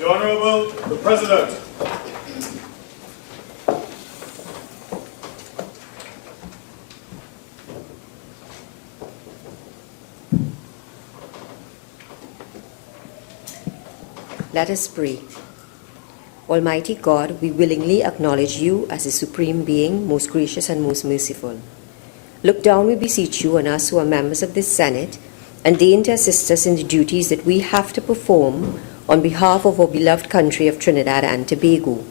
The Honourable the President. Let us pray. Almighty God, we willingly acknowledge you as the Supreme Being, most gracious and most merciful. Look down, we beseech you, on us who are members of this Senate, and deign to assist us in the duties that we have to perform on behalf of our beloved country of Trinidad and Tobago.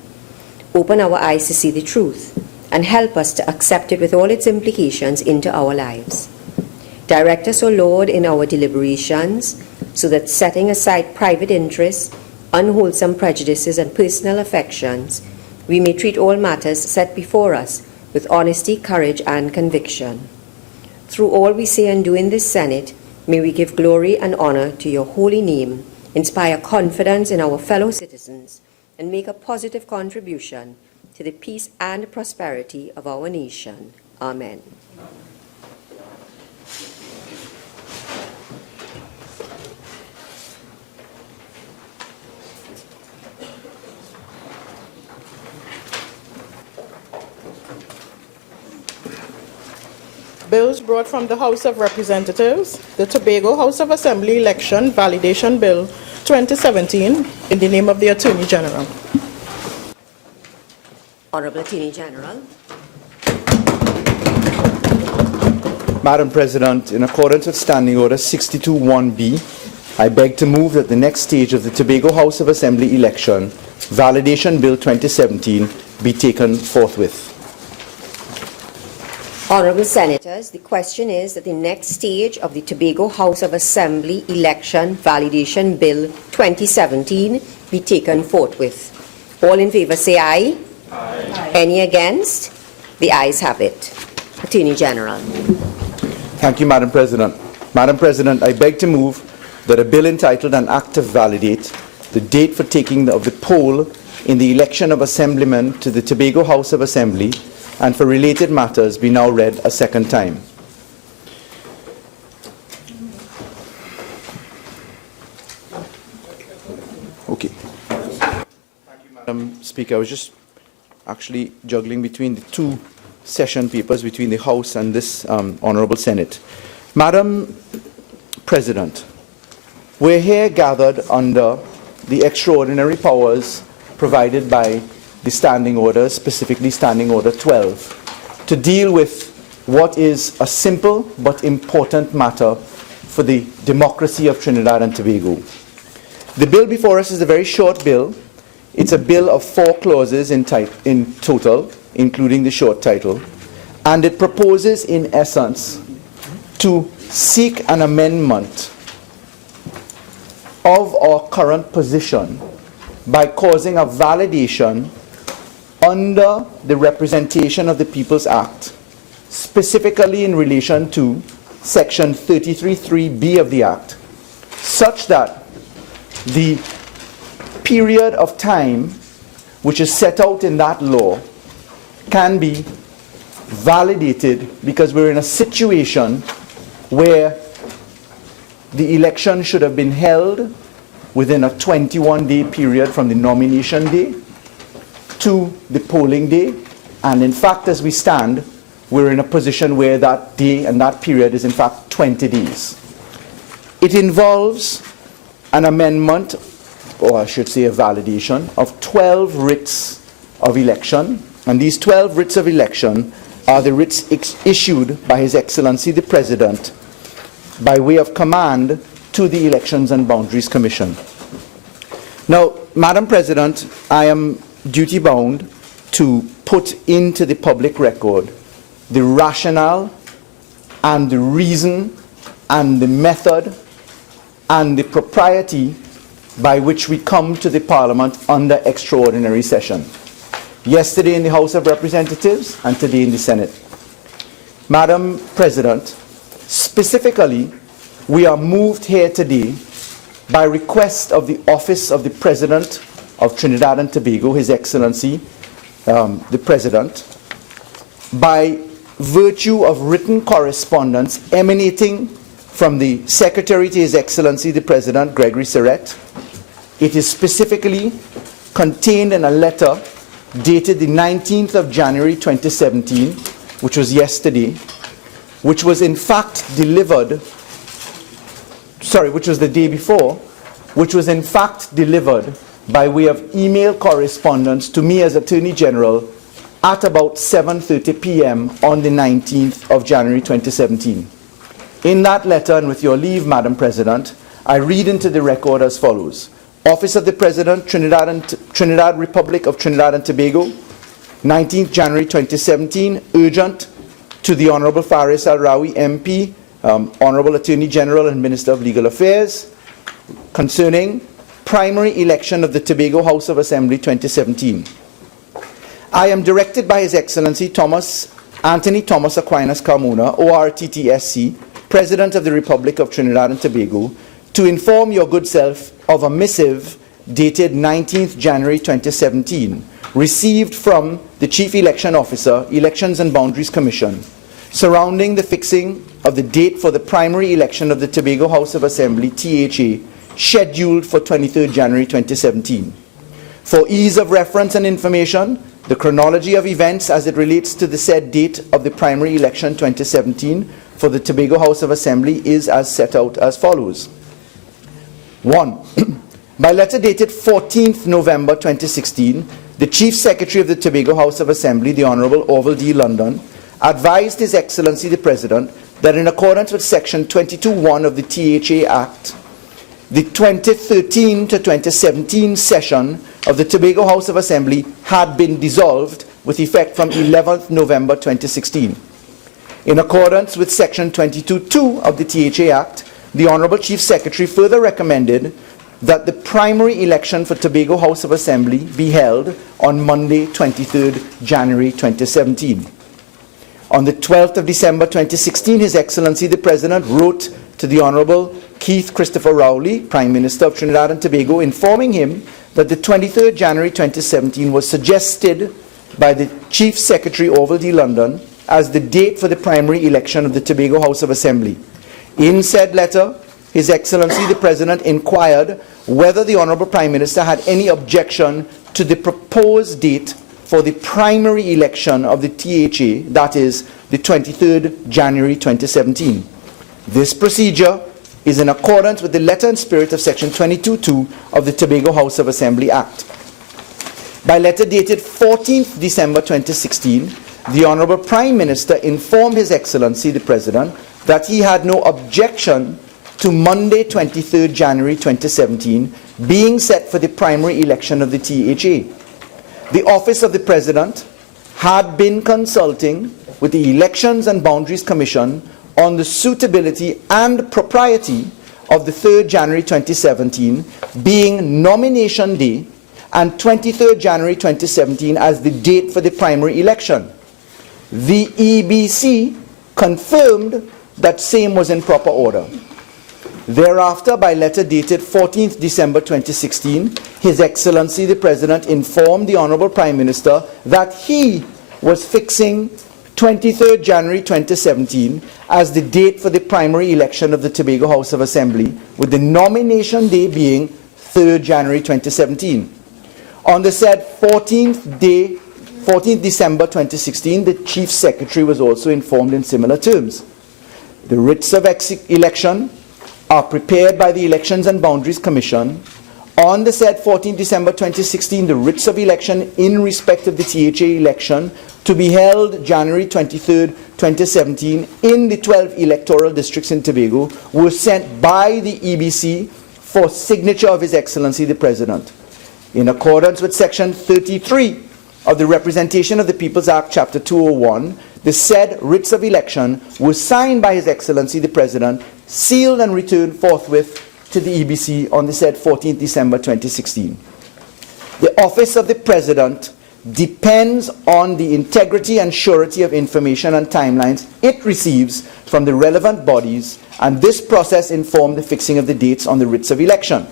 Open our eyes to see the truth, and help us to accept it with all its implications into our lives. Direct us, O Lord, in our deliberations, so that setting aside private interests, unwholesome prejudices, and personal affections, we may treat all matters set before us with honesty, courage, and conviction. Through all we say and do in this Senate, may we give glory and honor to your holy name, inspire confidence in our fellow citizens, and make a positive contribution to the peace and prosperity of our nation. Amen. Bills brought from the House of Representatives, the Tobago House of Assembly Election Validation Bill 2017, in the name of the Attorney General. Honorable Attorney General. Madam President, in accordance with Standing Order 62(1)B, I beg to move that the next stage of the Tobago House of Assembly election, Validation Bill 2017, be taken forthwith. Honourable Senators, the question is that the next stage of the Tobago House of Assembly Election Validation Bill 2017 be taken forthwith. All in favour say aye. Aye. Any against? The ayes have it. Attorney General. Thank you, Madam President. Madam President, I beg to move that a bill entitled An Act to Validate the date for taking of the poll in the election of Assemblymen to the Tobago House of Assembly and for related matters be now read a second time. Okay. Thank you, Madam Speaker. I was just actually juggling between the two session papers between the House and this Honourable Senate. Madam President, we're here gathered under the extraordinary powers provided by the Standing Order, specifically Standing Order 12, to deal with what is a simple but important matter for the democracy of Trinidad and Tobago. The bill before us is a very short bill. It's a bill of 4 clauses in total, including the short title, and it proposes, in essence, to seek an amendment of our current position by causing a validation under the Representation of the People's Act, specifically in relation to Section 33(3)B of the Act, such that the period of time which is set out in that law can be validated, because we're in a situation where the election should have been held within a 21-day period from the nomination day to the polling day, and in fact, as we stand, we're in a position where that day and that period is in fact 20 days. It involves an amendment, or I should say a validation, of 12 writs of election, and these 12 writs of election are the writs issued by His Excellency the President by way of command to the Elections and Boundaries Commission. Now, Madam President, I am duty-bound to put into the public record the rationale and the reason and the method and the propriety by which we come to the Parliament under extraordinary session. Yesterday in the House of Representatives and today in the Senate. Madam President, specifically, we are moved here today by request of the Office of the President of Trinidad and Tobago, His Excellency, the President, by virtue of written correspondence emanating from the Secretary to His Excellency the President, Gregory Surrett, It is specifically contained in a letter dated the 19th of January 2017, which was yesterday, which was in fact delivered, which was the day before, which was in fact delivered by way of email correspondence to me as Attorney General at about 7:30 p.m. on the 19th of January 2017. In that letter, and with your leave, Madam President, I read into the record as follows. Office of the President, Trinidad Republic of Trinidad and Tobago, 19th January 2017, urgent to the Honorable Faris Al-Rawi MP, Honorable Attorney General and Minister of Legal Affairs, concerning primary election of the Tobago House of Assembly 2017. I am directed by His Excellency Anthony Thomas Aquinas Carmona, ORTTSC, President of the Republic of Trinidad and Tobago, to inform your good self of a missive dated 19th January 2017, received from the Chief Election Officer, Elections and Boundaries Commission, surrounding the fixing of the date for the primary election of the Tobago House of Assembly, THA, scheduled for 23rd January 2017. For ease of reference and information, the chronology of events as it relates to the said date of the primary election 2017 for the Tobago House of Assembly is as set out as follows. 1. By letter dated 14th November 2016, the Chief Secretary of the Tobago House of Assembly, the Honourable Orville D. London, advised His Excellency the President that in accordance with Section 22(1) of the THA Act, the 2013 to 2017 session of the Tobago House of Assembly had been dissolved with effect from 11th November 2016. In accordance with Section 22(2) of the THA Act, the Honourable Chief Secretary further recommended that the primary election for Tobago House of Assembly be held on Monday, 23rd January 2017. On the 12th of December 2016, His Excellency the President wrote to the Honourable Keith Christopher Rowley, Prime Minister of Trinidad and Tobago, informing him that the 23rd January 2017 was suggested by the Chief Secretary Orville D. London as the date for the primary election of the Tobago House of Assembly. In said letter, His Excellency the President inquired whether the Honourable Prime Minister had any objection to the proposed date for the primary election of the THA, that is, the 23rd January 2017. This procedure is in accordance with the letter and spirit of Section 22(2) of the Tobago House of Assembly Act. By letter dated 14th December 2016, the Honourable Prime Minister informed His Excellency the President that he had no objection to Monday, 23rd January 2017 being set for the primary election of the THA. The Office of the President had been consulting with the Elections and Boundaries Commission on the suitability and propriety of the 3rd January 2017 being nomination day and 23rd January 2017 as the date for the primary election. The EBC confirmed that same was in proper order. Thereafter, by letter dated 14th December 2016, His Excellency the President informed the Honourable Prime Minister that he was fixing 23rd January 2017 as the date for the primary election of the Tobago House of Assembly, with the nomination day being 3rd January 2017. On the said 14th December 2016, the Chief Secretary was also informed in similar terms. The writs of election are prepared by the Elections and Boundaries Commission. On the said 14th December 2016, the writs of election in respect of the THA election to be held January 23rd, 2017 in the 12 electoral districts in Tobago were sent by the EBC for signature of His Excellency the President. In accordance with Section 33 of the Representation of the People's Act, Chapter 201, the said writs of election were signed by His Excellency the President, sealed and returned forthwith to the EBC on the said 14th December 2016. The Office of the President depends on the integrity and surety of information and timelines it receives from the relevant bodies, and this process informed the fixing of the dates on the writs of election.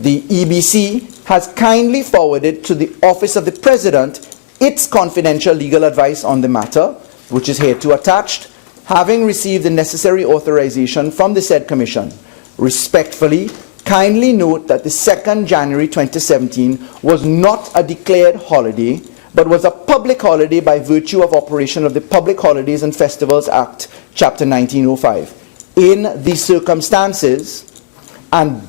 The EBC has kindly forwarded to the Office of the President its confidential legal advice on the matter, which is hereto attached, having received the necessary authorization from the said Commission. Respectfully, kindly note that the 2nd January 2017 was not a declared holiday, but was a public holiday by virtue of operation of the Public Holidays and Festivals Act, Chapter 1905. In these circumstances, and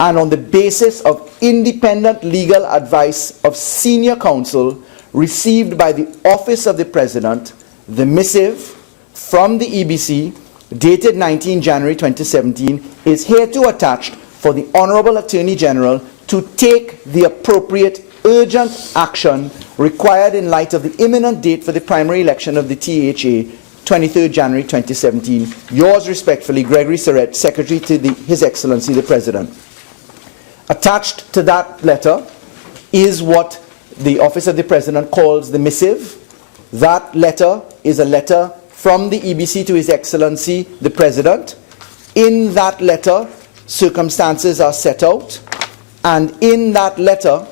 on the basis of independent legal advice of senior counsel received by the Office of the President, the missive from the EBC dated 19 January 2017 is hereto attached for the Honorable Attorney General to take the appropriate urgent action required in light of the imminent date for the primary election of the THA, 23rd January 2017. Yours respectfully, Gregory Surrett, Secretary to His Excellency the President. Attached to that letter is what the Office of the President calls the missive. That letter is a letter from the EBC to His Excellency the President. In that letter, circumstances are set out, and in that letter,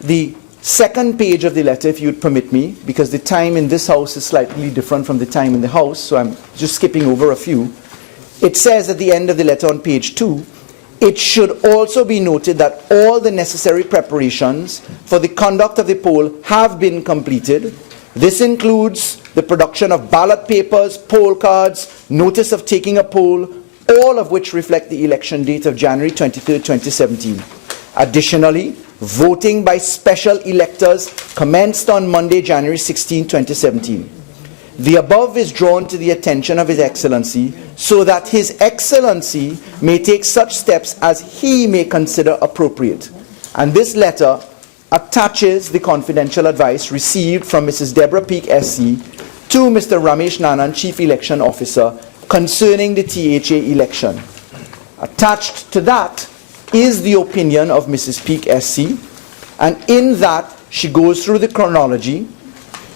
the second page of the letter, if you'd permit me, because the time in this house is slightly different from the time in the House, so I'm just skipping over a few. It says at the end of the letter on page 2, it should also be noted that all the necessary preparations for the conduct of the poll have been completed. This includes the production of ballot papers, poll cards, notice of taking a poll, all of which reflect the election date of January 23, 2017. Additionally, voting by special electors commenced on Monday, January 16, 2017. The above is drawn to the attention of His Excellency so that His Excellency may take such steps as he may consider appropriate. And this letter attaches the confidential advice received from Mrs. Deborah Peake SC to Mr. Ramesh Nanan, Chief Election Officer, concerning the THA election. Attached to that is the opinion of Mrs. Peake SC, and in that she goes through the chronology.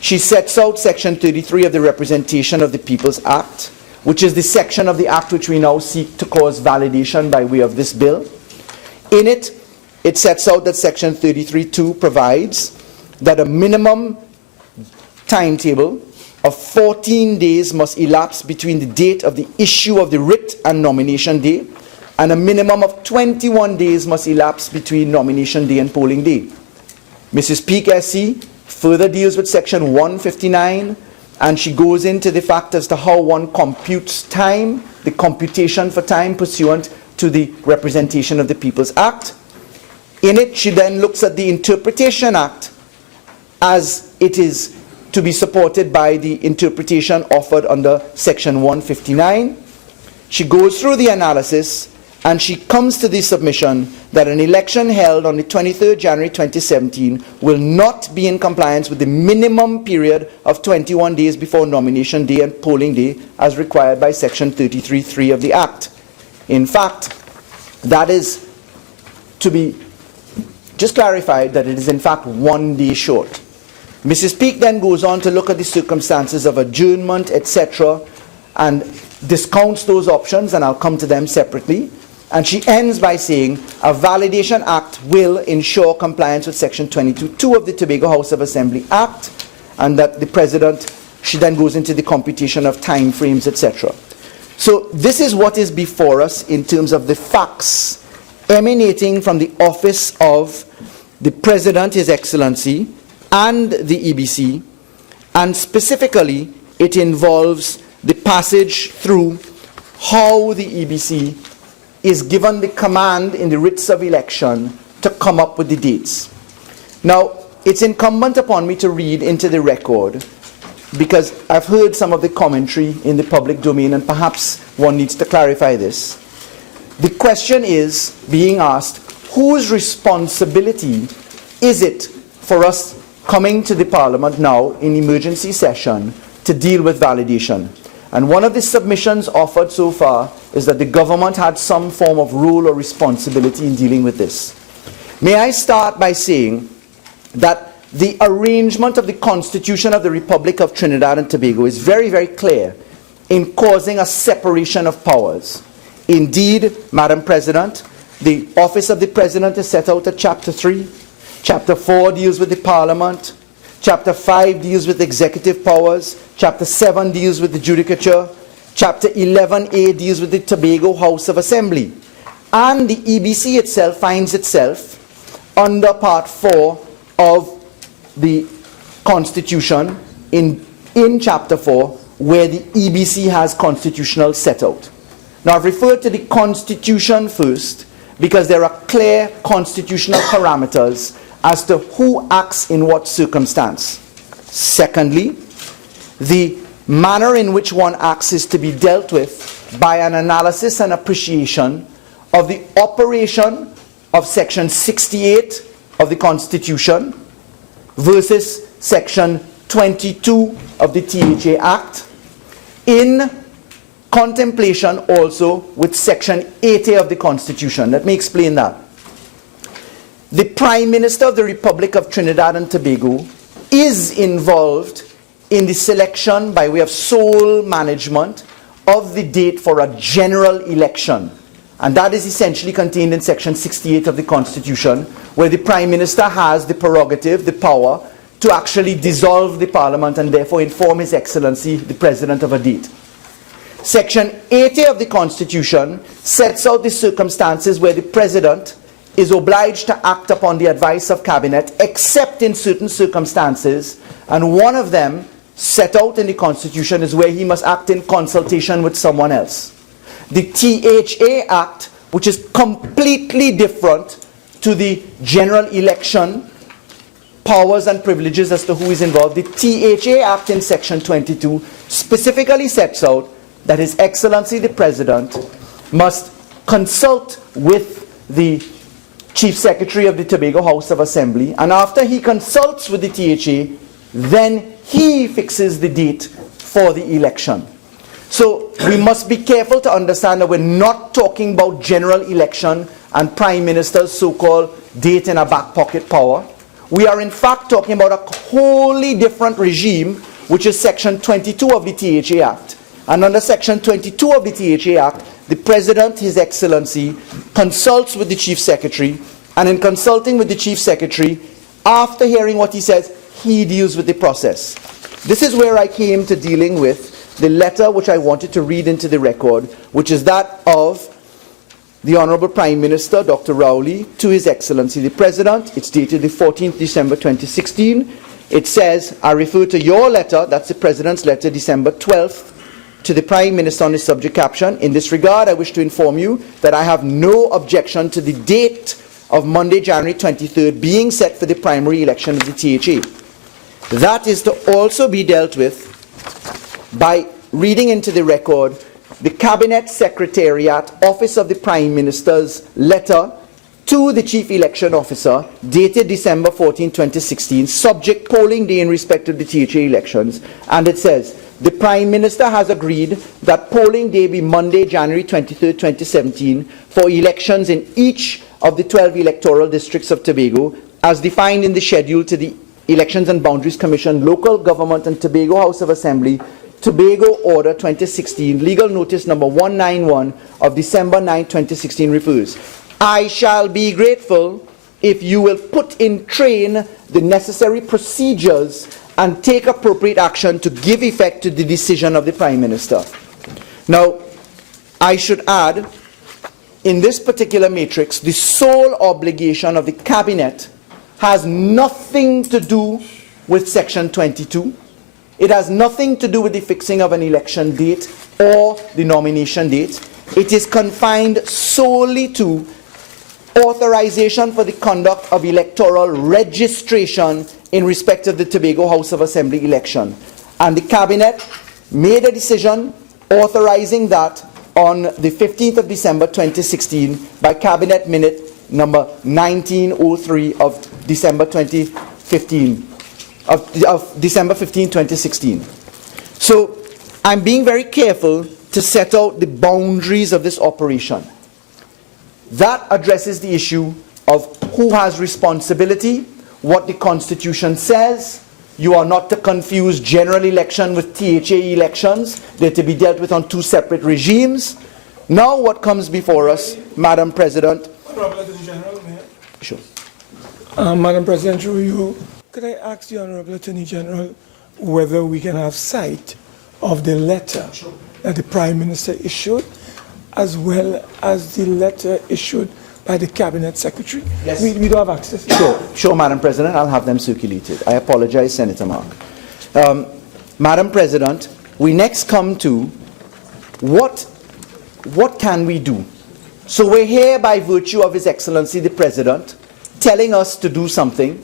She sets out Section 33 of the Representation of the People's Act, which is the section of the Act which we now seek to cause validation by way of this bill. In it, it sets out that Section 33(2) provides that a minimum timetable of 14 days must elapse between the date of the issue of the writ and nomination day, and a minimum of 21 days must elapse between nomination day and polling day. Mrs. Peake SC further deals with Section 159, and she goes into the fact as to how one computes time, the computation for time pursuant to the Representation of the People's Act. In it, she then looks at the Interpretation Act as it is to be supported by the interpretation offered under Section 159. She goes through the analysis and she comes to the submission that an election held on the 23rd January 2017 will not be in compliance with the minimum period of 21 days before nomination day and polling day as required by Section 33(3) of the Act. In fact, that is to be just clarified that it is in fact 1 day short. Mrs. Peake then goes on to look at the circumstances of adjournment, etc., and discounts those options, and I'll come to them separately. And she ends by saying a validation act will ensure compliance with Section 22(2) of the Tobago House of Assembly Act, and that the President, she then goes into the computation of time frames, etc. So this is what is before us in terms of the facts emanating from the office of the President, His Excellency, and the EBC, and specifically it involves the passage through how the EBC is given the command in the writs of election to come up with the dates. Now, it's incumbent upon me to read into the record, because I've heard some of the commentary in the public domain, and perhaps one needs to clarify this. The question is being asked, whose responsibility is it for us coming to the Parliament now in emergency session to deal with validation? And one of the submissions offered so far is that the government had some form of role or responsibility in dealing with this. May I start by saying that the arrangement of the Constitution of the Republic of Trinidad and Tobago is very, very clear in causing a separation of powers. Indeed, Madam President, the Office of the President is set out at Chapter 3. Chapter 4 deals with the Parliament. Chapter 5 deals with executive powers. Chapter 7 deals with the judicature. Chapter 11A deals with the Tobago House of Assembly. And the EBC itself finds itself under Part 4 of the Constitution in Chapter 4, where the EBC has constitutional set out. Now, I've referred to the Constitution first because there are clear constitutional parameters as to who acts in what circumstance. Secondly, the manner in which one acts is to be dealt with by an analysis and appreciation of the operation of Section 68 of the Constitution versus Section 22 of the THA Act, in contemplation also with Section 80 of the Constitution. Let me explain that. The Prime Minister of the Republic of Trinidad and Tobago is involved in the selection by way of sole management of the date for a general election. And that is essentially contained in Section 68 of the Constitution, where the Prime Minister has the prerogative, the power, to actually dissolve the Parliament and therefore inform His Excellency, the President, of a date. Section 80 of the Constitution sets out the circumstances where the President is obliged to act upon the advice of Cabinet, except in certain circumstances, and one of them set out in the Constitution is where he must act in consultation with someone else. The THA Act, which is completely different to the general election powers and privileges as to who is involved, the THA Act in Section 22 specifically sets out that His Excellency the President must consult with the Chief Secretary of the Tobago House of Assembly, and after he consults with the THA, then he fixes the date for the election. So we must be careful to understand that we're not talking about general election and Prime Minister's so-called date in a back pocket power. We are in fact talking about a wholly different regime, which is Section 22 of the THA Act. And under Section 22 of the THA Act, the President, His Excellency, consults with the Chief Secretary, and in consulting with the Chief Secretary, after hearing what he says, he deals with the process. This is where I came to dealing with the letter which I wanted to read into the record, which is that of the Honourable Prime Minister, Dr. Rowley, to His Excellency the President. It's dated the 14th December 2016. It says, I refer to your letter, that's the President's letter, December 12th, to the Prime Minister on the subject caption. In this regard, I wish to inform you that I have no objection to the date of Monday, January 23rd being set for the primary election of the THA. That is to also be dealt with by reading into the record the Cabinet Secretariat Office of the Prime Minister's letter to the Chief Election Officer dated December 14, 2016, subject polling day in respect of the THA elections. And it says, the Prime Minister has agreed that polling day be Monday, January 23, 2017 for elections in each of the 12 electoral districts of Tobago as defined in the schedule to the Elections and Boundaries Commission, Local Government and Tobago House of Assembly, Tobago Order 2016, Legal Notice number 191 of December 9, 2016 refers. I shall be grateful if you will put in train the necessary procedures and take appropriate action to give effect to the decision of the Prime Minister. Now, I should add, in this particular matrix, the sole obligation of the Cabinet has nothing to do with Section 22. It has nothing to do with the fixing of an election date or the nomination date. It is confined solely to authorization for the conduct of electoral registration in respect of the Tobago House of Assembly election. And the Cabinet made a decision authorizing that on the 15th of December 2016 by Cabinet Minute number 1903 of December 2015. Of December 15, 2016. So I'm being very careful to set out the boundaries of this operation. That addresses the issue of who has responsibility, what the Constitution says. You are not to confuse general election with THA elections. They're to be dealt with on two separate regimes. Now what comes before us, Madam President? Sure. Madam President, through you, could I ask the Honourable Attorney General whether we can have sight of the letter that the Prime Minister issued as well as the letter issued by the Cabinet Secretary? Yes. We don't have access. Sure, Madam President, I'll have them circulated. I apologize, Senator Mark. Madam President, we next come to what can we do? So we're here by virtue of His Excellency the President telling us to do something.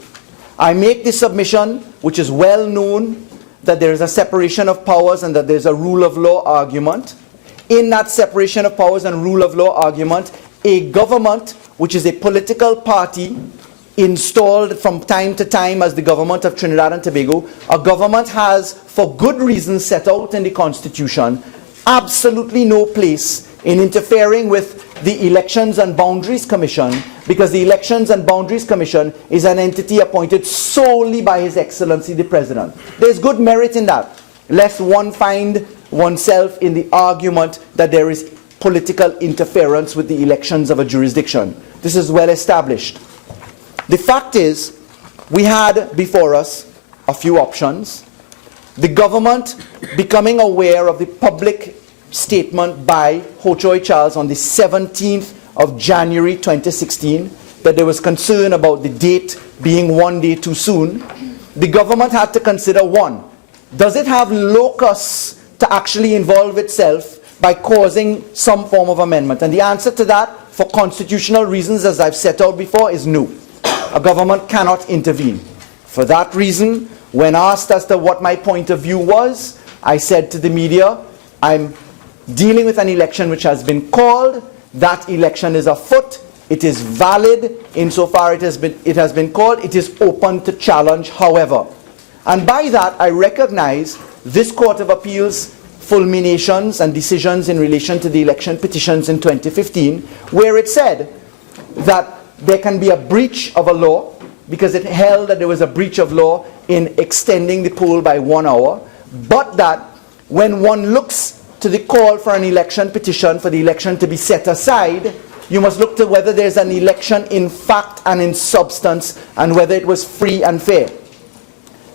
I make this submission, which is well known, that there is a separation of powers and that there's a rule of law argument. In that separation of powers and rule of law argument, a government, which is a political party installed from time to time as the government of Trinidad and Tobago, a government has, for good reasons set out in the Constitution, absolutely no place in interfering with the Elections and Boundaries Commission, because the Elections and Boundaries Commission is an entity appointed solely by His Excellency the President. There's good merit in that, lest one find oneself in the argument that there is political interference with the elections of a jurisdiction. This is well established. The fact is, we had before us a few options. The government becoming aware of the public statement by Ho Choi Charles on the 17th of January 2016 that there was concern about the date being one day too soon, the government had to consider, one, does it have locus to actually involve itself by causing some form of amendment? And the answer to that, for constitutional reasons, as I've set out before, is no. A government cannot intervene. For that reason, when asked as to what my point of view was, I said to the media, I'm dealing with an election which has been called. That election is afoot. It is valid insofar it has been called. It is open to challenge, however. And by that, I recognize this Court of Appeals fulminations and decisions in relation to the election petitions in 2015, where it said that there can be a breach of a law, because it held that there was a breach of law in extending the poll by 1 hour, but that when one looks to the call for an election petition for the election to be set aside, you must look to whether there's an election in fact and in substance, and whether it was free and fair.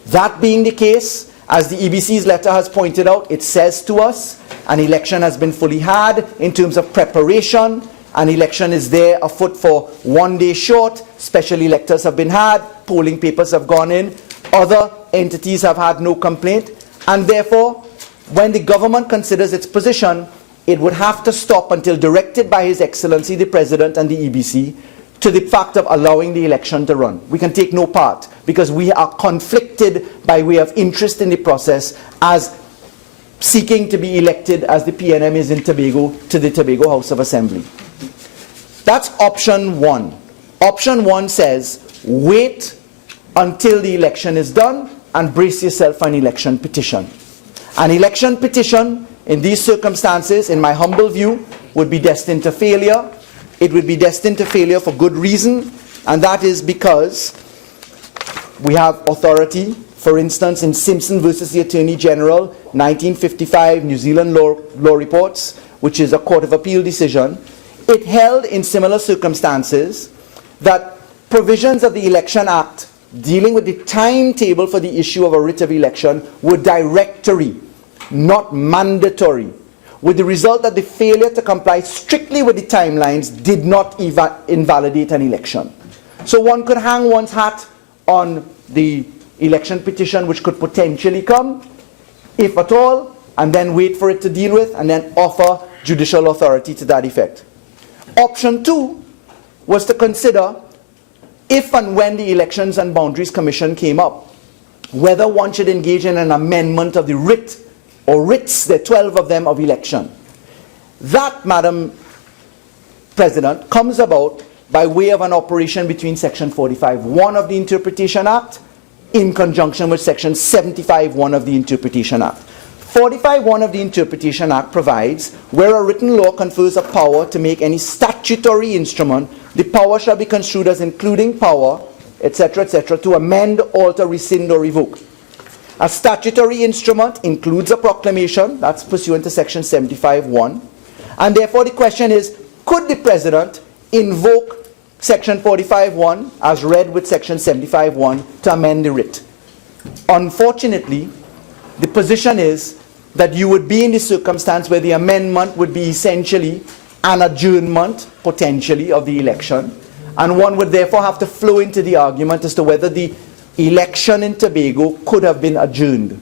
That being the case, as the EBC's letter has pointed out, it says to us, an election has been fully had in terms of preparation. An election is there afoot for 1 day short. Special electors have been had. Polling papers have gone in. Other entities have had no complaint. And therefore, when the government considers its position, it would have to stop until directed by His Excellency the President and the EBC to the fact of allowing the election to run. We can take no part because we are conflicted by way of interest in the process as seeking to be elected as the PNM is in Tobago to the Tobago House of Assembly. That's option one. Option one says, wait until the election is done and brace yourself for an election petition. An election petition in these circumstances, in my humble view, would be destined to failure. It would be destined to failure for good reason, and that is because we have authority. For instance, in Simpson versus the Attorney General, 1955 New Zealand law reports, which is a Court of Appeal decision, it held in similar circumstances that provisions of the Election Act dealing with the timetable for the issue of a writ of election were directory, not mandatory, with the result that the failure to comply strictly with the timelines did not invalidate an election. So one could hang one's hat on the election petition which could potentially come, if at all, and then wait for it to deal with, and then offer judicial authority to that effect. Option two was to consider, if and when the Elections and Boundaries Commission came up, whether one should engage in an amendment of the writ, or writs, there are 12 of them, of election. That, Madam President, comes about by way of an operation between Section 45(1) of the Interpretation Act in conjunction with Section 75(1) of the Interpretation Act. 45(1) of the Interpretation Act provides, where a written law confers a power to make any statutory instrument, the power shall be construed as including power, etc., to amend, alter, rescind, or revoke. A statutory instrument includes a proclamation, that's pursuant to Section 75(1), and therefore the question is, could the President invoke Section 45(1) as read with Section 75(1) to amend the writ? Unfortunately, the position is that you would be in the circumstance where the amendment would be essentially an adjournment, potentially, of the election. And one would therefore have to flow into the argument as to whether the election in Tobago could have been adjourned.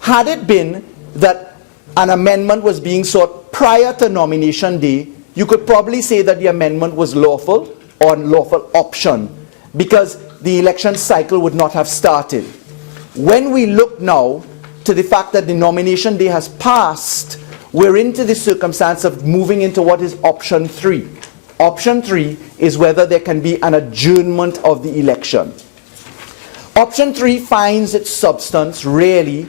Had it been that an amendment was being sought prior to nomination day, you could probably say that the amendment was lawful or a lawful option, because the election cycle would not have started. When we look now to the fact that the nomination day has passed, we're into the circumstance of moving into what is option 3. Option 3 is whether there can be an adjournment of the election. Option 3 finds its substance really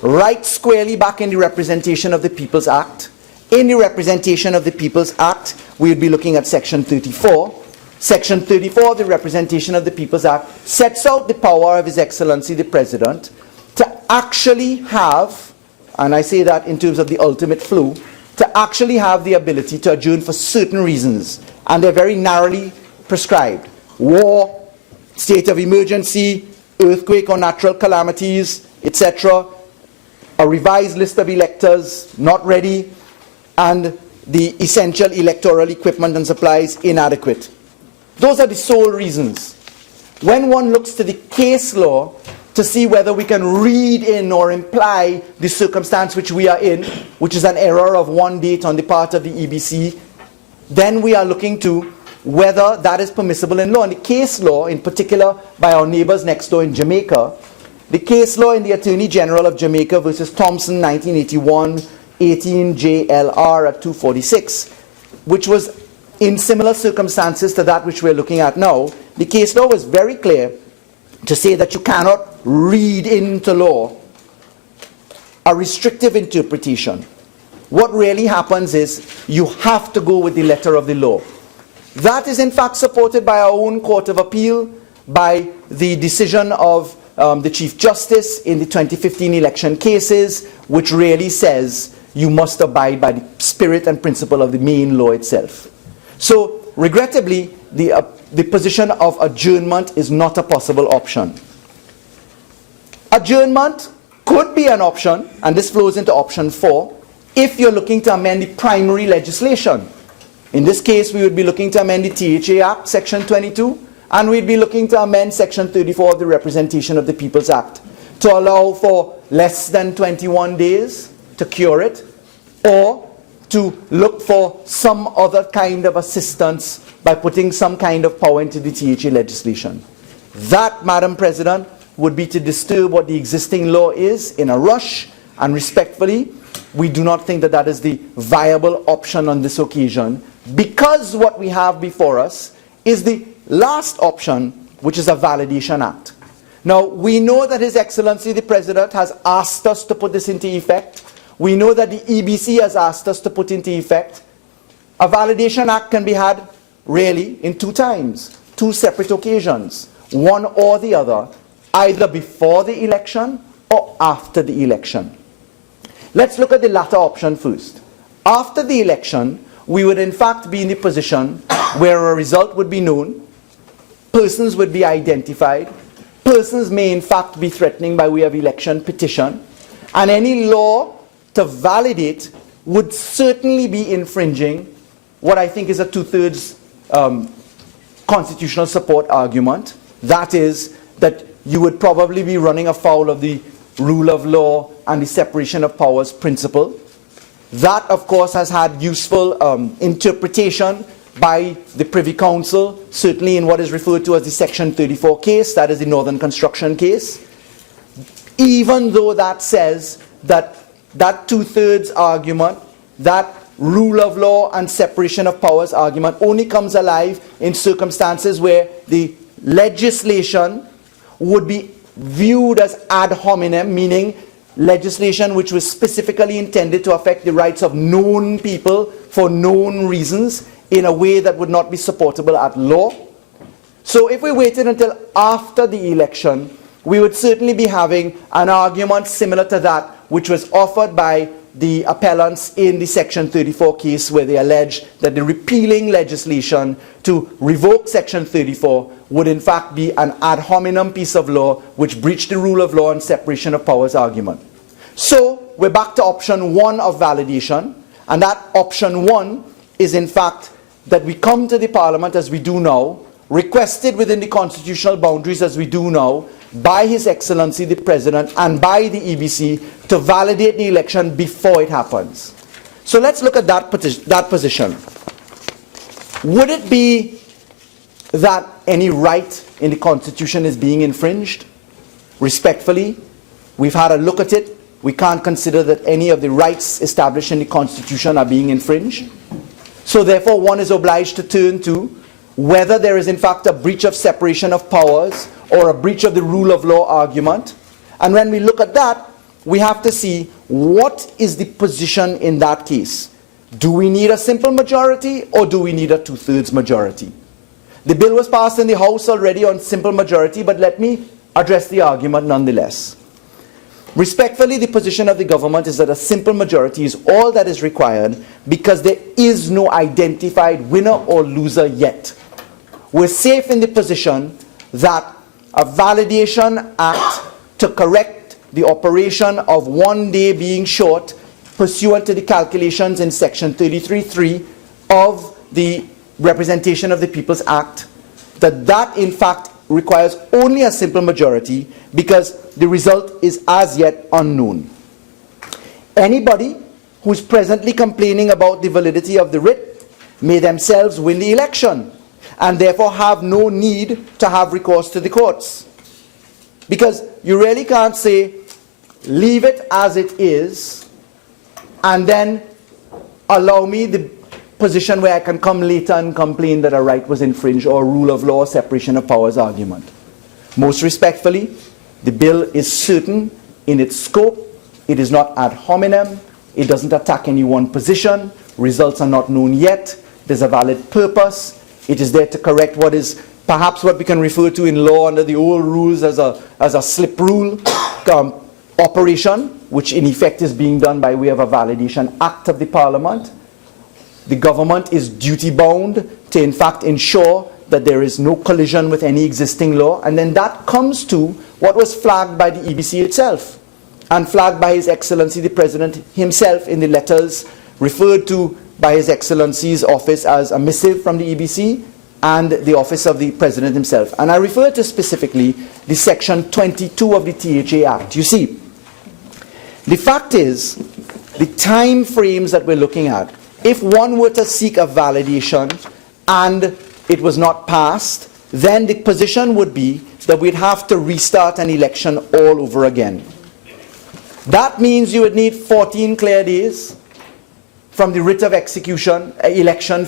right squarely back in the Representation of the People's Act. In the Representation of the People's Act, we would be looking at Section 34. Section 34 of the Representation of the People's Act sets out the power of His Excellency the President to actually have, and I say that in terms of the ultimate flow, to actually have the ability to adjourn for certain reasons, and they're very narrowly prescribed. War, state of emergency, earthquake or natural calamities, etc., a revised list of electors not ready, and the essential electoral equipment and supplies inadequate. Those are the sole reasons. When one looks to the case law to see whether we can read in or imply the circumstance which we are in, which is an error of one date on the part of the EBC, then we are looking to whether that is permissible in law. And the case law, in particular by our neighbors next door in Jamaica, the case law in the Attorney General of Jamaica versus Thompson, 1981, 18 JLR at 246, which was in similar circumstances to that which we're looking at now, the case law was very clear to say that you cannot read into law a restrictive interpretation. What really happens is you have to go with the letter of the law. That is in fact supported by our own Court of Appeal, by the decision of the Chief Justice in the 2015 election cases, which really says you must abide by the spirit and principle of the main law itself. So, regrettably, the position of adjournment is not a possible option. Adjournment could be an option, and this flows into option 4, if you're looking to amend the primary legislation. In this case, we would be looking to amend the THA Act, Section 22, and we'd be looking to amend Section 34 of the Representation of the People's Act to allow for less than 21 days to cure it, or to look for some other kind of assistance by putting some kind of power into the THA legislation. That, Madam President, would be to disturb what the existing law is in a rush, and respectfully, we do not think that that is the viable option on this occasion, because what we have before us is the last option, which is a validation act. Now, we know that His Excellency the President has asked us to put this into effect. We know that the EBC has asked us to put into effect. A validation act can be had, really, in 2 times, 2 separate occasions, one or the other, either before the election or after the election. Let's look at the latter option first. After the election, we would in fact be in the position where a result would be known, persons would be identified, persons may in fact be threatening by way of election petition, and any law to validate would certainly be infringing what I think is a 2/3 constitutional support argument. That is, that you would probably be running afoul of the rule of law and the separation of powers principle. That, of course, has had useful interpretation by the Privy Council, certainly in what is referred to as the Section 34 case, that is the Northern Construction case. Even though that says that that 2/3 argument, that rule of law and separation of powers argument only comes alive in circumstances where the legislation would be viewed as ad hominem, meaning legislation which was specifically intended to affect the rights of known people for known reasons in a way that would not be supportable at law. So if we waited until after the election, we would certainly be having an argument similar to that which was offered by the appellants in the Section 34 case, where they allege that the repealing legislation to revoke Section 34 would in fact be an ad hominem piece of law which breached the rule of law and separation of powers argument. So we're back to option 1 of validation, and that option 1 is in fact that we come to the Parliament as we do now, requested within the constitutional boundaries as we do now, by His Excellency the President and by the EBC to validate the election before it happens. So let's look at that position. Would it be that any right in the Constitution is being infringed? Respectfully, we've had a look at it. We can't consider that any of the rights established in the Constitution are being infringed. So therefore, one is obliged to turn to whether there is in fact a breach of separation of powers or a breach of the rule of law argument. And when we look at that, we have to see what is the position in that case. Do we need a simple majority or do we need a 2/3 majority? The bill was passed in the House already on simple majority, but let me address the argument nonetheless. Respectfully, the position of the government is that a simple majority is all that is required because there is no identified winner or loser yet. We're safe in the position that a validation act to correct the operation of 1 day being short pursuant to the calculations in section 33(3) of the Representation of the People's Act, that in fact requires only a simple majority because the result is as yet unknown. Anybody who's presently complaining about the validity of the writ may themselves win the election and therefore have no need to have recourse to the courts. Because you really can't say, leave it as it is, and then allow me the position where I can come later and complain that a right was infringed or rule of law, separation of powers argument. Most respectfully, the bill is certain in its scope. It is not ad hominem. It doesn't attack any one position. Results are not known yet. There's a valid purpose. It is there to correct what is perhaps what we can refer to in law under the old rules as a slip rule operation, which in effect is being done by way of a validation act of the Parliament. The government is duty bound to in fact ensure that there is no collision with any existing law, and then that comes to what was flagged by the EBC itself and flagged by His Excellency the President himself in the letters referred to by His Excellency's office as a missive from the EBC and the office of the President himself. And I refer to specifically the section 22 of the THA Act. You see, the fact is, the time frames that we're looking at, if one were to seek a validation and it was not passed, then the position would be that we'd have to restart an election all over again. That means you would need 14 clear days from the writ of election,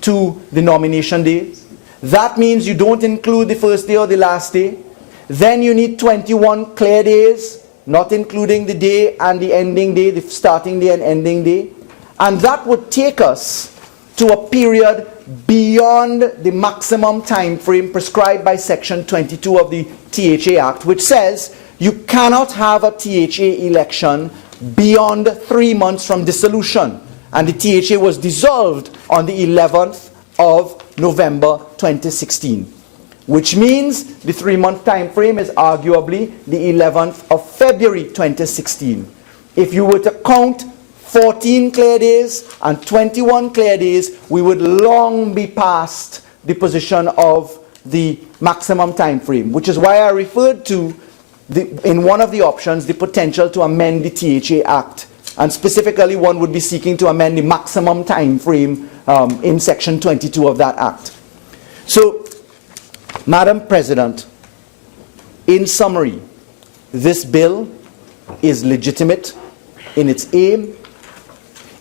to the nomination day. That means you don't include the first day or the last day. Then you need 21 clear days, not including the day and the ending day, the starting day and ending day. And that would take us to a period beyond the maximum time frame prescribed by section 22 of the THA Act, which says you cannot have a THA election beyond 3 months from dissolution. And the THA was dissolved on the 11th of November 2016, which means the 3-month time frame is arguably the 11th of February 2016. If you were to count 14 clear days and 21 clear days, we would long be past the position of the maximum time frame, which is why I referred to, in one of the options, the potential to amend the THA Act. And specifically, one would be seeking to amend the maximum time frame in section 22 of that Act. So, Madam President, in summary, this bill is legitimate in its aim.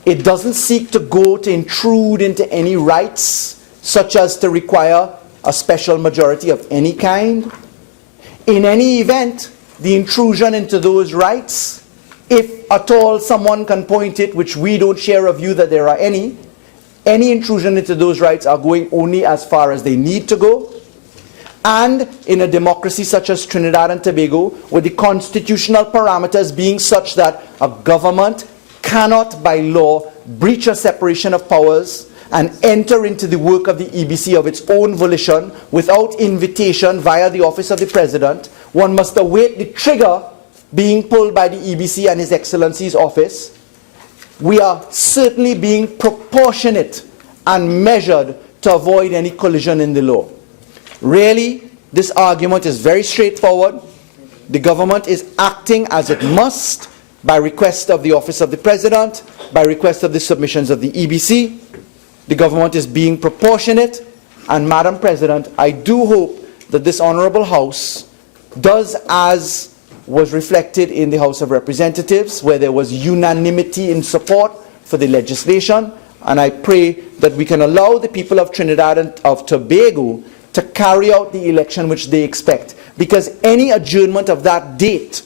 It doesn't seek to go to intrude into any rights, such as to require a special majority of any kind. In any event, the intrusion into those rights, if at all someone can point it, which we don't share a view that there are any intrusion into those rights are going only as far as they need to go. And in a democracy such as Trinidad and Tobago, with the constitutional parameters being such that a government cannot by law breach a separation of powers and enter into the work of the EBC of its own volition without invitation via the office of the President, one must await the trigger being pulled by the EBC and His Excellency's office. we are certainly being proportionate and measured to avoid any collision in the law. Really, this argument is very straightforward. The government is acting as it must by request of the Office of the President, by request of the submissions of the EBC. The government is being proportionate, and Madam President, I do hope that this Honourable House does as was reflected in the House of Representatives, where there was unanimity in support for the legislation, and I pray that we can allow the people of Trinidad and of Tobago to carry out the election which they expect, because any adjournment of that date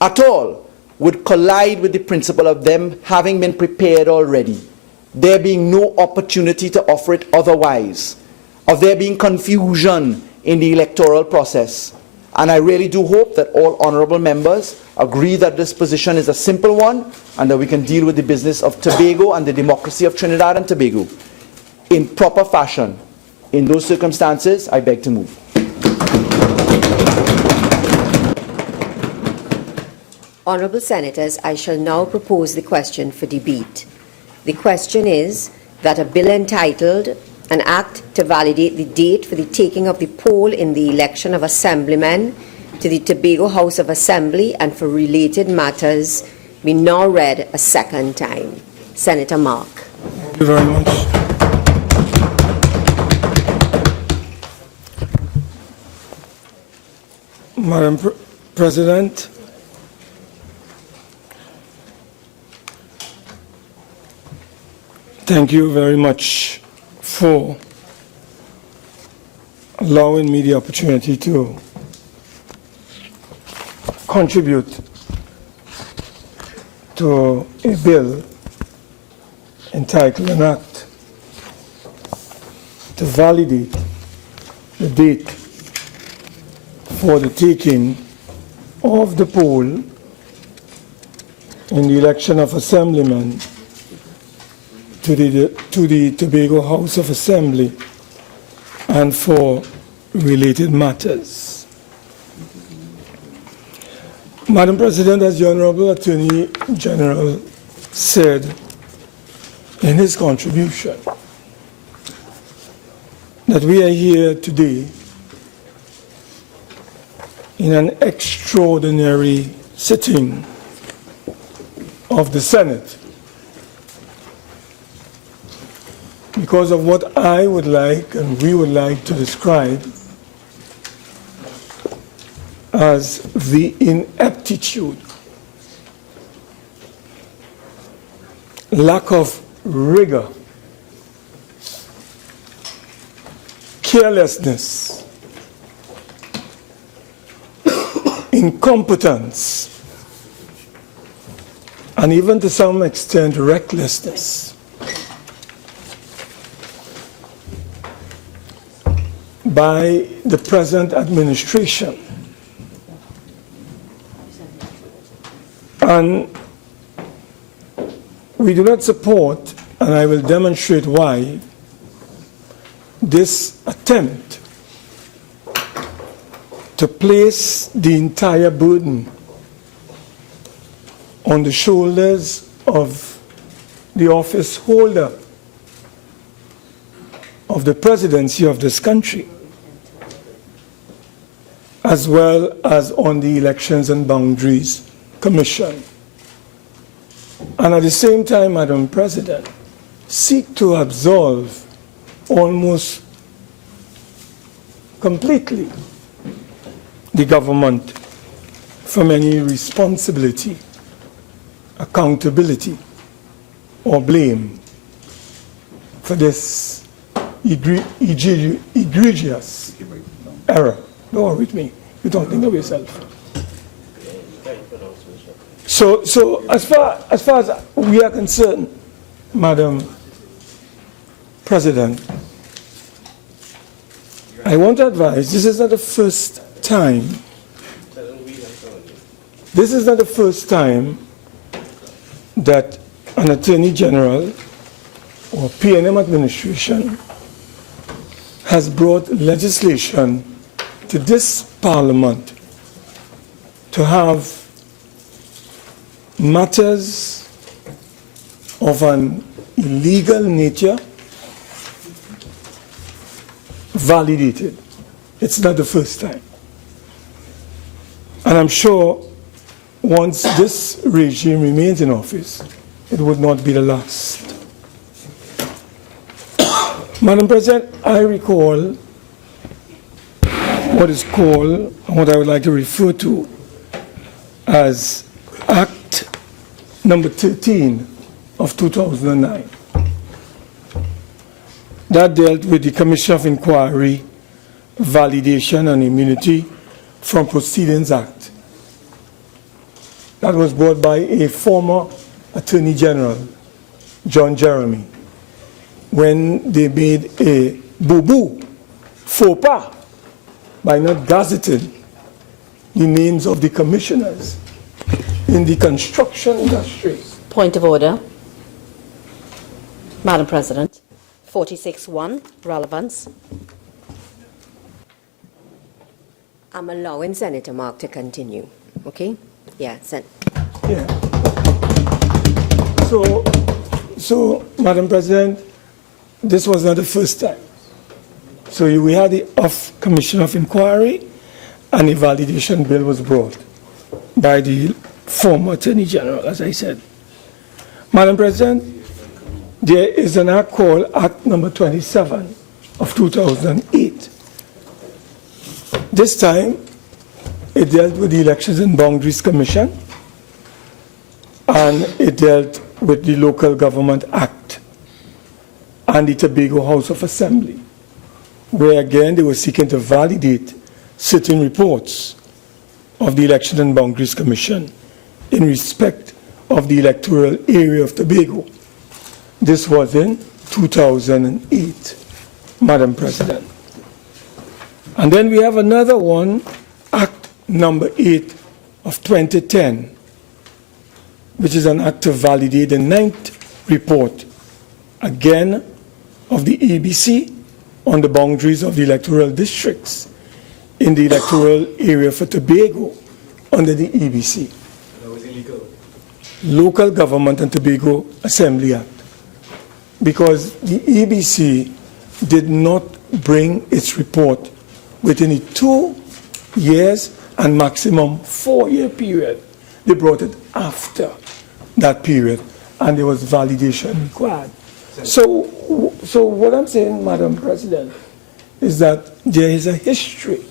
at all would collide with the principle of them having been prepared already, there being no opportunity to offer it otherwise, of there being confusion in the electoral process. And I really do hope that all honourable members agree that this position is a simple one and that we can deal with the business of Tobago and the democracy of Trinidad and Tobago in proper fashion. In those circumstances, I beg to move. Honourable Senators, I shall now propose the question for debate. The question is that a bill entitled An Act to Validate the Date for the Taking of the Poll in the Election of Assemblymen to the Tobago House of Assembly and for related matters be now read a second time. Senator Mark. Thank you very much. Madam President, thank you very much for allowing me the opportunity to contribute to a bill entitled An Act to Validate the Date for the taking of the poll in the election of Assemblymen to the Tobago House of Assembly and for related matters. Madam President, as the Honourable Attorney General said in his contribution, that we are here today in an extraordinary sitting of the Senate because of what I would like and we would like to describe as the ineptitude, lack of rigor, carelessness, incompetence, and even to some extent recklessness by the present administration. And we do not support, and I will demonstrate why, this attempt to place the entire burden on the shoulders of the office holder of the presidency of this country, as well as on the Elections and Boundaries Commission. And at the same time, Madam President, seek to absolve almost completely the government from any responsibility, accountability, or blame for this egregious error. Don't worry with me. You don't think of yourself. So as far as we are concerned, Madam President, I want to advise, this is not the first time that an Attorney General or PNM administration has brought legislation to this Parliament to have matters of an illegal nature validated. It's not the first time. And I'm sure once this regime remains in office, it would not be the last. Madam President, I recall what is called, and what I would like to refer to as Act number 13 of 2009. That dealt with the Commission of Inquiry, Validation and Immunity from Proceedings Act. That was brought by a former Attorney General, John Jeremy, when they made a boo-boo, faux pas, by not gazetting the names of the commissioners in the construction industry. Point of order. Madam President, 46.1, relevance. I'm allowing Senator Mark to continue. Okay? Yeah, Yeah. So, Madam President, this was not the first time. So we had the Commission of Inquiry, and a validation bill was brought by the former Attorney General, as I said. Madam President, there is an act called Act number 27 of 2008. This time, it dealt with the Elections and Boundaries Commission, and it dealt with the Local Government Act and the Tobago House of Assembly, where again they were seeking to validate certain reports of the Election and Boundaries Commission in respect of the electoral area of Tobago. This was in 2008, Madam President. And then we have another one, Act number 8 of 2010, which is an act to validate the 9th report, again, of the ABC on the boundaries of the electoral districts in the electoral area for Tobago under the EBC. That was illegal. Local Government and Tobago Assembly Act. Because the EBC did not bring its report within a 2 years and maximum 4-year period. They brought it after that period, and there was validation required. So what I'm saying, Madam President, is that there is a history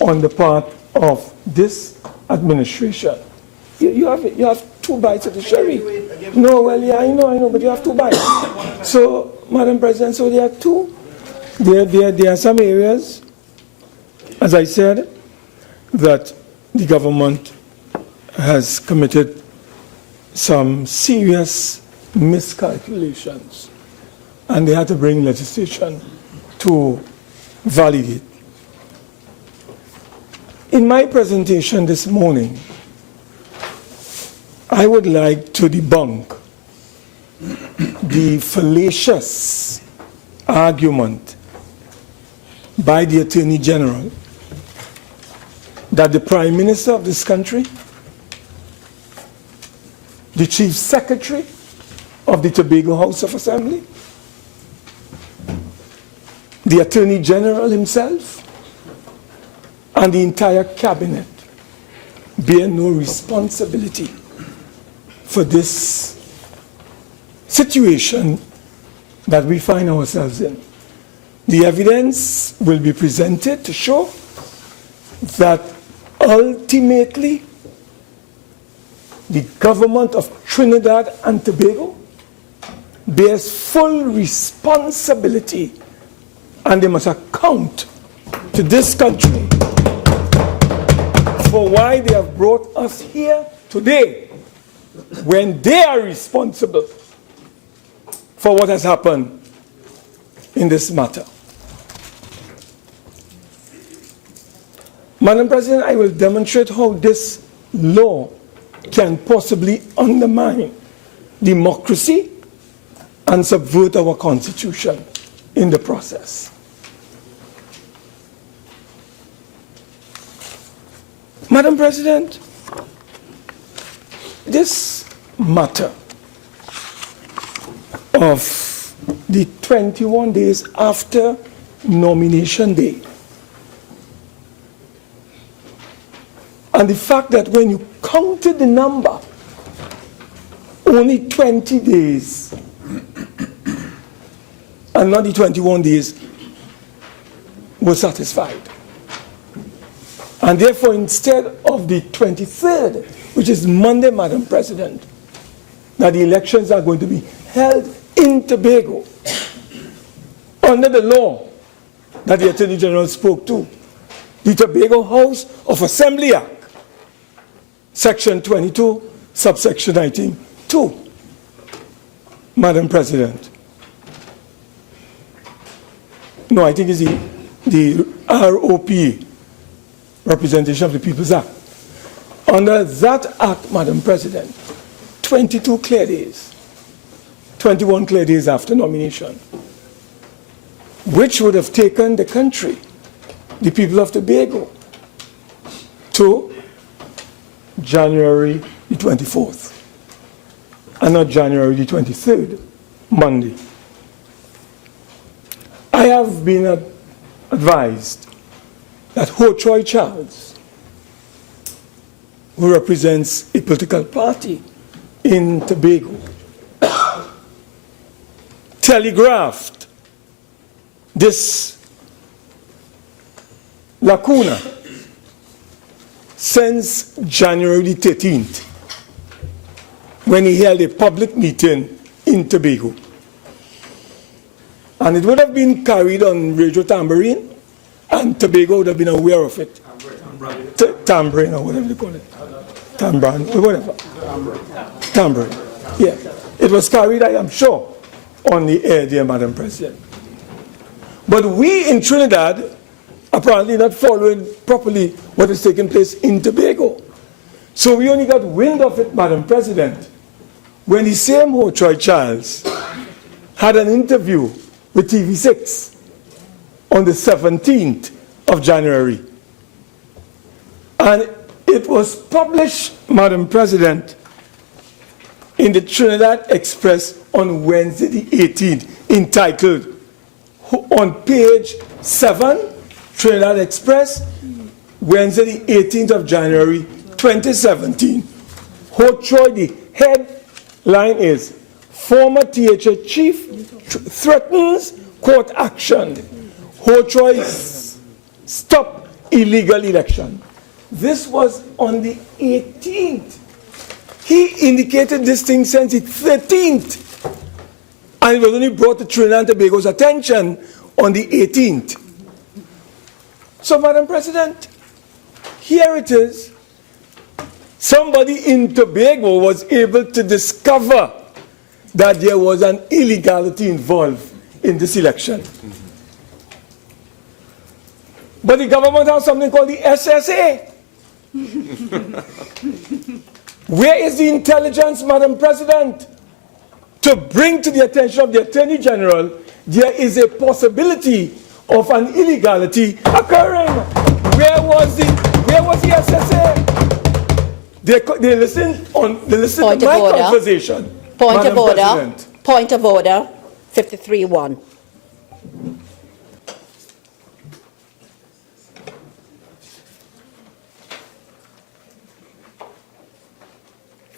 on the part of this administration. You have 2 bites of the cherry. No, well, yeah, I know, but you have 2 bites. So, Madam President, so there are two. There are some areas, as I said, that the government has committed some serious miscalculations, and they had to bring legislation to validate. In my presentation this morning, I would like to debunk the fallacious argument by the Attorney General that the Prime Minister of this country, the Chief Secretary of the Tobago House of Assembly, the Attorney General himself, and the entire cabinet bear no responsibility for this situation that we find ourselves in. The evidence will be presented to show that ultimately the government of Trinidad and Tobago bears full responsibility, and they must account to this country for why they have brought us here today, when they are responsible for what has happened in this matter. Madam President, I will demonstrate how this law can possibly undermine democracy and subvert our Constitution in the process. Madam President, this matter of the 21 days after nomination day. And the fact that when you counted the number, only 20 days, and not the 21 days, were satisfied. And therefore, instead of the 23rd, which is Monday, Madam President, that the elections are going to be held in Tobago, under the law that the Attorney General spoke to, the Tobago House of Assembly Act, Section 22, subsection 19, 2. Madam President. No, I think it's the ROP, Representation of the People's Act. Under that act, Madam President, 22 clear days, 21 clear days after nomination, which would have taken the country, the people of Tobago, to January the 24th, and not January the 23rd, Monday. I have been advised that Ho Choi Charles, who represents a political party in Tobago, telegraphed this lacuna since January 13th, when he held a public meeting in Tobago. And it would have been carried on radio tambourine, and Tobago would have been aware of it. Tambourine, or whatever you call it. Tambourine, whatever. Tambourine. Yeah. It was carried, I am sure, on the air, dear Madam President. But we in Trinidad, apparently not following properly what is taking place in Tobago. So we only got wind of it, Madam President, when the same Ho Choi Charles had an interview with TV6 on the 17th of January. And it was published, Madam President, in the Trinidad Express on Wednesday the 18th, entitled, on page 7, Trinidad Express, Wednesday the 18th of January, 2017. Ho Choi, the headline is, former THA chief threatens court action. Ho Choi stop illegal election. This was on the 18th. He indicated this thing since the 13th. And it was only brought to Trinidad and Tobago's attention on the 18th. So, Madam President, here it is. Somebody in Tobago was able to discover that there was an illegality involved in this election. But the government has something called the SSA. Where is the intelligence, Madam President, to bring to the attention of the Attorney General there is a possibility of an illegality occurring? Where was the SSA? They listened to my conversation. Point Madam of order. President. Point of order. 53-1.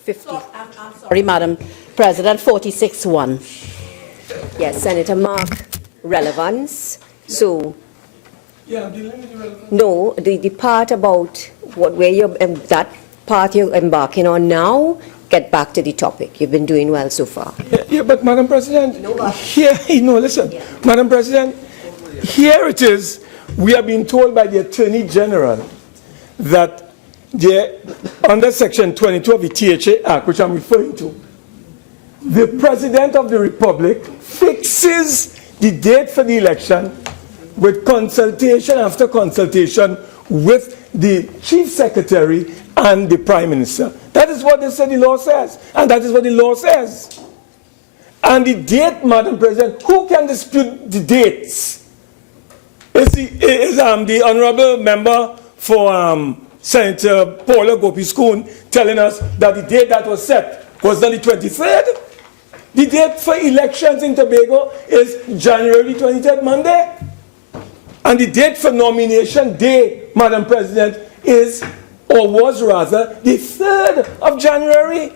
I'm sorry, Madam President. 46-1. Yes, Senator Mark, relevance. So, Yeah, dealing with the relevant. no, the part about where you're, that part you're embarking on now, get back to the topic. You've been doing well so far. Yeah, but Madam President, listen. Yeah. Madam President, here it is. We have been told by the Attorney General that under Section 22 of the THA Act, which I'm referring to, the President of the Republic fixes the date for the election with consultation after consultation with the Chief Secretary and the Prime Minister. That is what they say the law says, and that is what the law says. And the date, Madam President, who can dispute the dates? Is the honourable member for Senator Paula Gopi-Schoon telling us that the date that was set was not the 23rd? The date for elections in Tobago is January 23rd, Monday. And the date for nomination day, Madam President, is, or was rather, the 3rd of January.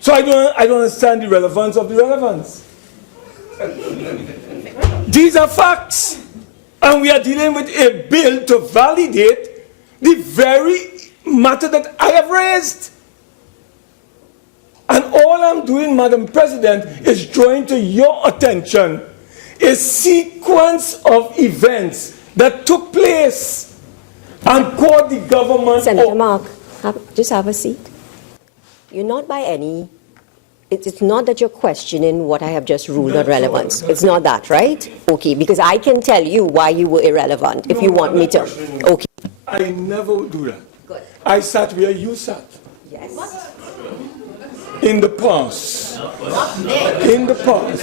So I don't understand the relevance of the relevance. These are facts. And we are dealing with a bill to validate the very matter that I have raised. And all I'm doing, Madam President, is drawing to your attention a sequence of events that took place and caught the government. Senator Mark, just have a seat. You're not by any. It's not that you're questioning what I have just ruled on relevance. It's not that, right? Okay, because I can tell you why you were irrelevant if you want me to. Okay. I never would do that. Good. I sat where you sat. Yes. In the past. In the past.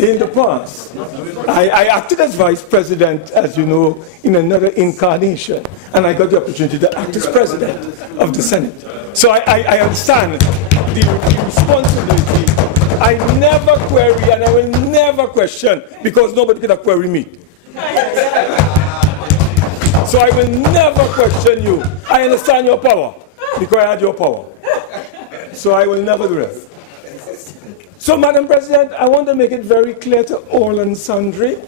In the past. I acted as vice president, as you know, in another incarnation. And I got the opportunity to act as president of the Senate. So I understand the responsibility. I never query and I will never question because nobody can query me. So I will never question you. I understand your power because I had your power. So I will never do that. So, Madam President, I want to make it very clear to all and sundry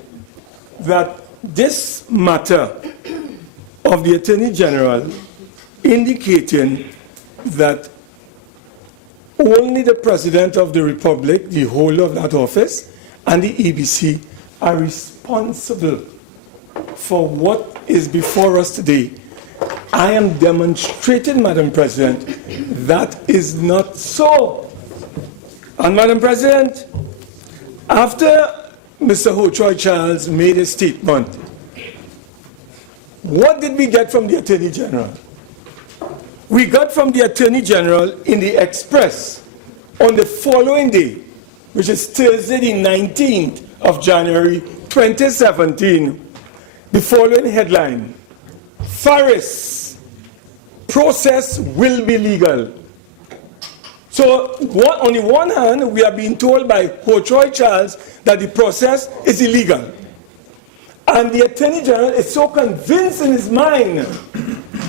that this matter of the Attorney General indicating that only the President of the Republic, the holder of that office, and the EBC are responsible for what is before us today. I am demonstrating, Madam President, that is not so. And Madam President, after Mr. Ho-Choi Charles made a statement, what did we get from the Attorney General? We got from the Attorney General in the Express on the following day, which is Thursday the 19th of January 2017, the following headline: Faris, process will be legal. So on the one hand, we are being told by Ho-Choi Charles that the process is illegal. And the Attorney General is so convinced in his mind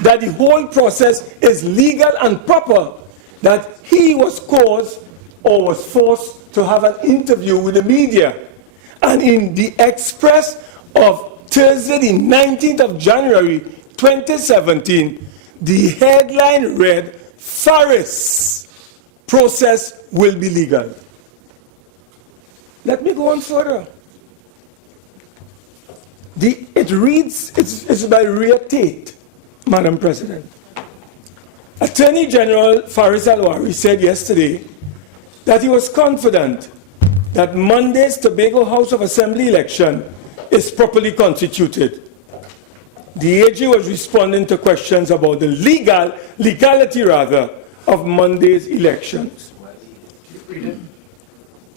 that the whole process is legal and proper that he was caused or was forced to have an interview with the media. And in the Express of Thursday, the 19th of January 2017, the headline read, Faris, process will be legal. Let me go on further. It reads, it's by Rhea Tate, Madam President. Attorney General Faris Al-Rawi said yesterday that he was confident that Monday's Tobago House of Assembly election is properly constituted. The AG was responding to questions about the legality of Monday's elections.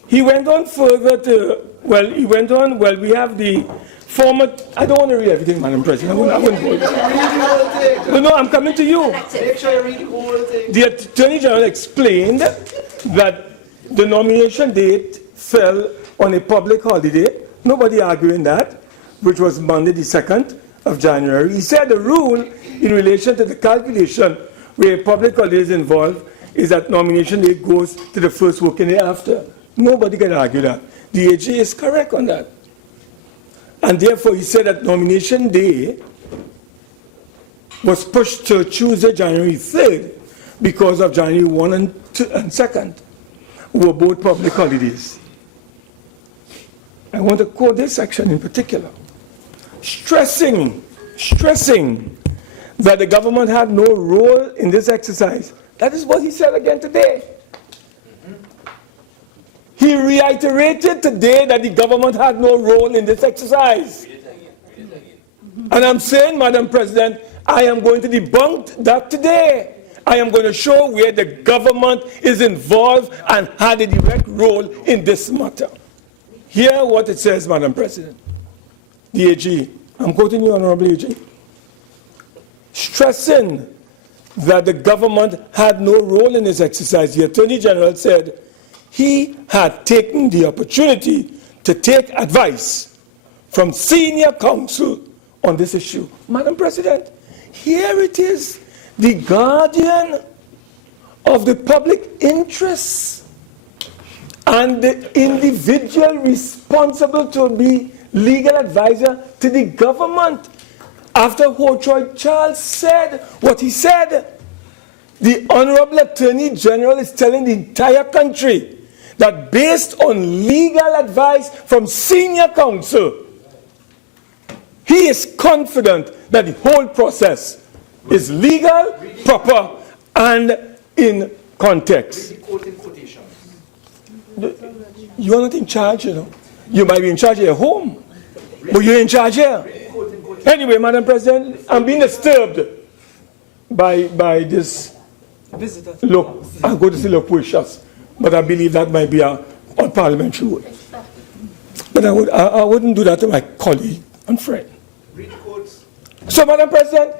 He went on further to, we have the former, I don't want to read everything, Madam President. I wouldn't go. No, I'm coming to you. Make sure you read the whole thing. The Attorney General explained that the nomination date fell on a public holiday. Nobody arguing that, which was Monday the 2nd of January. He said the rule in relation to the calculation where a public holiday is involved is that nomination day goes to the first working day after. Nobody can argue that. The AG is correct on that. And therefore, he said that nomination day was pushed to Tuesday, January 3rd, because of January 1 and 2nd, who were both public holidays. I want to quote this section in particular. Stressing that the government had no role in this exercise. That is what he said again today. He reiterated today that the government had no role in this exercise. And I'm saying, Madam President, I am going to debunk that today. I am going to show where the government is involved and had a direct role in this matter. Hear what it says, Madam President. The AG, I'm quoting you, Honorable AG. Stressing that the government had no role in this exercise, the Attorney General said he had taken the opportunity to take advice from senior counsel on this issue. Madam President, here it is, the guardian of the public interest and the individual responsible to be legal advisor to the government. After Hotroy Charles said what he said, the Honorable Attorney General is telling the entire country that based on legal advice from senior counsel, he is confident that the whole process is legal, proper, and in context. You are not in charge, you know. You might be in charge of your home, but you're in charge here. Anyway, Madam President, I'm being disturbed by this look. I'm going to say loquacious, but I believe that might be a parliamentary word. But I wouldn't do that to my colleague and friend. So, Madam President,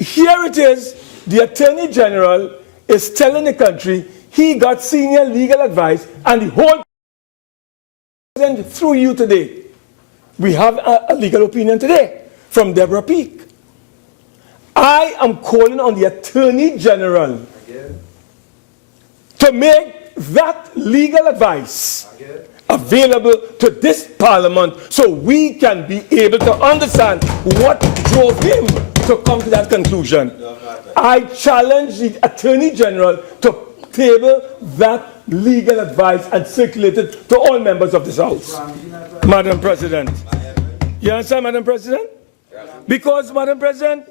here it is. The Attorney General is telling the country he got senior legal advice, and the whole President, through you today, we have a legal opinion today from Deborah Peake. I am calling on the Attorney General to make that legal advice available to this Parliament so we can be able to understand what drove him to come to that conclusion. I challenge the Attorney General to table that legal advice and circulate it to all members of this House. Madam President. You understand, Madam President? Because, Madam President,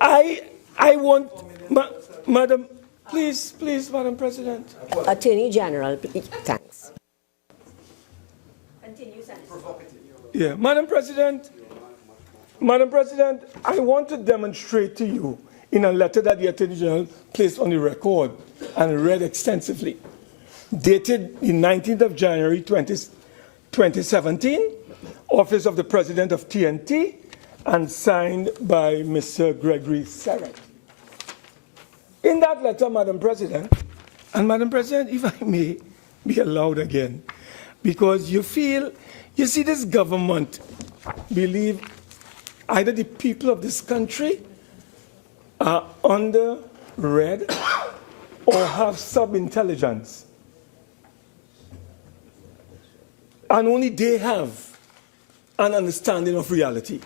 I want, Madam, please, Madam President. Attorney General, thanks. Yeah, Madam President, I want to demonstrate to you in a letter that the Attorney General placed on the record and read extensively, dated the 19th of January 2017, Office of the President of TNT, and signed by Mr. Gregory Serrett. In that letter, Madam President, and Madam President, if I may be allowed again, because you see this government believe either the people of this country are under-read or have sub-intelligence. And only they have an understanding of reality.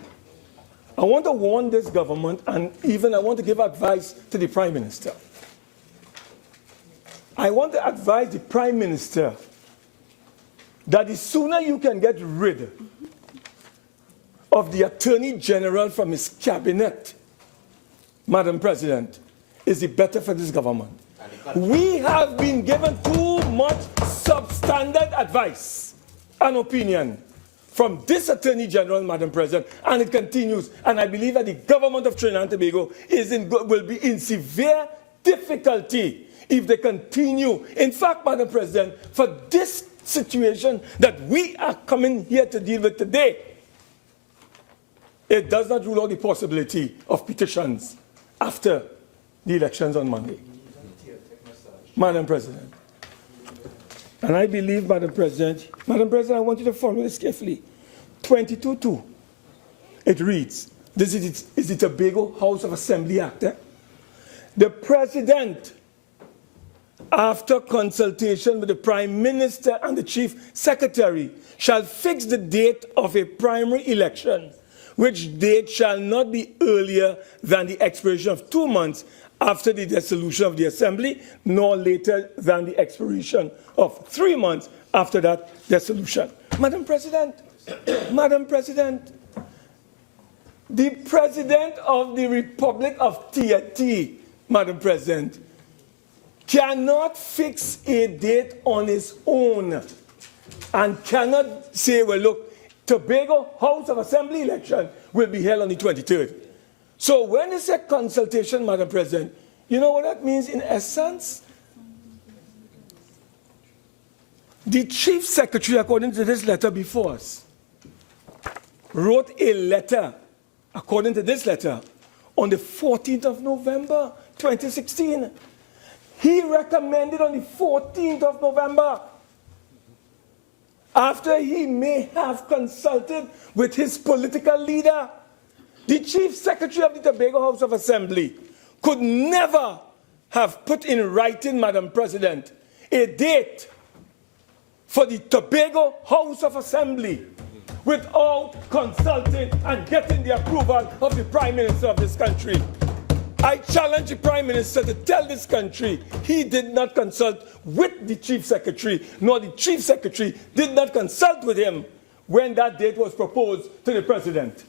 I want to warn this government, and even I want to give advice to the Prime Minister. I want to advise the Prime Minister that the sooner you can get rid of the Attorney General from his cabinet, Madam President, is the better for this government. We have been given too much substandard advice and opinion from this Attorney General, Madam President, and it continues. And I believe that the government of Trinidad and Tobago will be in severe difficulty if they continue. In fact, Madam President, for this situation that we are coming here to deal with today, it does not rule out the possibility of petitions after the elections on Monday. Madam President. And I believe, Madam President, I want you to follow this carefully. 22.2, it reads, this is the Tobago House of Assembly Act. The President, after consultation with the Prime Minister and the Chief Secretary, shall fix the date of a primary election, which date shall not be earlier than the expiration of 2 months after the dissolution of the Assembly, nor later than the expiration of 3 months after that dissolution. Madam President, Madam President, the President of the Republic of TNT, Madam President, cannot fix a date on his own and cannot say, well, look, Tobago House of Assembly election will be held on the 23rd. So when it's a consultation, Madam President, you know what that means in essence? The Chief Secretary, according to this letter before us, wrote a letter, according to this letter, on the 14th of November, 2016. He recommended on the 14th of November after he may have consulted with his political leader. The Chief Secretary of the Tobago House of Assembly could never have put in writing, Madam President, a date for the Tobago House of Assembly without consulting and getting the approval of the Prime Minister of this country. I challenge the Prime Minister to tell this country he did not consult with the Chief Secretary, nor the Chief Secretary did not consult with him when that date was proposed to the President.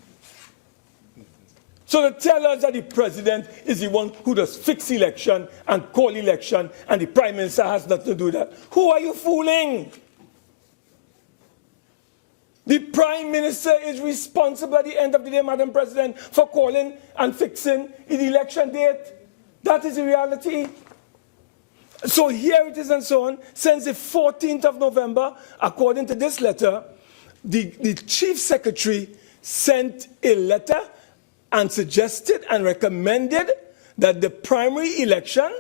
So to tell us that the President is the one who does fix election and call election and the Prime Minister has nothing to do with that, who are you fooling? The Prime Minister is responsible at the end of the day, Madam President, for calling and fixing the election date. That is the reality. So here it is and so on. Since the 14th of November, according to this letter, the Chief Secretary sent a letter and suggested and recommended that the primary election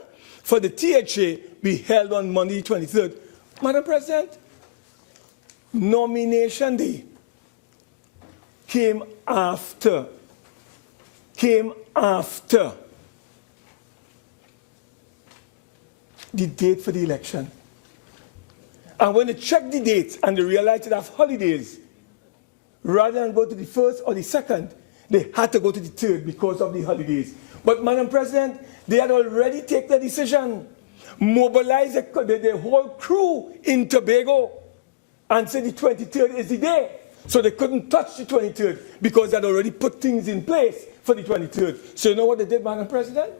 for the THA be held on Monday 23rd. Madam President, nomination day came after the date for the election. And when they checked the dates and they realized they have holidays, rather than go to the 1st or the 2nd, they had to go to the 3rd because of the holidays. But Madam President, they had already taken the decision, mobilized the whole crew in Tobago, and said the 23rd is the day. So they couldn't touch the 23rd because they had already put things in place for the 23rd. So you know what they did, Madam President?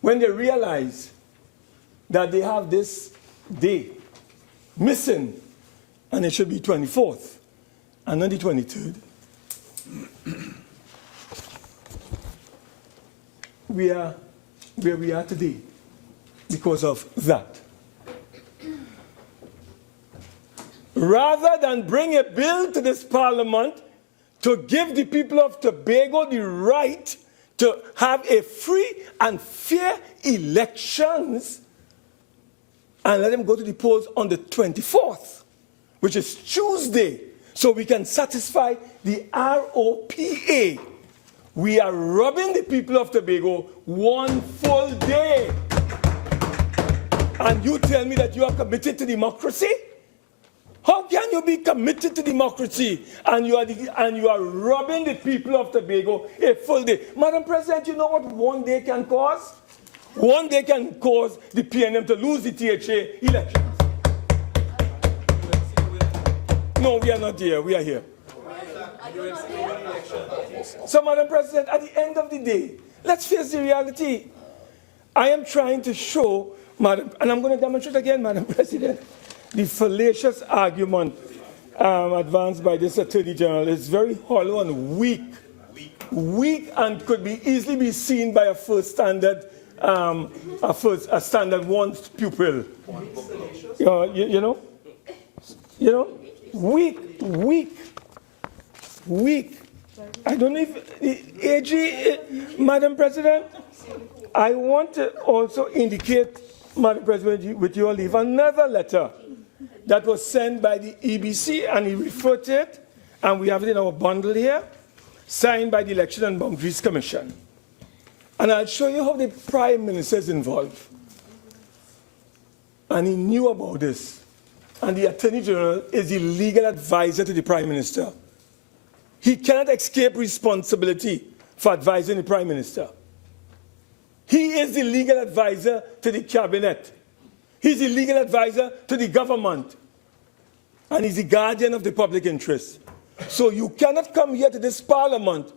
When they realized that they have this day missing, and it should be 24th, and not the 23rd, we are where we are today because of that. Rather than bring a bill to this Parliament to give the people of Tobago the right to have a free and fair elections and let them go to the polls on the 24th, which is Tuesday, so we can satisfy the ROPA. We are robbing the people of Tobago one full day. And you tell me that you are committed to democracy? How can you be committed to democracy and you are robbing the people of Tobago a full day? Madam President, you know what one day can cause? One day can cause the PNM to lose the THA elections. No, we are not here. We are here. So, Madam President, at the end of the day, let's face the reality. I am trying to show, Madam, and I'm going to demonstrate again, Madam President, the fallacious argument advanced by this Attorney General is very hollow and weak. Weak and could be easily be seen by a first standard, a standard one pupil. You know, weak. I don't know if AG, Madam President, I want to also indicate, Madam President, with your leave, another letter that was sent by the EBC, and he referred to it, and we have it in our bundle here, signed by the Election and Boundaries Commission. And I'll show you how the Prime Minister is involved. And he knew about this. And the Attorney General is the legal advisor to the Prime Minister. He cannot escape responsibility for advising the Prime Minister. He is the legal advisor to the Cabinet. He's the legal advisor to the government. And he's the guardian of the public interest. So you cannot come here to this Parliament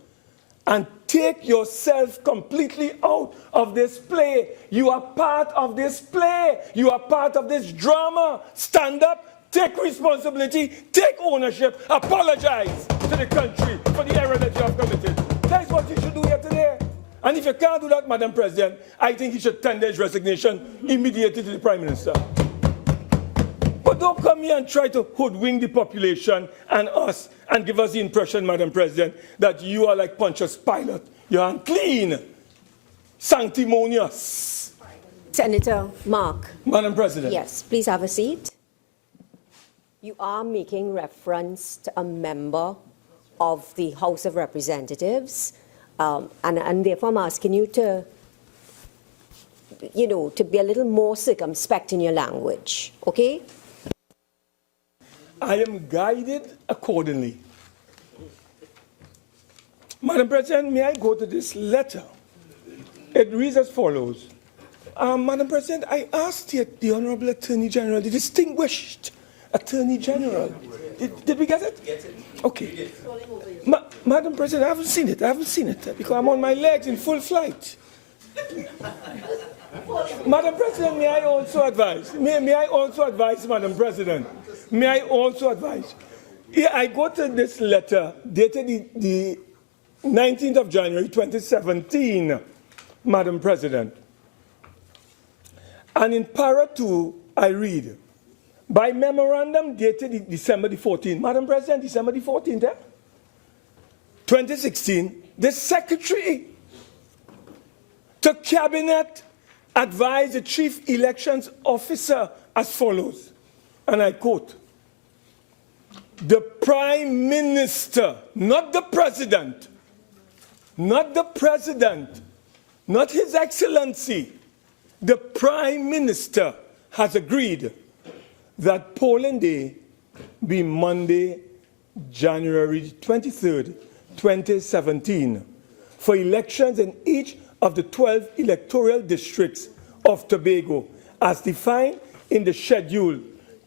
and take yourself completely out of this play. You are part of this play. You are part of this drama. Stand up, take responsibility, take ownership, apologize to the country for the error that you have committed. That is what you should do here today. And if you can't do that, Madam President, I think he should tender his resignation immediately to the Prime Minister. But don't come here and try to hoodwink the population and us and give us the impression, Madam President, that you are like Pontius Pilate. You're unclean, sanctimonious. Senator Mark. Madam President. Yes, please have a seat. You are making reference to a member of the House of Representatives, and therefore I'm asking you to, to be a little more circumspect in your language, okay? I am guided accordingly. Madam President, may I go to this letter? It reads as follows. Madam President, I asked the Honorable Attorney General, the distinguished Attorney General. Did we get it? Get it. Okay. Madam President, I haven't seen it because I'm on my legs in full flight. Madam President, may I also advise? May I also advise, Madam President? May I also advise? Yeah, I got this letter dated the 19th of January 2017, Madam President. And in para 2, I read, by memorandum dated December the 14th, Madam President, December the 14th, 2016, the Secretary to Cabinet advised the Chief Elections Officer as follows, and I quote, the Prime Minister, not the President, not His Excellency, the Prime Minister has agreed that polling day be Monday, January 23rd, 2017, for elections in each of the 12 electoral districts of Tobago, as defined in the schedule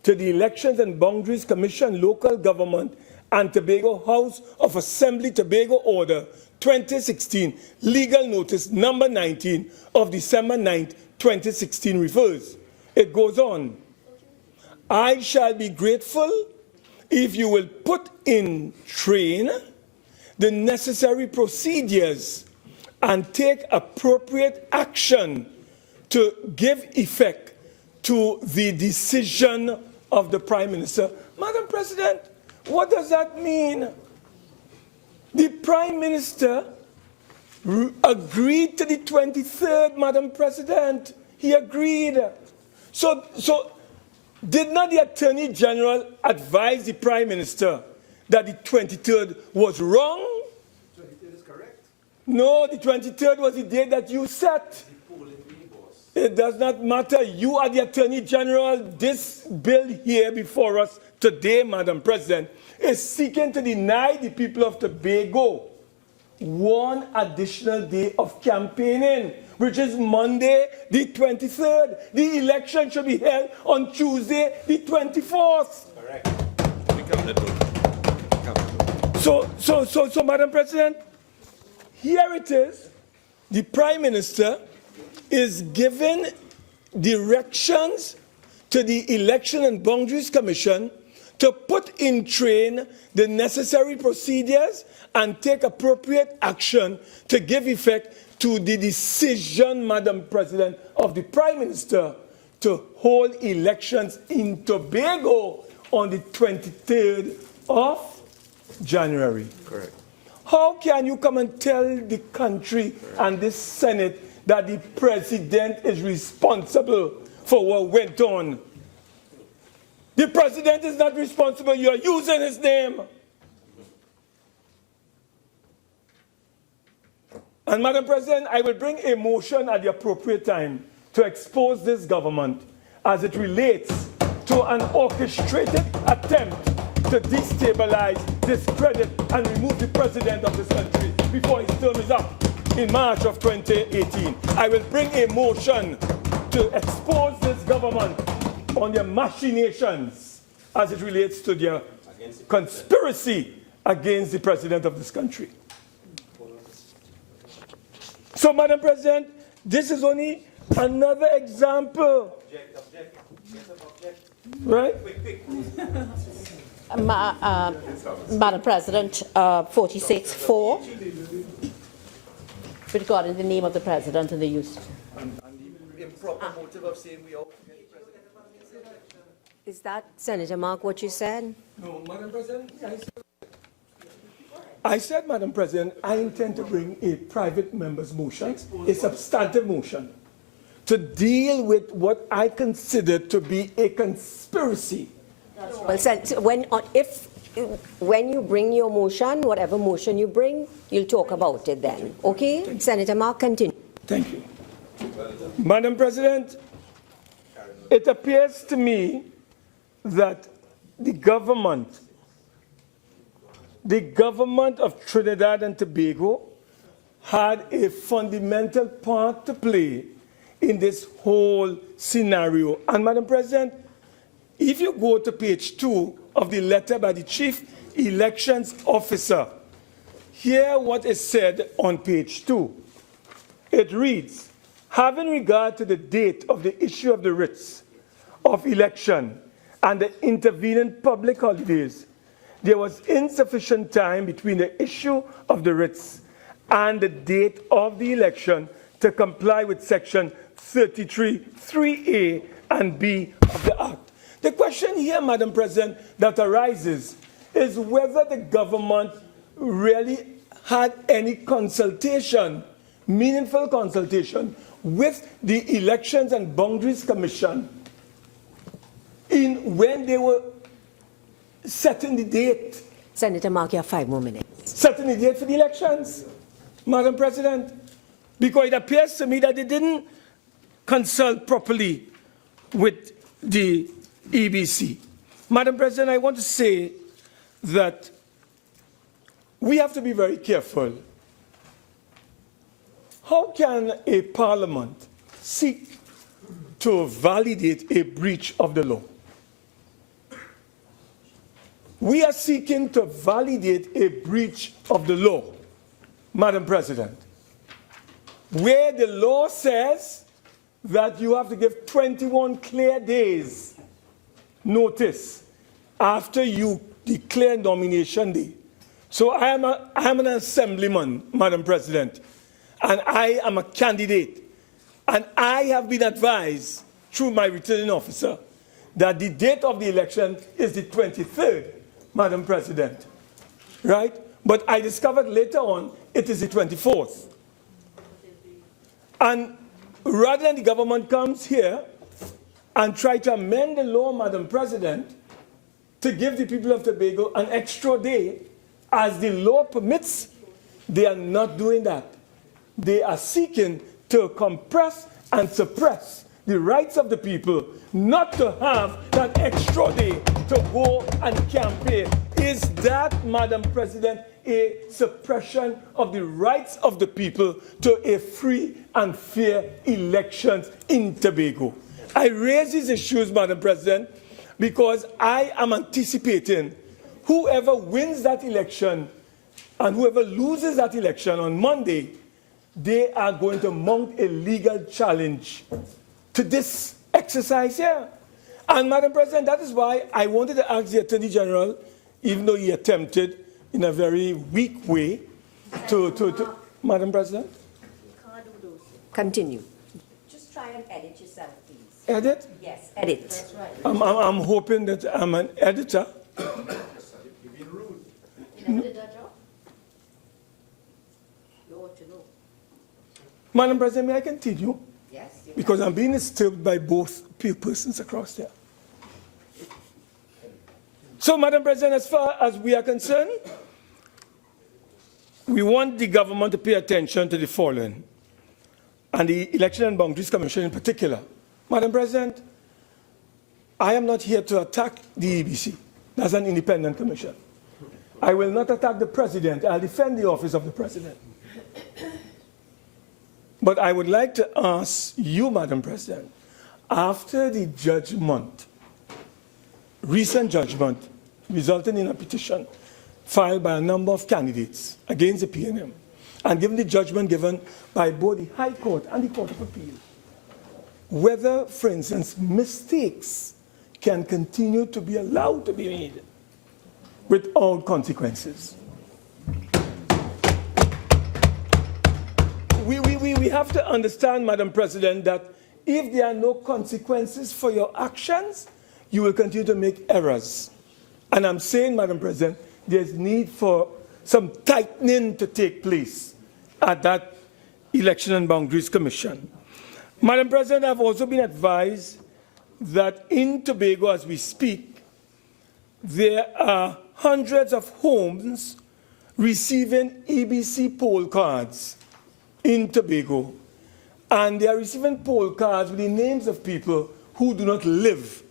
to the Elections and Boundaries Commission, Local Government and Tobago House of Assembly Tobago Order 2016, legal notice number 19 of December 9th, 2016 refers. It goes on. I shall be grateful if you will put in train the necessary procedures and take appropriate action to give effect to the decision of the Prime Minister. Madam President, what does that mean? The Prime Minister agreed to the 23rd, Madam President. He agreed. So did not the Attorney General advise the Prime Minister that the 23rd was wrong? 23rd is correct. No, the 23rd was the date that you set. It does not matter. You are the Attorney General. This bill here before us today, Madam President, is seeking to deny the people of Tobago one additional day of campaigning, which is Monday, the 23rd. The election should be held on Tuesday, the 24th. Correct. So, Madam President, here it is. The Prime Minister is giving directions to the Election and Boundaries Commission to put in train the necessary procedures and take appropriate action to give effect to the decision, Madam President, of the Prime Minister to hold elections in Tobago on the 23rd of January. Correct. How can you come and tell the country and the Senate that the President is responsible for what went on? The President is not responsible. You are using his name. And Madam President, I will bring a motion at the appropriate time to expose this government as it relates to an orchestrated attempt to destabilize, discredit, and remove the President of this country before his term is up in March of 2018. I will bring a motion to expose this government on their machinations as it relates to their conspiracy against the President of this country. So, Madam President, this is only another example. Object. Right? Quick. Madam President, 46-4, regarding the name of the President and the use. And the improper motive of saying we all. Is that, Senator Mark, what you said? No, Madam President, I said, Madam President, I intend to bring a private member's motion, a substantive motion, to deal with what I consider to be a conspiracy Well, when you bring your motion, whatever motion you bring, you'll talk about it then. Okay? Senator Mark, continue. Thank you. Madam President, it appears to me that the government of Trinidad and Tobago had a fundamental part to play in this whole scenario. And Madam President, if you go to page 2 of the letter by the Chief Elections Officer, hear what is said on page 2. It reads, having regard to the date of the issue of the writs of election and the intervening public holidays, there was insufficient time between the issue of the writs and the date of the election to comply with section 33, 3A and B of the Act. The question here, Madam President, that arises is whether the government really had any consultation, meaningful consultation, with the Elections and Boundaries Commission when they were setting the date. Senator Mark, you have 5 more minutes. Setting the date for the elections, Madam President, because it appears to me that they didn't consult properly with the EBC. Madam President, I want to say that we have to be very careful. How can a parliament seek to validate a breach of the law? We are seeking to validate a breach of the law, Madam President, where the law says that you have to give 21 clear days notice after you declare nomination day. So I am an assemblyman, Madam President, and I am a candidate. And I have been advised through my returning officer that the date of the election is the 23rd, Madam President, right? But I discovered later on it is the 24th. And rather than the government comes here and try to amend the law, Madam President, to give the people of Tobago an extra day, as the law permits, they are not doing that. They are seeking to compress and suppress the rights of the people, not to have that extra day to go and campaign. Is that, Madam President, a suppression of the rights of the people to a free and fair elections in Tobago? I raise these issues, Madam President, because I am anticipating whoever wins that election and whoever loses that election on Monday, they are going to mount a legal challenge to this exercise here. And, Madam President, that is why I wanted to ask the Attorney General, even though he attempted in a very weak way to Madam President? Continue. Just try and edit yourself, please. Edit? Yes, edit. That's right. I'm hoping that I'm an editor. You're being rude. You never did that job? You ought to know. Madam President, may I continue? Yes. Because I'm being disturbed by both persons across there. So, Madam President, as far as we are concerned, we want the government to pay attention to the following, and the Election and Boundaries Commission in particular. Madam President, I am not here to attack the EBC. That's an independent commission. I will not attack the President. I'll defend the office of the President. But I would like to ask you, Madam President, after the judgment, recent judgment, resulting in a petition filed by a number of candidates against the PNM, and given the judgment given by both the High Court and the Court of Appeal, whether, for instance, mistakes can continue to be allowed to be made without consequences. We have to understand, Madam President, that if there are no consequences for your actions, you will continue to make errors. And I'm saying, Madam President, there's need for some tightening to take place at that Election and Boundaries Commission. Madam President, I've also been advised that in Tobago, as we speak, there are hundreds of homes receiving EBC poll cards in Tobago, and they are receiving poll cards with the names of people who do not live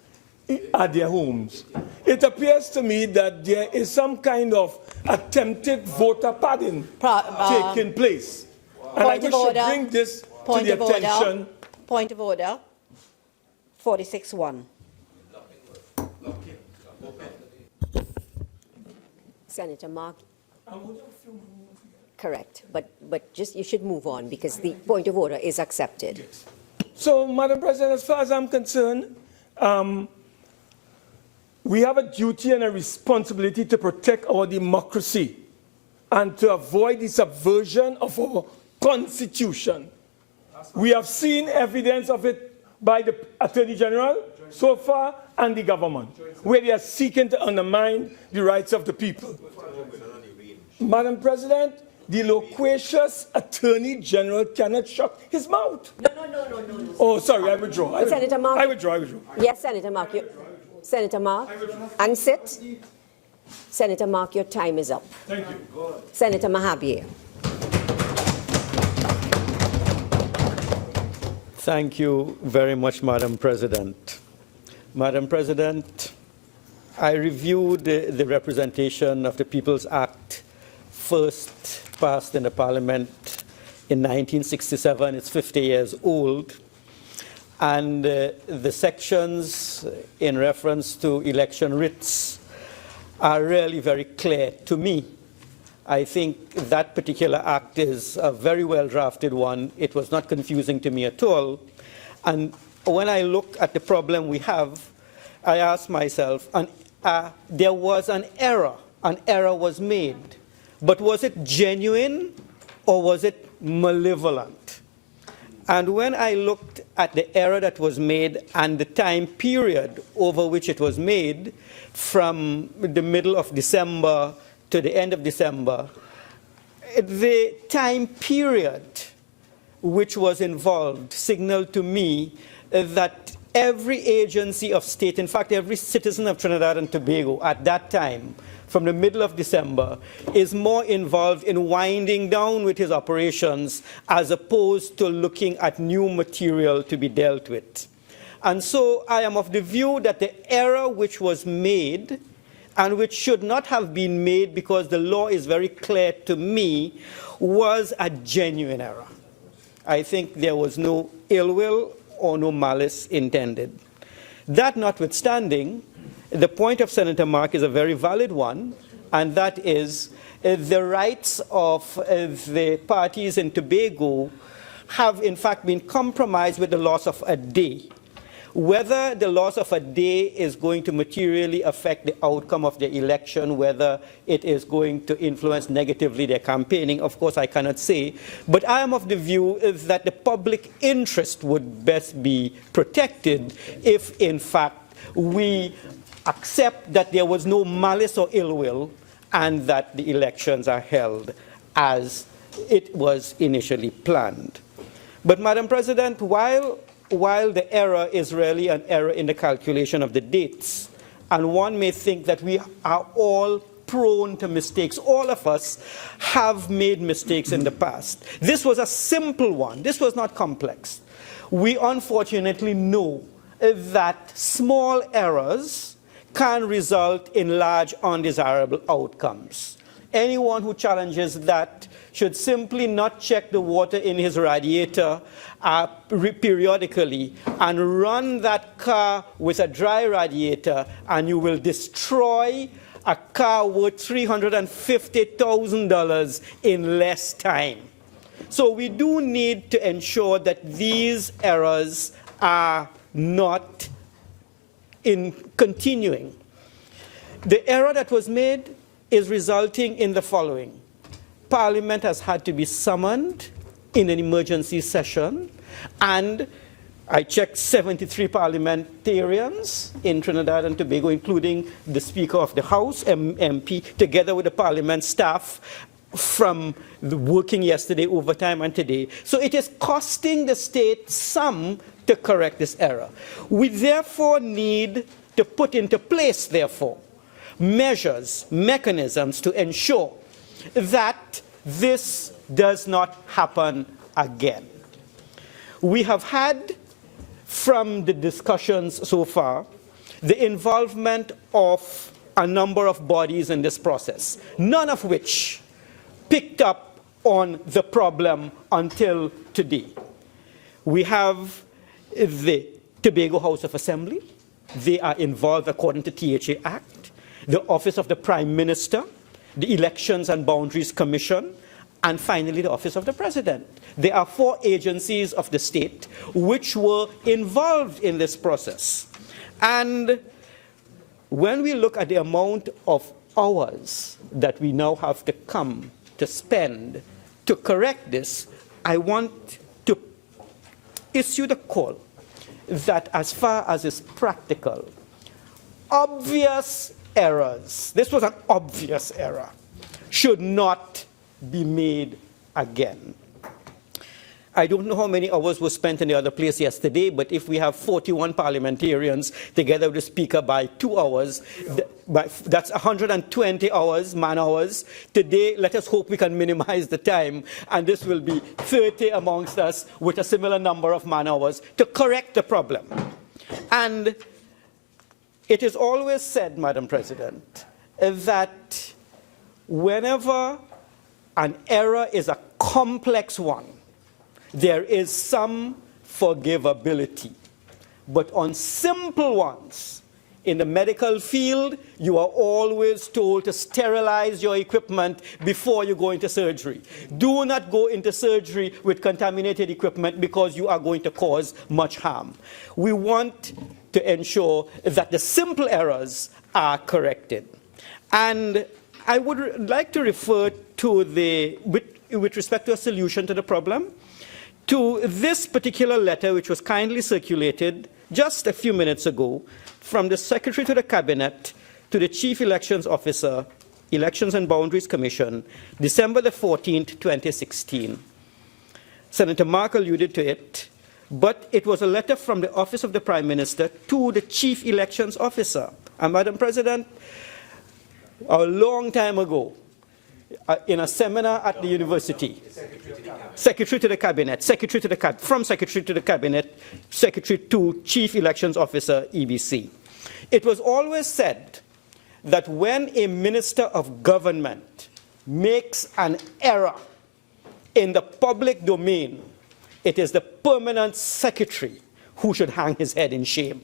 at their homes. It appears to me that there is some kind of attempted voter padding taking place. And I wish to bring this to the attention. Point of order. 46-1. Senator Mark. Correct, but just you should move on because the point of order is accepted. Yes. So, Madam President, as far as I'm concerned, we have a duty and a responsibility to protect our democracy and to avoid the subversion of our Constitution. We have seen evidence of it by the Attorney General so far and the government, where they are seeking to undermine the rights of the people. Madam President, the loquacious Attorney General cannot shut his mouth. No. Oh, sorry, I withdraw. Senator Mark. I withdraw. Yes, Senator Mark. Senator Mark, and sit. Senator Mark, your time is up. Thank you. Senator Mahabir. Thank you very much, Madam President. Madam President, I reviewed the Representation of the People's Act first passed in the Parliament in 1967. It's 50 years old. And the sections in reference to election writs are really very clear to me. I think that particular act is a very well drafted one. It was not confusing to me at all. And when I look at the problem we have, I ask myself, there was an error. An error was made. But was it genuine or was it malevolent? And when I looked at the error that was made and the time period over which it was made, from the middle of December to the end of December, the time period which was involved signaled to me that every agency of state, in fact, every citizen of Trinidad and Tobago at that time, from the middle of December, is more involved in winding down with his operations as opposed to looking at new material to be dealt with. And so I am of the view that the error which was made, and which should not have been made because the law is very clear to me, was a genuine error. I think there was no ill will or no malice intended. That notwithstanding, the point of Senator Mark is a very valid one, and that is the rights of the parties in Tobago have in fact been compromised with the loss of a day. Whether the loss of a day is going to materially affect the outcome of the election, whether it is going to influence negatively their campaigning, of course I cannot say. But I am of the view that the public interest would best be protected if, in fact, we accept that there was no malice or ill will and that the elections are held as it was initially planned. But, Madam President, while the error is really an error in the calculation of the dates, and one may think that we are all prone to mistakes. All of us have made mistakes in the past. This was a simple one. This was not complex. We unfortunately know that small errors can result in large undesirable outcomes. Anyone who challenges that should simply not check the water in his radiator periodically and run that car with a dry radiator, and you will destroy a car worth $350,000 in less time. So we do need to ensure that these errors are not in continuing. The error that was made is resulting in the following. Parliament has had to be summoned in an emergency session, and I checked 73 parliamentarians in Trinidad and Tobago, including the Speaker of the House, MP, together with the Parliament staff from the working yesterday, overtime, and today. So it is costing the state some to correct this error. We therefore need to put into place, therefore, measures, mechanisms to ensure that this does not happen again. We have had, from the discussions so far, the involvement of a number of bodies in this process, none of which picked up on the problem until today. We have the Tobago House of Assembly. They are involved according to THA Act, the Office of the Prime Minister, the Elections and Boundaries Commission, and finally the Office of the President. There are 4 agencies of the state which were involved in this process. And when we look at the amount of hours that we now have to come to spend to correct this, I want to issue the call that as far as is practical, obvious errors, this was an obvious error, should not be made again. I don't know how many hours were spent in the other place yesterday, but if we have 41 parliamentarians together with the speaker by 2 hours, that's 120 hours, man-hours. Today, let us hope we can minimize the time, and this will be 30 amongst us with a similar number of man-hours to correct the problem. And it is always said, Madam President, that whenever an error is a complex one, there is some forgivability. But on simple ones, in the medical field, you are always told to sterilize your equipment before you go into surgery. Do not go into surgery with contaminated equipment because you are going to cause much harm. We want to ensure that the simple errors are corrected. And I would like to refer to with respect to a solution to the problem, to this particular letter, which was kindly circulated just a few minutes ago from the Secretary to the Cabinet to the Chief Elections Officer, Elections and Boundaries Commission, December the 14th, 2016. Senator Mark alluded to it, but it was a letter from the Office of the Prime Minister to the Chief Elections Officer. And Madam President, a long time ago, in a seminar at the university, Secretary to the Cabinet, from Secretary to the Cabinet, Secretary to Chief Elections Officer, EBC. It was always said that when a Minister of Government makes an error in the public domain, it is the permanent secretary who should hang his head in shame,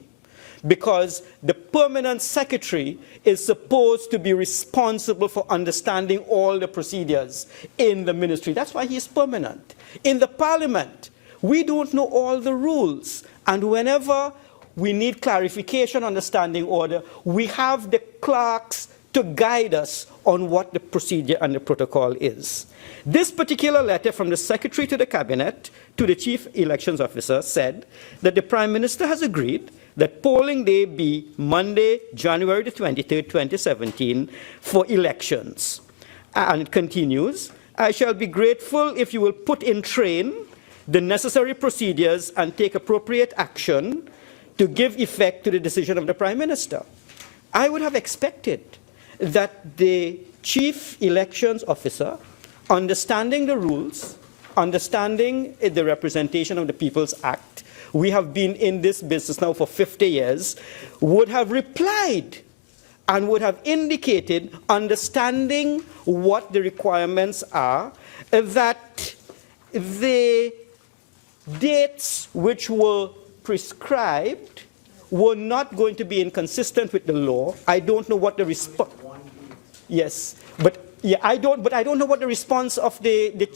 because the permanent secretary is supposed to be responsible for understanding all the procedures in the ministry. That's why he is permanent. In the parliament, we don't know all the rules, and whenever we need clarification on the standing order, we have the clerks to guide us on what the procedure and the protocol is. This particular letter from the Secretary to the Cabinet to the Chief Elections Officer said that the Prime Minister has agreed that polling day be Monday, January the 23rd, 2017, for elections. And it continues, I shall be grateful if you will put in train the necessary procedures and take appropriate action to give effect to the decision of the Prime Minister. I would have expected that the Chief Elections Officer, understanding the rules, understanding the Representation of the People's Act, we have been in this business now for 50 years, would have replied and would have indicated, understanding what the requirements are, that the dates which were prescribed were not going to be inconsistent with the law. I don't know what the response. Yes, but yeah, I don't know what the response of the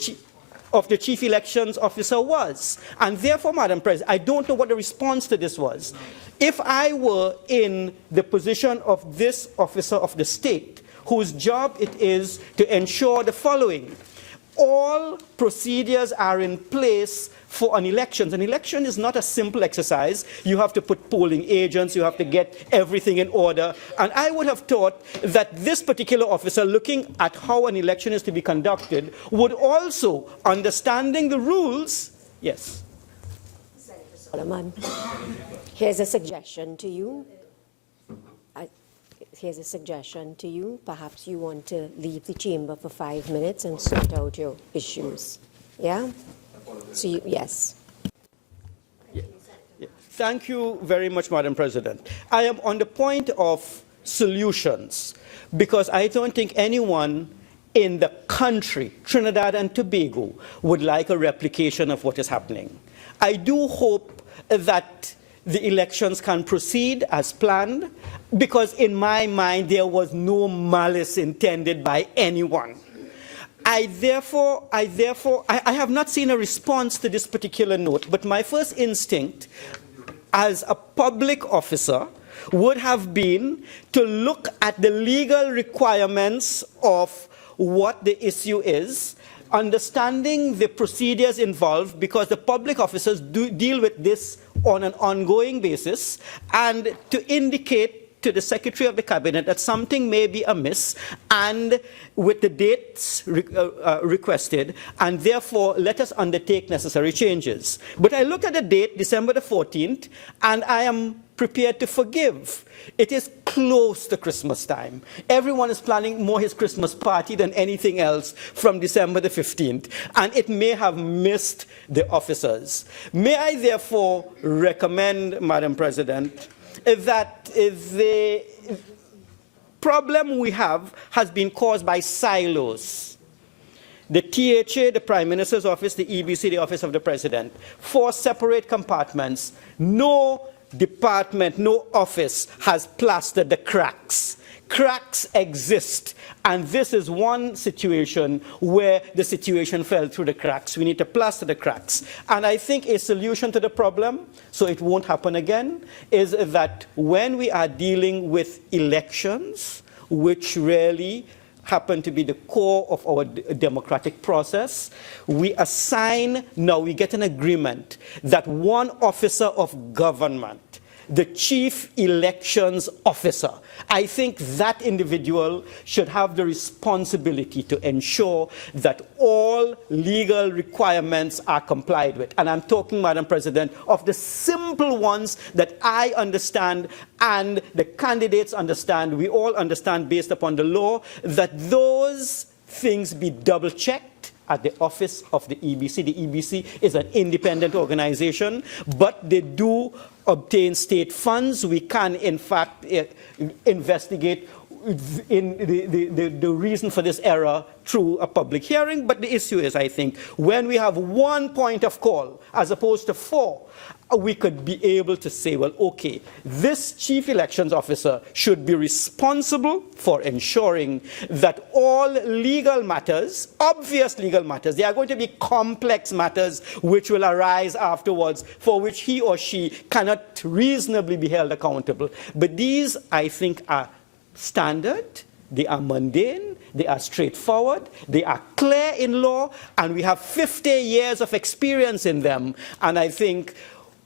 Chief Elections Officer was. And therefore, Madam President, I don't know what the response to this was. If I were in the position of this officer of the state, whose job it is to ensure the following: all procedures are in place for an election. An election is not a simple exercise. You have to put polling agents, you have to get everything in order. And I would have thought that this particular officer, looking at how an election is to be conducted, would also, understanding the rules, yes. Solomon, here's a suggestion to you. here's a suggestion to you. Perhaps you want to leave the chamber for 5 minutes and sort out your issues. Yeah? So, yes. Thank you very much, Madam President. I am on the point of solutions because I don't think anyone in the country, Trinidad and Tobago, would like a replication of what is happening. I do hope that the elections can proceed as planned because in my mind there was no malice intended by anyone. I have not seen a response to this particular note, but my first instinct as a public officer would have been to look at the legal requirements of what the issue is, understanding the procedures involved, because the public officers do deal with this on an ongoing basis, and to indicate to the Secretary of the Cabinet that something may be amiss, and with the dates requested, and therefore let us undertake necessary changes. But I look at the date, December the 14th, and I am prepared to forgive. It is close to Christmas time. Everyone is planning more his Christmas party than anything else from December the 15th, and it may have missed the officers. May I therefore recommend, Madam President, that the problem we have has been caused by silos. The THA, the Prime Minister's office, the EBC, the Office of the President, 4 separate compartments. No department, no office has plastered the cracks. Cracks exist, and this is one situation where the situation fell through the cracks. We need to plaster the cracks. And I think a solution to the problem, so it won't happen again, is that when we are dealing with elections, which really happen to be the core of our democratic process, we get an agreement that one officer of government, the chief elections officer, I think that individual should have the responsibility to ensure that all legal requirements are complied with. And I'm talking, Madam President, of the simple ones that I understand and the candidates understand, we all understand based upon the law, that those things be double-checked at the office of the EBC. The EBC is an independent organization, but they do obtain state funds. We can, in fact, investigate in the reason for this error through a public hearing. But the issue is, I think, when we have one point of call as opposed to 4, we could be able to say, well, okay, this chief elections officer should be responsible for ensuring that all legal matters, obvious legal matters, there are going to be complex matters which will arise afterwards for which he or she cannot reasonably be held accountable. But these, I think, are standard, they are mundane, they are straightforward, they are clear in law, and we have 50 years of experience in them. And I think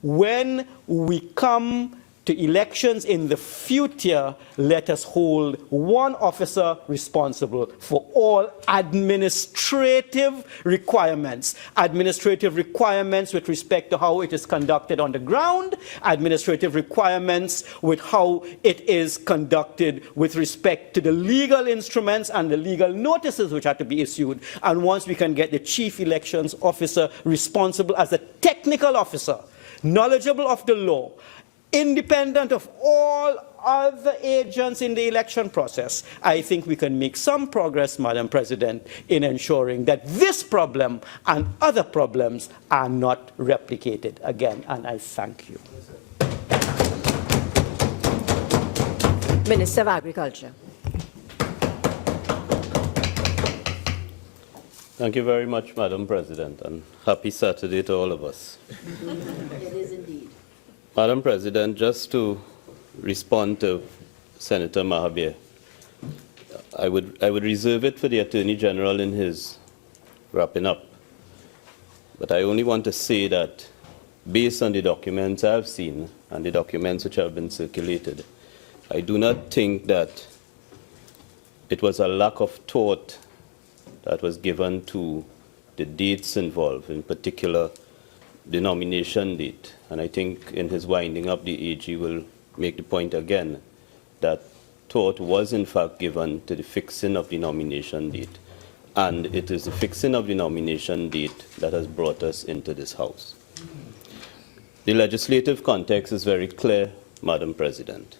when we come to elections in the future, let us hold one officer responsible for all administrative requirements with respect to how it is conducted on the ground, administrative requirements with how it is conducted with respect to the legal instruments and the legal notices which are to be issued. And once we can get the chief elections officer responsible as a technical officer, knowledgeable of the law, independent of all other agents in the election process, I think we can make some progress, Madam President, in ensuring that this problem and other problems are not replicated again. And I thank you. Minister of Agriculture. Thank you very much, Madam President, and happy Saturday to all of us. It is indeed. Madam President, just to respond to Senator Mahabir, I would reserve it for the Attorney General in his wrapping up. But I only want to say that based on the documents I've seen and the documents which have been circulated, I do not think that it was a lack of thought that was given to the dates involved, in particular the nomination date. And I think in his winding up, the AG will make the point again that thought was in fact given to the fixing of the nomination date. And it is the fixing of the nomination date that has brought us into this House. The legislative context is very clear, Madam President.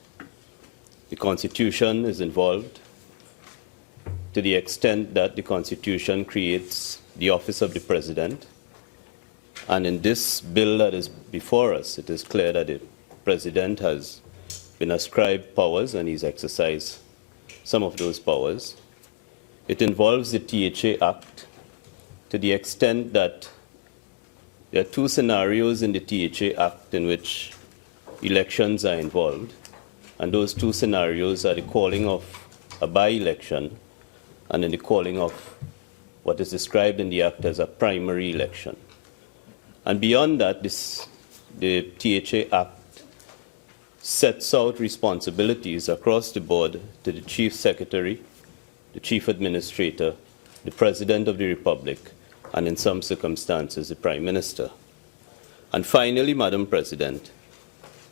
The Constitution is involved to the extent that the Constitution creates the office of the President. And in this bill that is before us, it is clear that the President has been ascribed powers and he's exercised some of those powers. It involves the THA Act to the extent that there are two scenarios in the THA Act in which elections are involved, and those two scenarios are the calling of a by-election and in the calling of what is described in the Act as a primary election. And beyond that, the THA Act sets out responsibilities across the board to the Chief Secretary, the Chief Administrator, the President of the Republic, and in some circumstances, the Prime Minister. And finally, Madam President,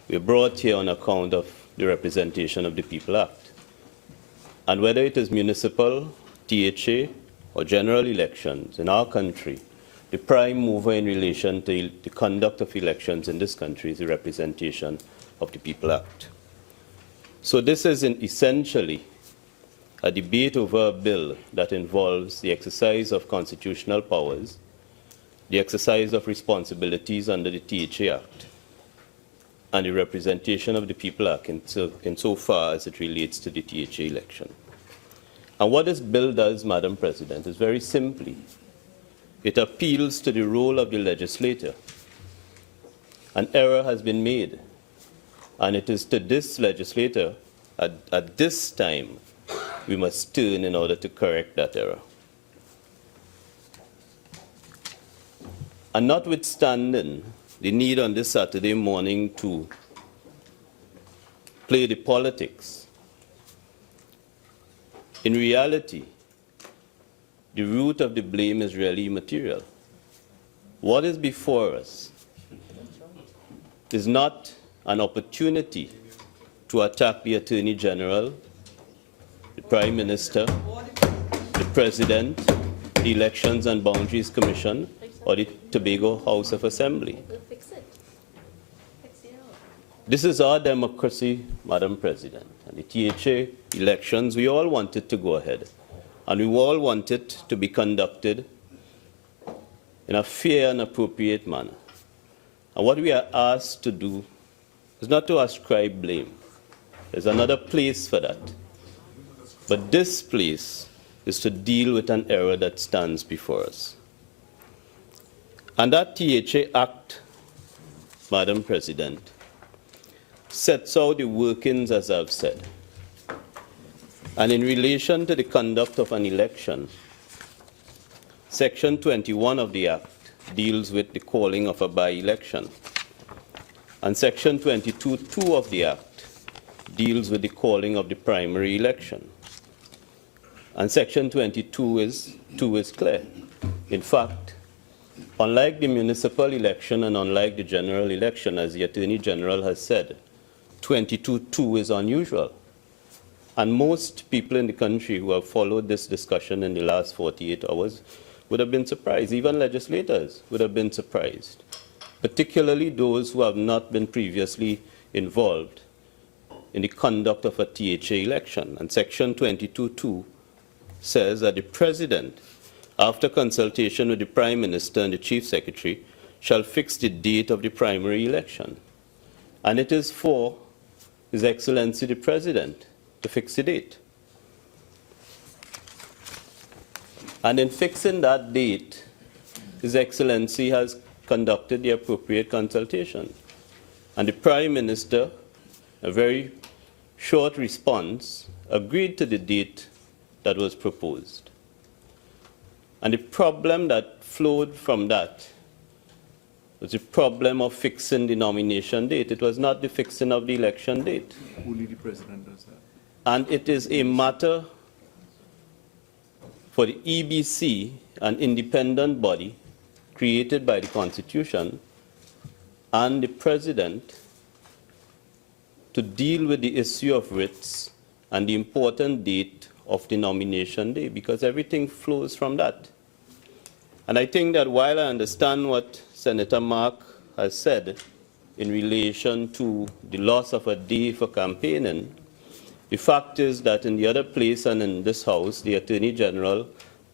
we are brought here on account of the Representation of the People Act. And whether it is municipal, THA, or general elections in our country, the prime mover in relation to the conduct of elections in this country is the Representation of the People Act. So this is essentially a debate over a bill that involves the exercise of constitutional powers, the exercise of responsibilities under the THA Act, and the Representation of the People Act insofar as it relates to the THA election. And what this bill does, Madam President, is very simply, it appeals to the role of the legislator. An error has been made, and it is to this legislator at this time we must turn in order to correct that error. And notwithstanding the need on this Saturday morning to play the politics, in reality, the root of the blame is really immaterial. What is before us is not an opportunity to attack the Attorney General, the Prime Minister, the President, the Elections and Boundaries Commission, or the Tobago House of Assembly. This is our democracy, Madam President. And the THA elections, we all want it to go ahead. And we all want it to be conducted in a fair and appropriate manner. And what we are asked to do is not to ascribe blame. There's another place for that. But this place is to deal with an error that stands before us. And that THA Act, Madam President, sets out the workings, as I've said. And in relation to the conduct of an election, Section 21 of the Act deals with the calling of a by-election. And Section 22(2) of the Act deals with the calling of the primary election. And Section 22 is clear. In fact, unlike the municipal election and unlike the general election, as the Attorney General has said, 22(2) is unusual. And most people in the country who have followed this discussion in the last 48 hours would have been surprised. Even legislators would have been surprised, particularly those who have not been previously involved in the conduct of a THA election. And Section 22(2) says that the President, after consultation with the Prime Minister and the Chief Secretary, shall fix the date of the primary election. And it is for His Excellency the President to fix the date. And in fixing that date, His Excellency has conducted the appropriate consultation. And the Prime Minister, a very short response, agreed to the date that was proposed. And the problem that flowed from that was the problem of fixing the nomination date. It was not the fixing of the election date. Only the President does that. And it is a matter for the EBC, an independent body created by the Constitution, and the President to deal with the issue of writs and the important date of the nomination day, because everything flows from that. And I think that while I understand what Senator Mark has said in relation to the loss of a day for campaigning, the fact is that in the other place and in this House, the Attorney General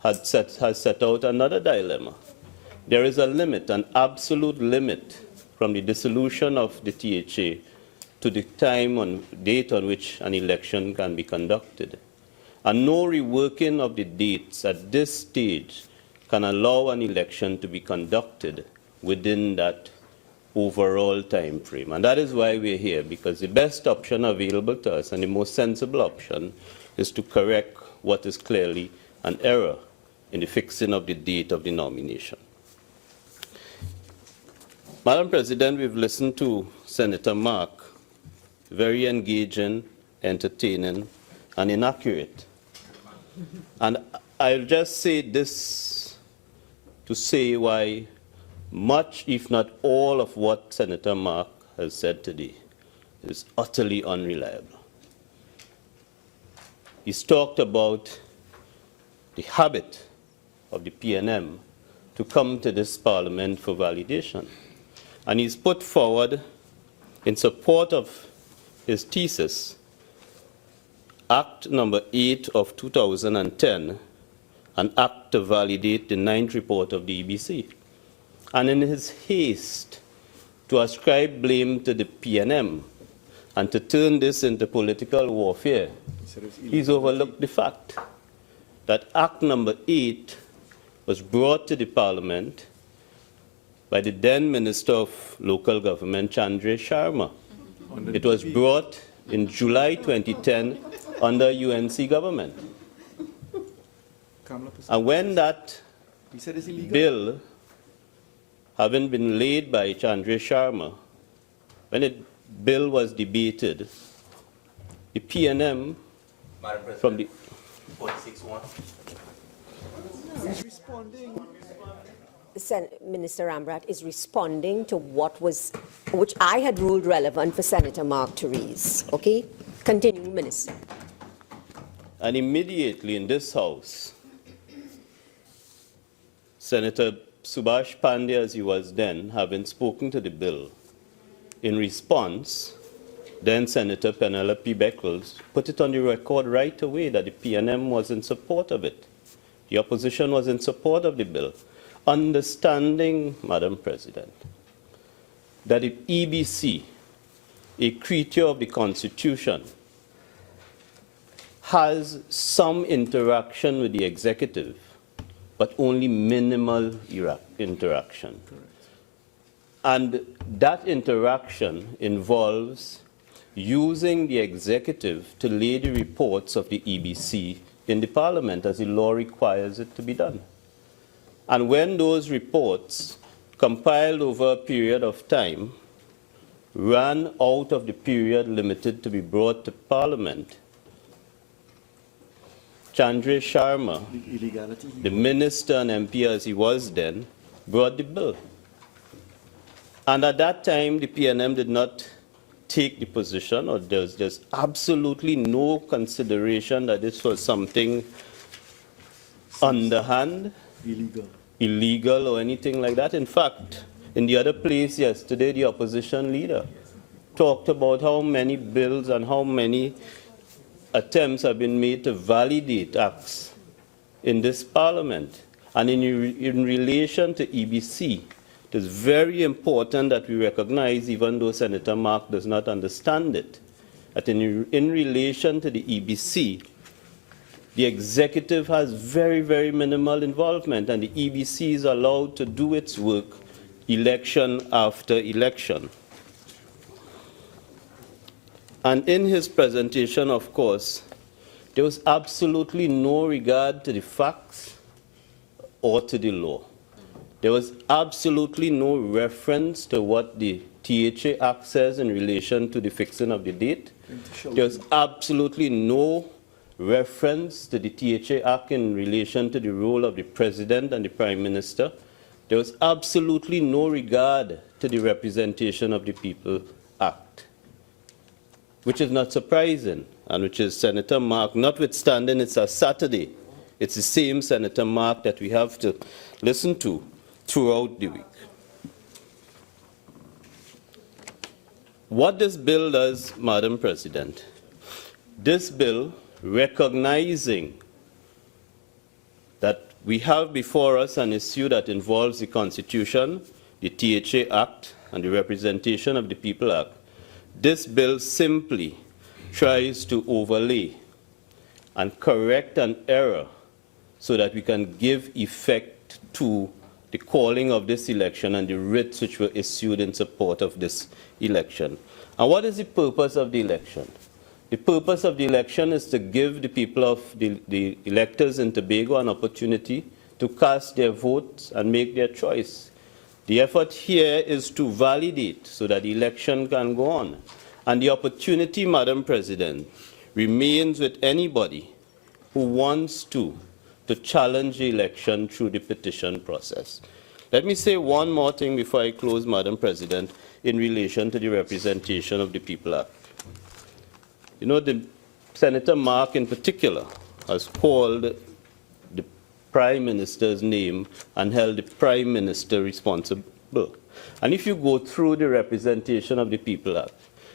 has set out another dilemma. There is a limit, an absolute limit, from the dissolution of the THA to the date on which an election can be conducted. And no reworking of the dates at this stage can allow an election to be conducted within that overall time frame. And that is why we're here, because the best option available to us and the most sensible option is to correct what is clearly an error in the fixing of the date of the nomination. Madam President, we've listened to Senator Mark, very engaging, entertaining, and inaccurate. And I'll just say this to say why much, if not all, of what Senator Mark has said today is utterly unreliable. He's talked about the habit of the PNM to come to this Parliament for validation. And he's put forward, in support of his thesis, Act number 8 of 2010, an act to validate the 9th report of the EBC. And in his haste to ascribe blame to the PNM and to turn this into political warfare, he's overlooked the fact that Act number 8 was brought to the Parliament by the then Minister of Local Government, Chandra Sharma. It was brought in July 2010 under UNC government. And when that bill, having been laid by Chandra Sharma, when the bill was debated, the PNM from the 46-1. Minister Rambharat is responding to which I had ruled relevant for Senator Mark to raise. Okay? Continue, Minister. And immediately in this House, Senator Subhash Pandey, as he was then, having spoken to the bill, in response, then Senator Penelope Beckles put it on the record right away that the PNM was in support of it. The opposition was in support of the bill. Understanding, Madam President, that the EBC, a creature of the Constitution, has some interaction with the executive, but only minimal interaction. And that interaction involves using the executive to lay the reports of the EBC in the Parliament, as the law requires it to be done. And when those reports, compiled over a period of time, ran out of the period limited to be brought to Parliament, Chandra Sharma, the minister and MP as he was then, brought the bill. And at that time, the PNM did not take the position, or there's absolutely no consideration that this was something underhand, illegal or anything like that. In fact, in the other place yesterday, the opposition leader talked about how many bills and how many attempts have been made to validate acts in this Parliament. And in relation to EBC, it is very important that we recognize, even though Senator Mark does not understand it, that in relation to the EBC, the executive has very, very minimal involvement, and the EBC is allowed to do its work election after election. And in his presentation, of course, there was absolutely no regard to the facts or to the law. There was absolutely no reference to what the THA Act says in relation to the fixing of the date. There was absolutely no reference to the THA Act in relation to the role of the President and the Prime Minister. There was absolutely no regard to the Representation of the People Act, which is not surprising. and which is Senator Mark, notwithstanding it's a Saturday, it's the same Senator Mark that we have to listen to throughout the week. What this bill does, Madam President, this bill recognizing that we have before us an issue that involves the Constitution, the THA Act, and the Representation of the People Act, this bill simply tries to overlay and correct an error so that we can give effect to the calling of this election and the writs which were issued in support of this election. And what is the purpose of the election? The purpose of the election is to give the people of the electors in Tobago an opportunity to cast their votes and make their choice. The effort here is to validate so that the election can go on. And the opportunity, Madam President, remains with anybody who wants to challenge the election through the petition process. Let me say one more thing before I close, Madam President, in relation to the Representation of the People Act. You know, Senator Mark in particular has called the Prime Minister's name and held the Prime Minister responsible. And if you go through the Representation of the People Act,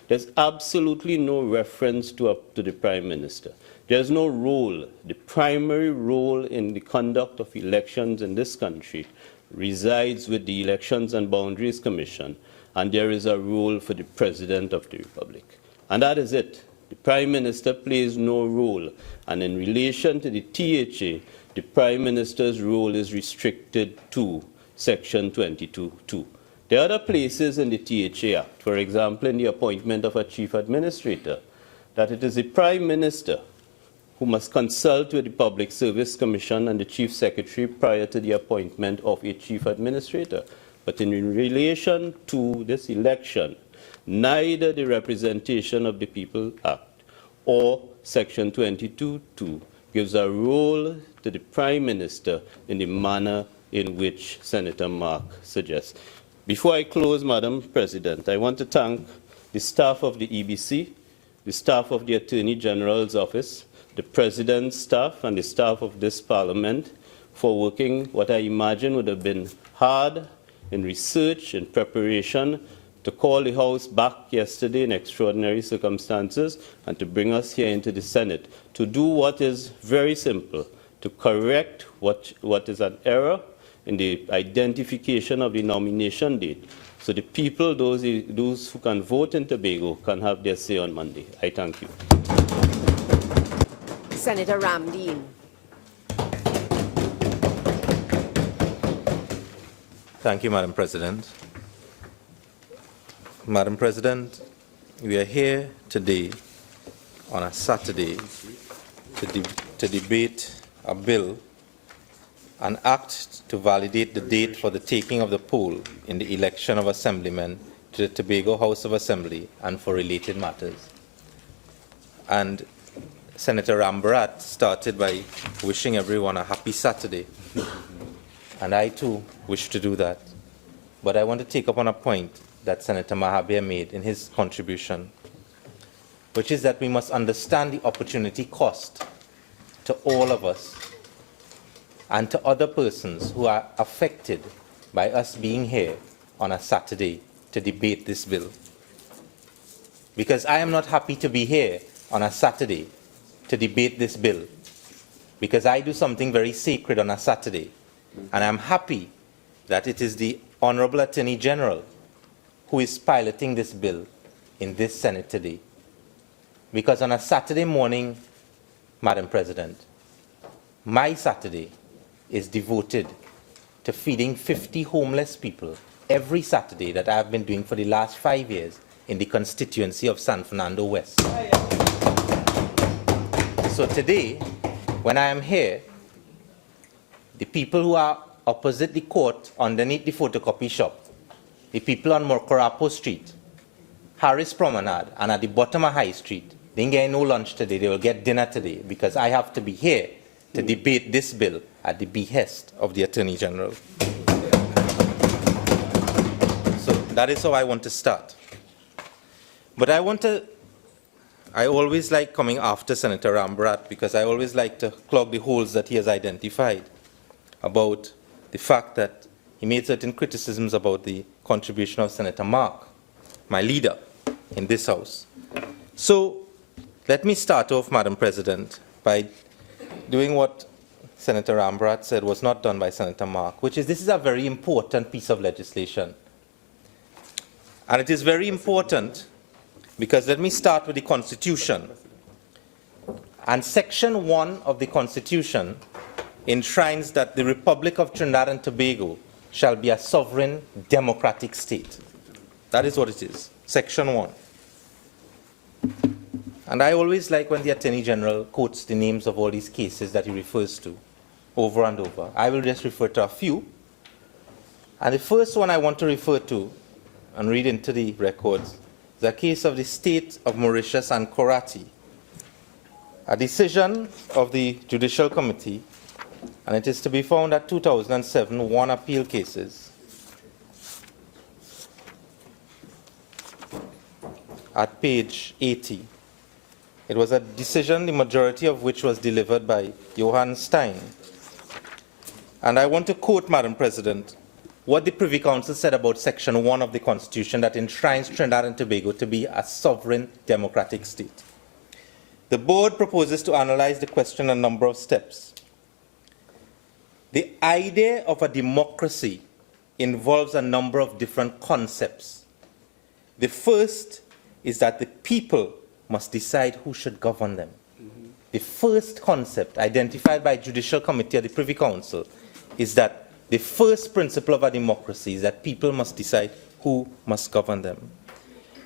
there's absolutely no reference to the Prime Minister. There's no role. The primary role in the conduct of elections in this country resides with the Elections and Boundaries Commission, and there is a role for the President of the Republic. And that is it. The Prime Minister plays no role. And in relation to the THA, the Prime Minister's role is restricted to Section 22(2). There are other places in the THA Act, for example, in the appointment of a Chief Administrator, that it is the Prime Minister who must consult with the Public Service Commission and the Chief Secretary prior to the appointment of a Chief Administrator. But in relation to this election, neither the Representation of the People Act or Section 22(2) gives a role to the Prime Minister in the manner in which Senator Mark suggests. Before I close, Madam President, I want to thank the staff of the EBC, the staff of the Attorney General's Office, the President's staff, and the staff of this Parliament for working what I imagine would have been hard in research and preparation to call the House back yesterday in extraordinary circumstances and to bring us here into the Senate to do what is very simple, to correct what is an error in the identification of the nomination date, so the people, those who can vote in Tobago, can have their say on Monday. I thank you. Senator Ramdeen. Thank you, Madam President. Madam President, we are here today on a Saturday to debate a bill, an act to validate the date for the taking of the poll in the election of assemblymen to the Tobago House of Assembly and for related matters. And Senator Rambharat started by wishing everyone a happy Saturday, and I too wish to do that. But I want to take up on a point that Senator Mahabir made in his contribution, which is that we must understand the opportunity cost to all of us and to other persons who are affected by us being here on a Saturday to debate this bill. Because I am not happy to be here on a Saturday to debate this bill, because I do something very sacred on a Saturday, and I'm happy that it is the Honorable Attorney General who is piloting this bill in this Senate today. Because on a Saturday morning, Madam President, my Saturday is devoted to feeding 50 homeless people every Saturday that I have been doing for the last 5 years in the constituency of San Fernando West. So today, when I am here, the people who are opposite the court underneath the photocopy shop, the people on Morcorapo Street, Harris Promenade, and at the bottom of High Street, they didn't get no lunch today, they will get dinner today, because I have to be here to debate this bill at the behest of the Attorney General. So that is how I want to start. But I want to I always like coming after Senator Rambharat because I always like to clog the holes that he has identified about the fact that he made certain criticisms about the contribution of Senator Mark, my leader in this House. So let me start off, Madam President, by doing what Senator Rambharat said was not done by Senator Mark, which is this is a very important piece of legislation. And it is very important because let me start with the Constitution. And Section 1 of the Constitution enshrines that the Republic of Trinidad and Tobago shall be a sovereign democratic state. That is what it is, Section 1. And I always like when the Attorney General quotes the names of all these cases that he refers to over and over. I will just refer to a few. And the first one I want to refer to and read into the records is a case of the State of Mauritius and Korati, a decision of the Judicial Committee, and it is to be found at 2007, 1 appeal cases. At page 80. It was a decision, the majority of which was delivered by Johann Stein. And I want to quote, Madam President, what the Privy Council said about Section 1 of the Constitution that enshrines Trinidad and Tobago to be a sovereign democratic state. The board proposes to analyze the question in a number of steps. The idea of a democracy involves a number of different concepts. The first is that the people must decide who should govern them. The first concept identified by Judicial Committee of the Privy Council is that the first principle of a democracy is that people must decide who must govern them.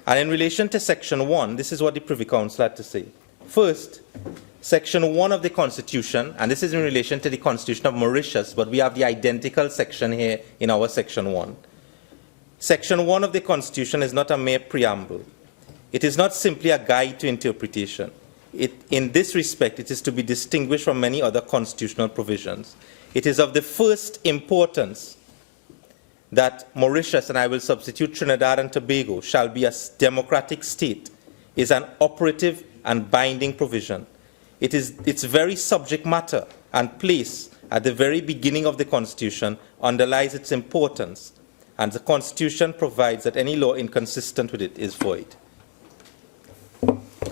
And in relation to Section 1, this is what the Privy Council had to say. First, Section 1 of the Constitution, and this is in relation to the Constitution of Mauritius, but we have the identical section here in our Section 1. Section 1 of the Constitution is not a mere preamble. It is not simply a guide to interpretation. In this respect, it is to be distinguished from many other constitutional provisions. It is of the first importance that Mauritius, and I will substitute Trinidad and Tobago, shall be a democratic state, is an operative and binding provision. Its very subject matter and place at the very beginning of the Constitution underlies its importance, and the Constitution provides that any law inconsistent with it is void.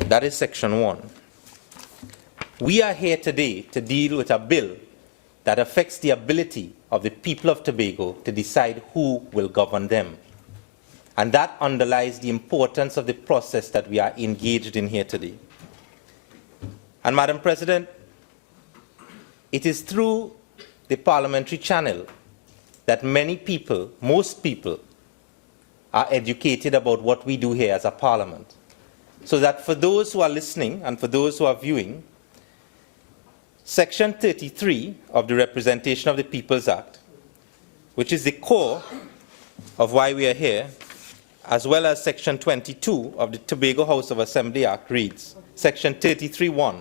That is Section 1. We are here today to deal with a bill that affects the ability of the people of Tobago to decide who will govern them. And that underlies the importance of the process that we are engaged in here today. And Madam President, it is through the parliamentary channel that many people, most people, are educated about what we do here as a parliament. So that for those who are listening and for those who are viewing, Section 33 of the Representation of the People's Act, which is the core of why we are here, as well as Section 22 of the Tobago House of Assembly Act reads, Section 33(1),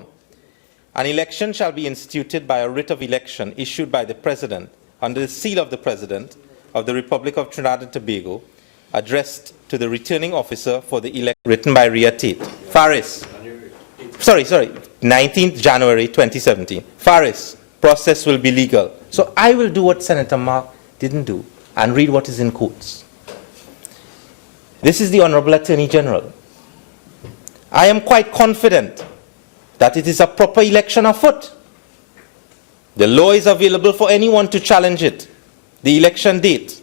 an election shall be instituted by a writ of election issued by the President under the seal of the President of the Republic of Trinidad and Tobago, addressed to the returning officer for the election, written by Ria Tate. Faris. Sorry, 19th January 2017. Faris, process will be legal. So I will do what Senator Mark didn't do and read what is in quotes. This is the Honorable Attorney General. I am quite confident that it is a proper election afoot. The law is available for anyone to challenge it, the election date.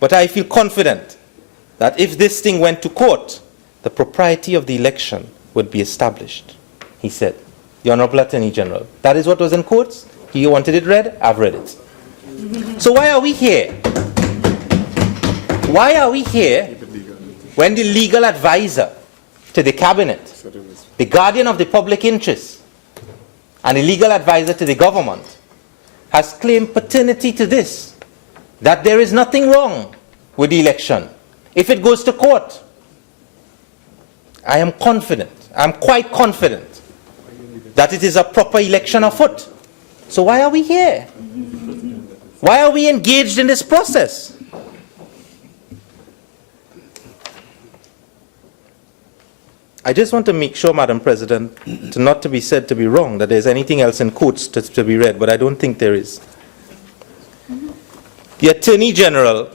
But I feel confident that if this thing went to court, the propriety of the election would be established, he said. The Honorable Attorney General. That is what was in quotes. He wanted it read. I've read it. So why are we here? Why are we here when the legal advisor to the cabinet, the guardian of the public interest, and the legal advisor to the government has claimed paternity to this, that there is nothing wrong with the election if it goes to court? I am confident, I'm quite confident that it is a proper election afoot. So why are we here? Why are we engaged in this process? I just want to make sure, Madam President, not to be said to be wrong, that there's anything else in quotes to be read, but I don't think there is. The Attorney General,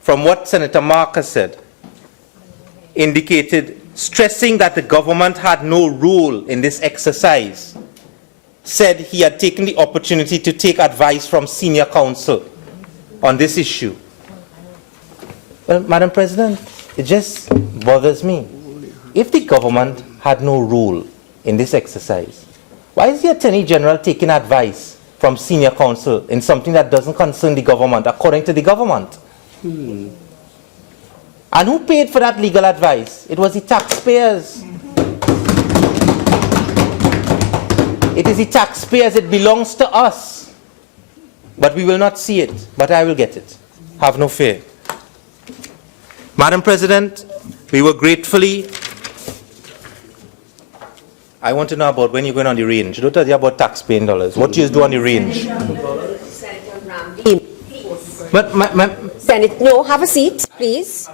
from what Senator Marcus said, indicated, stressing that the government had no role in this exercise, said he had taken the opportunity to take advice from senior counsel on this issue. Well, Madam President, it just bothers me. If the government had no role in this exercise, why is the Attorney General taking advice from senior counsel in something that doesn't concern the government, according to the government? And who paid for that legal advice? It was the taxpayers. It is the taxpayers. It belongs to us. But we will not see it. But I will get it. Have no fear. Madam President, we were gratefully... I want to know about when you're going on the range. Don't tell you about taxpaying dollars. What do you do on the range? Senator Ramdeen, please. But No, have a seat, please.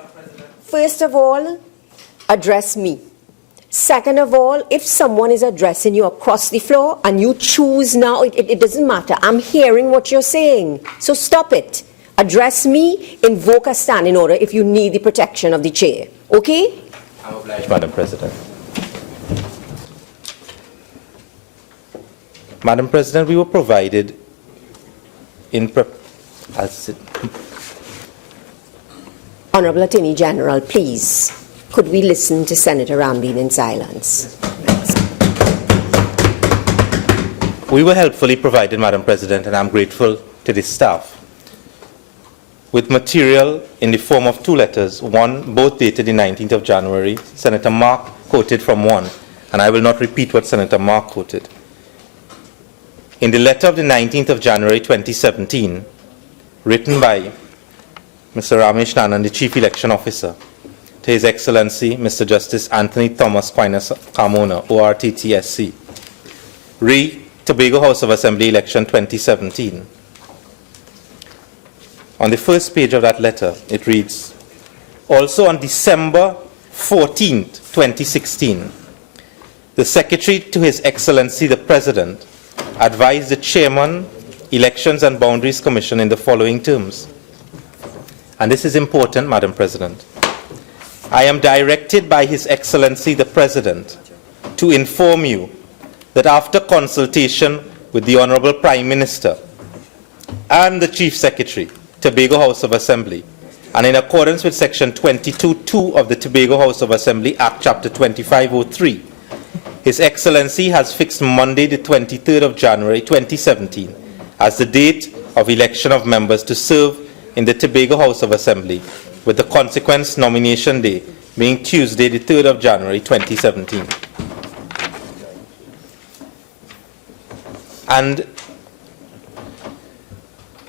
First of all, address me. Second of all, if someone is addressing you across the floor and you choose now, it doesn't matter. I'm hearing what you're saying. So stop it. Address me, invoke a standing order if you need the protection of the chair. Okay? I'm obliged, Madam President. Madam President, we were provided in Honorable Attorney General, please, could we listen to Senator Ramdeen in silence? We were helpfully provided, Madam President, and I'm grateful to the staff, with material in the form of 2 letters, one both dated the 19th of January. Senator Mark quoted from one, and I will not repeat what Senator Mark quoted. In the letter of the 19th of January 2017, written by Mr. Ramesh Nanan, the Chief Election Officer, to His Excellency Mr. Justice Anthony Thomas Quinas Carmona, ORTTSC, Tobago House of Assembly Election 2017. On the first page of that letter, it reads, also on December 14th, 2016, the Secretary to His Excellency the President advised the Chairman, Elections and Boundaries Commission in the following terms. And this is important, Madam President. I am directed by His Excellency the President to inform you that after consultation with the Honorable Prime Minister and the Chief Secretary, Tobago House of Assembly, and in accordance with Section 22(2) of the Tobago House of Assembly Act, Chapter 2503, His Excellency has fixed Monday, the 23rd of January 2017, as the date of election of members to serve in the Tobago House of Assembly, with the consequent nomination day being Tuesday, the 3rd of January 2017. And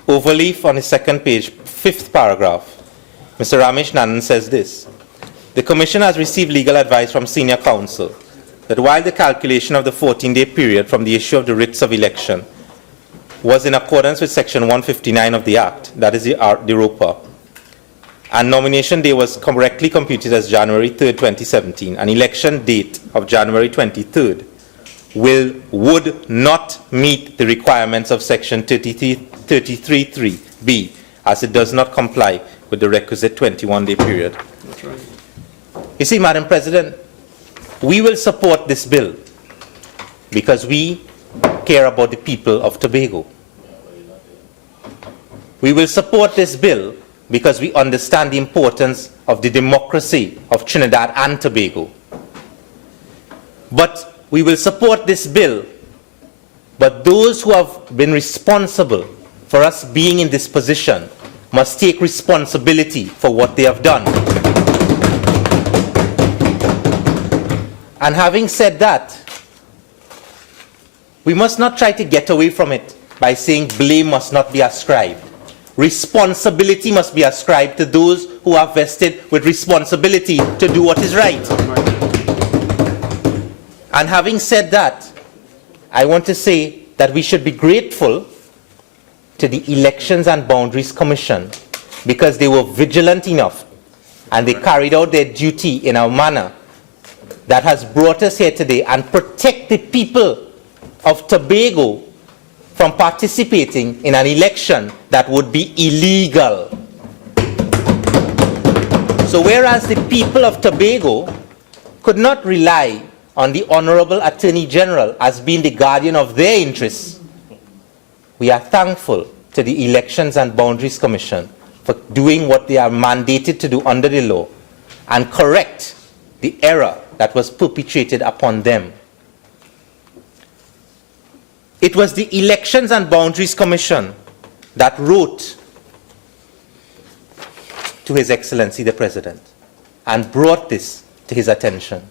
overleaf on the second page, 5th paragraph, Mr. Ramesh Nanan says this: the Commission has received legal advice from senior counsel that while the calculation of the 14-day period from the issue of the writs of election was in accordance with Section 159 of the Act, that is the ROPA, and nomination day was correctly computed as January 3rd, 2017, an election date of January 23rd would not meet the requirements of Section 33(3)(b), as it does not comply with the requisite 21-day period. That's right. You see, Madam President, we will support this bill because we care about the people of Tobago. We will support this bill because we understand the importance of the democracy of Trinidad and Tobago. But we will support this bill, but those who have been responsible for us being in this position must take responsibility for what they have done. And having said that, we must not try to get away from it by saying blame must not be ascribed. Responsibility must be ascribed to those who are vested with responsibility to do what is right. And having said that, I want to say that we should be grateful to the Elections and Boundaries Commission because they were vigilant enough and they carried out their duty in a manner that has brought us here today and protect the people of Tobago from participating in an election that would be illegal. So whereas the people of Tobago could not rely on the Honorable Attorney General as being the guardian of their interests, we are thankful to the Elections and Boundaries Commission for doing what they are mandated to do under the law and correct the error that was perpetrated upon them. It was the Elections and Boundaries Commission that wrote to His Excellency the President and brought this to his attention.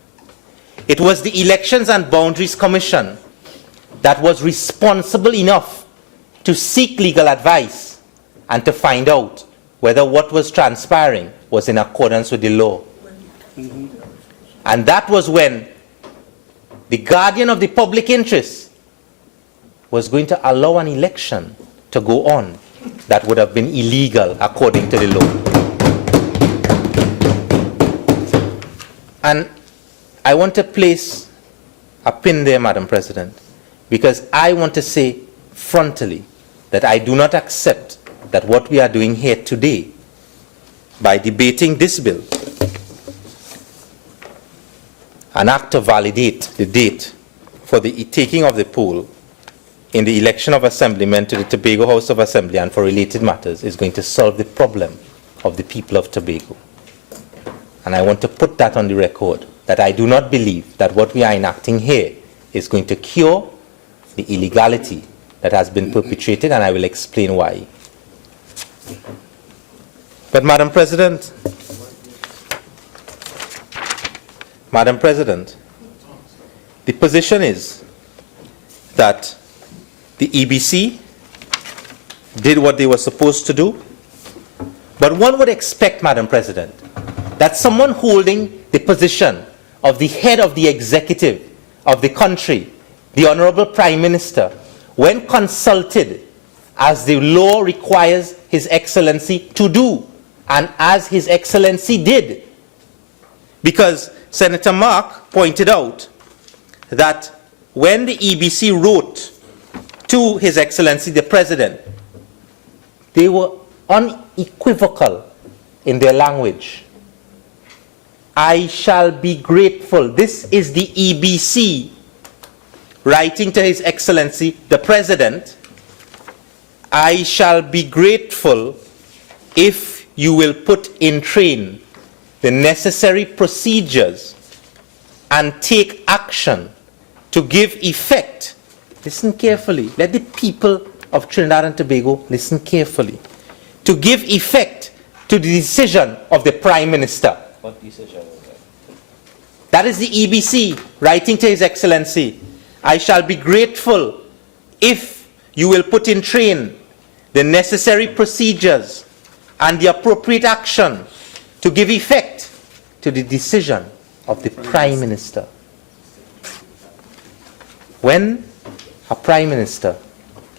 It was the Elections and Boundaries Commission that was responsible enough to seek legal advice and to find out whether what was transpiring was in accordance with the law. And that was when the guardian of the public interest was going to allow an election to go on that would have been illegal according to the law. And I want to place a pin there, Madam President, because I want to say frontally that I do not accept that what we are doing here today by debating this bill, an act to validate the date for the taking of the poll in the election of assemblymen to the Tobago House of Assembly and for related matters, is going to solve the problem of the people of Tobago. And I want to put that on the record, that I do not believe that what we are enacting here is going to cure the illegality that has been perpetrated, and I will explain why. But Madam President, the position is that the EBC did what they were supposed to do, but one would expect, Madam President, that someone holding the position of the head of the executive of the country, the Honorable Prime Minister, when consulted as the law requires His Excellency to do, and as His Excellency did. Because Senator Mark pointed out that when the EBC wrote to His Excellency the President, they were unequivocal in their language. I shall be grateful. This is the EBC writing to His Excellency the President. I shall be grateful if you will put in train the necessary procedures and take action to give effect. Listen carefully. Let the people of Trinidad and Tobago listen carefully. To give effect to the decision of the Prime Minister. What decision was that? That is the EBC writing to His Excellency. I shall be grateful if you will put in train the necessary procedures and the appropriate action to give effect to the decision of the Prime Minister. When a Prime Minister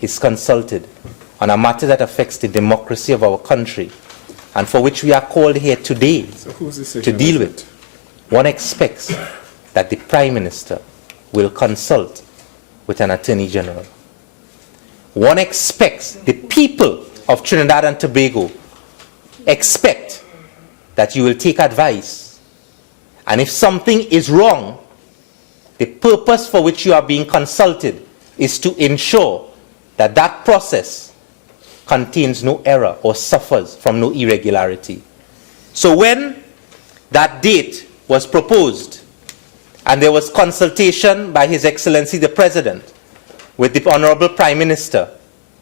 is consulted on a matter that affects the democracy of our country, and for which we are called here today to deal with, one expects that the Prime Minister will consult with an Attorney General. One expects the people of Trinidad and Tobago expect that you will take advice. And if something is wrong, the purpose for which you are being consulted is to ensure that that process contains no error or suffers from no irregularity. So when that date was proposed and there was consultation by His Excellency the President with the Honorable Prime Minister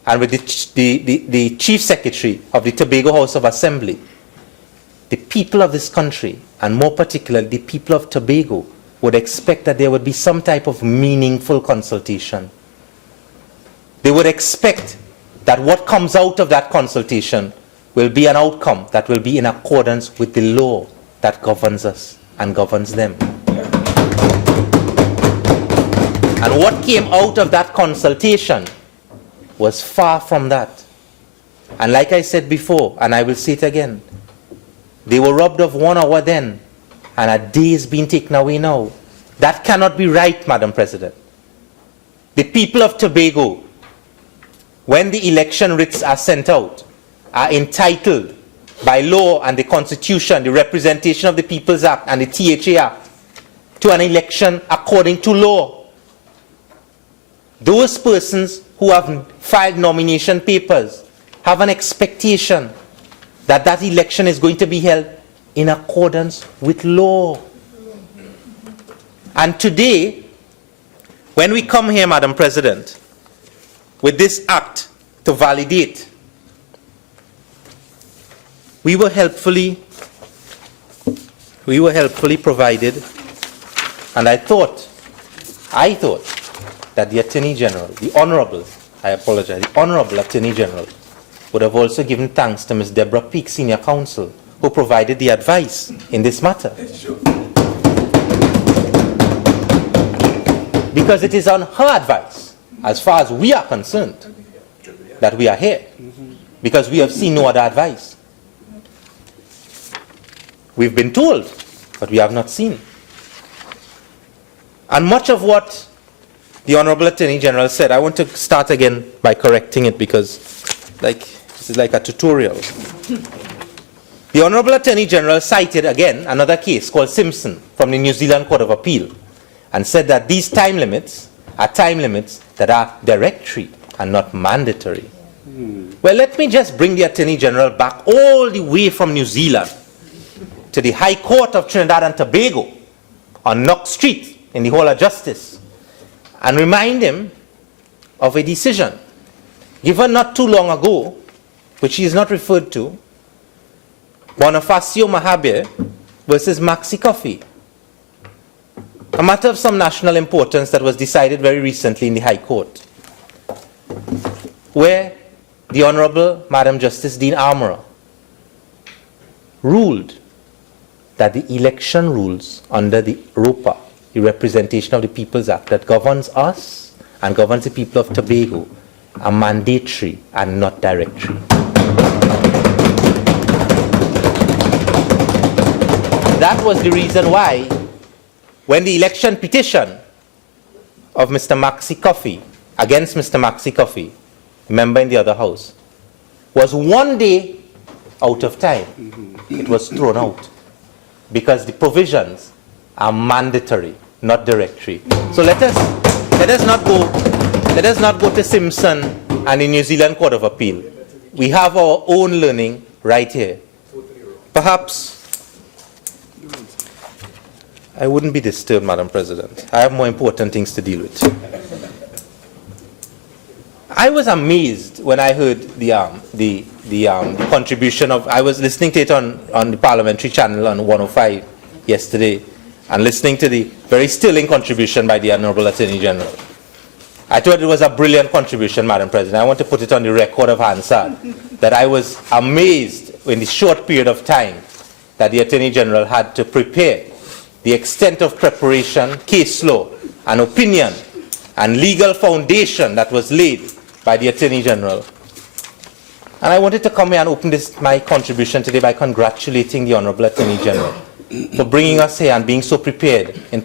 and with the Chief Secretary of the Tobago House of Assembly, the people of this country, and more particularly the people of Tobago, would expect that there would be some type of meaningful consultation. They would expect that what comes out of that consultation will be an outcome that will be in accordance with the law that governs us and governs them. And what came out of that consultation was far from that. And like I said before, and I will say it again, they were robbed of 1 hour then, and a day is being taken away now. That cannot be right, Madam President. The people of Tobago, when the election writs are sent out, are entitled by law and the Constitution, the Representation of the People's Act and the THA Act, to an election according to law. Those persons who have filed nomination papers have an expectation that that election is going to be held in accordance with law. And today, when we come here, Madam President, with this act to validate, we were helpfully provided, and I thought that the Attorney General, the Honorable Attorney General, would have also given thanks to Ms. Deborah Peake, Senior Counsel, who provided the advice in this matter. Because it is on her advice, as far as we are concerned, that we are here. Because we have seen no other advice. We've been told, but we have not seen. And much of what the Honorable Attorney General said, I want to start again by correcting it because this is like a tutorial. The Honorable Attorney General cited again another case called Simpson from the New Zealand Court of Appeal and said that these time limits are time limits that are directory and not mandatory. Well, let me just bring the Attorney General back all the way from New Zealand to the High Court of Trinidad and Tobago on Knox Street in the Hall of Justice and remind him of a decision given not too long ago, which he is not referred to, Bonifacio Mahabir versus Maxi Coffee, a matter of some national importance that was decided very recently in the High Court, where the Honorable Madam Justice Dean Armorer ruled that the election rules under the ROPA, the Representation of the People's Act, that governs us and governs the people of Tobago, are mandatory and not directory. That was the reason why, when the election petition of Mr. Maxi Coffee against Mr. Maxi Coffee, a member in the other house, was 1 day out of time, it was thrown out because the provisions are mandatory, not directory. So let us not go to Simpson and the New Zealand Court of Appeal. We have our own learning right here. Perhaps I wouldn't be disturbed, Madam President. I have more important things to deal with. I was amazed when I heard the contribution of, I was listening to it on the parliamentary channel on 105 yesterday, and listening to the very stirring contribution by the Honorable Attorney General. I thought it was a brilliant contribution, Madam President. I want to put it on the record of Hansard that I was amazed in the short period of time that the Attorney General had to prepare, the extent of preparation, case law, and opinion, and legal foundation that was laid by the Attorney General. And I wanted to come here and open my contribution today by congratulating the Honorable Attorney General for bringing us here and being so prepared in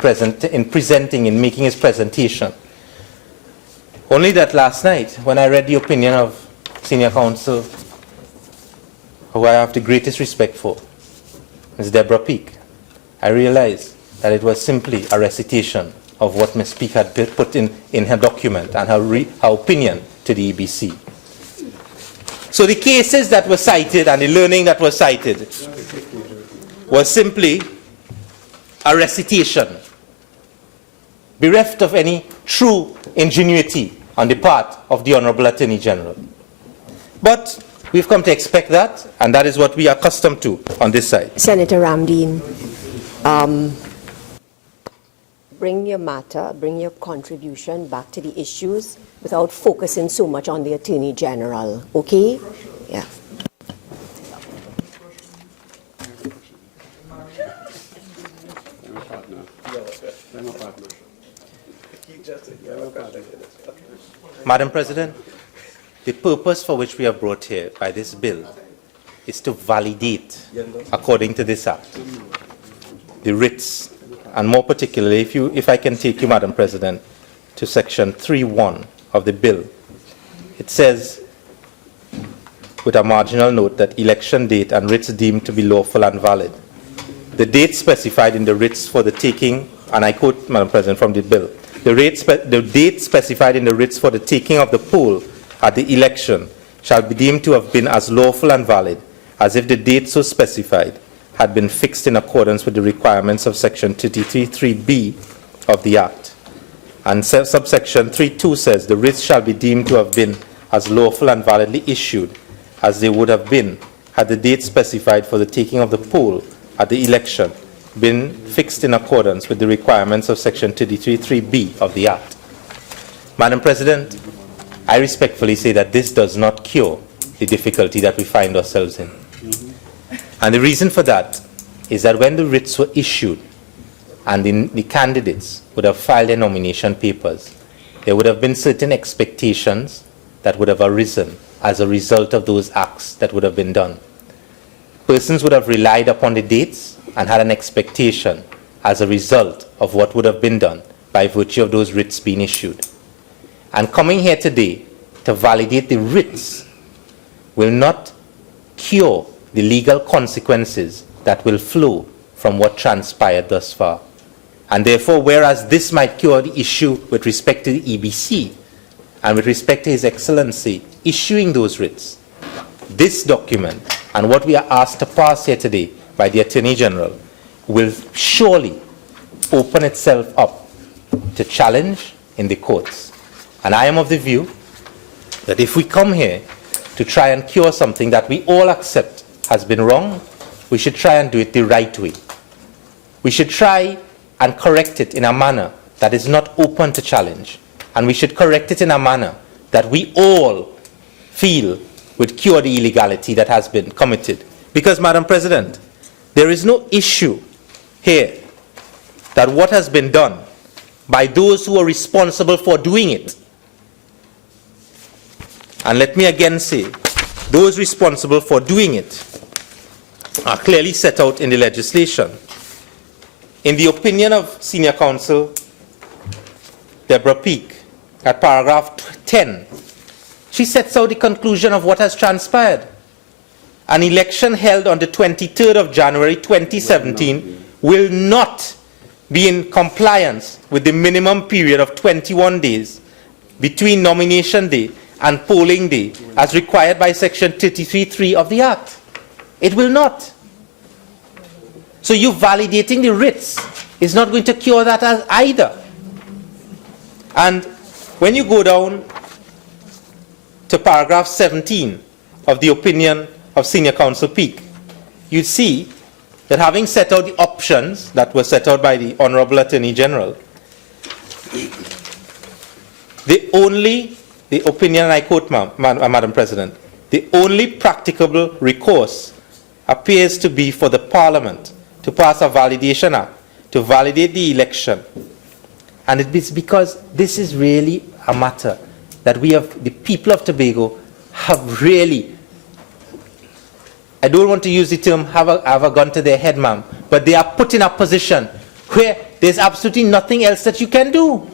making his presentation. Only that last night, when I read the opinion of Senior Counsel, who I have the greatest respect for, Ms. Deborah Peake, I realized that it was simply a recitation of what Ms. Peake had put in her document and her opinion to the EBC. So the cases that were cited and the learning that was cited was simply a recitation, bereft of any true ingenuity on the part of the Honorable Attorney General. But we've come to expect that, and that is what we are accustomed to on this side. Senator Ramdeen, bring your contribution back to the issues without focusing so much on the Attorney General, okay? Yeah. Madam President, the purpose for which we are brought here by this bill is to validate, according to this act, the writs and more particularly, if I can take you, Madam President, to section 3.1 of the bill. It says, with a marginal note, that election date and writs deemed to be lawful and valid. The date specified in the writs for the taking, and I quote, Madam President, from the bill, the date specified in the writs for the taking of the poll at the election shall be deemed to have been as lawful and valid as if the date so specified had been fixed in accordance with the requirements of section 33(3)(b) of the Act. And subsection 3.2 says the writs shall be deemed to have been as lawful and validly issued as they would have been had the date specified for the taking of the poll at the election been fixed in accordance with the requirements of section 33(3)(b) of the Act. Madam President, I respectfully say that this does not cure the difficulty that we find ourselves in. And the reason for that is that when the writs were issued and the candidates would have filed their nomination papers, there would have been certain expectations that would have arisen as a result of those acts that would have been done. Persons would have relied upon the dates and had an expectation as a result of what would have been done by virtue of those writs being issued. And coming here today to validate the writs will not cure the legal consequences that will flow from what transpired thus far. And therefore, whereas this might cure the issue with respect to the EBC and with respect to His Excellency issuing those writs, this document and what we are asked to pass here today by the Attorney General will surely open itself up to challenge in the courts. And I am of the view that if we come here to try and cure something that we all accept has been wrong, we should try and do it the right way. We should try and correct it in a manner that is not open to challenge. And we should correct it in a manner that we all feel would cure the illegality that has been committed. Because, Madam President, there is no issue here that what has been done by those who are responsible for doing it, and let me again say, those responsible for doing it are clearly set out in the legislation. In the opinion of Senior Counsel Deborah Peake, at paragraph 10, she sets out the conclusion of what has transpired. An election held on the 23rd of January 2017 will not be in compliance with the minimum period of 21 days between nomination day and polling day as required by section 33(3) of the Act. It will not. So you validating the writs is not going to cure that either. And when you go down to paragraph 17 of the opinion of Senior Counsel Peake, you see that having set out the options that were set out by the Honorable Attorney General, the opinion, and I quote, Madam President, the only practicable recourse appears to be for the Parliament to pass a validation act to validate the election. And it is because this is really a matter that we have, the people of Tobago have really, I don't want to use the term have a gun to their head, ma'am, but they are put in a position where there's absolutely nothing else that you can do.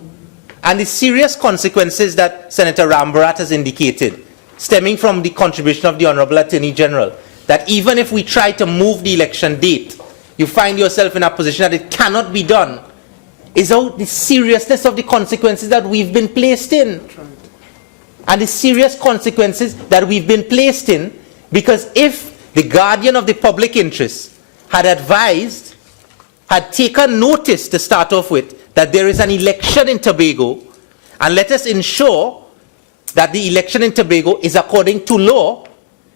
And the serious consequences that Senator Rambharat has indicated, stemming from the contribution of the Honorable Attorney General, that even if we try to move the election date, you find yourself in a position that it cannot be done, is out the seriousness of the consequences that we've been placed in. And the serious consequences that we've been placed in, because if the guardian of the public interest had advised, had taken notice to start off with, that there is an election in Tobago, and let us ensure that the election in Tobago is according to law,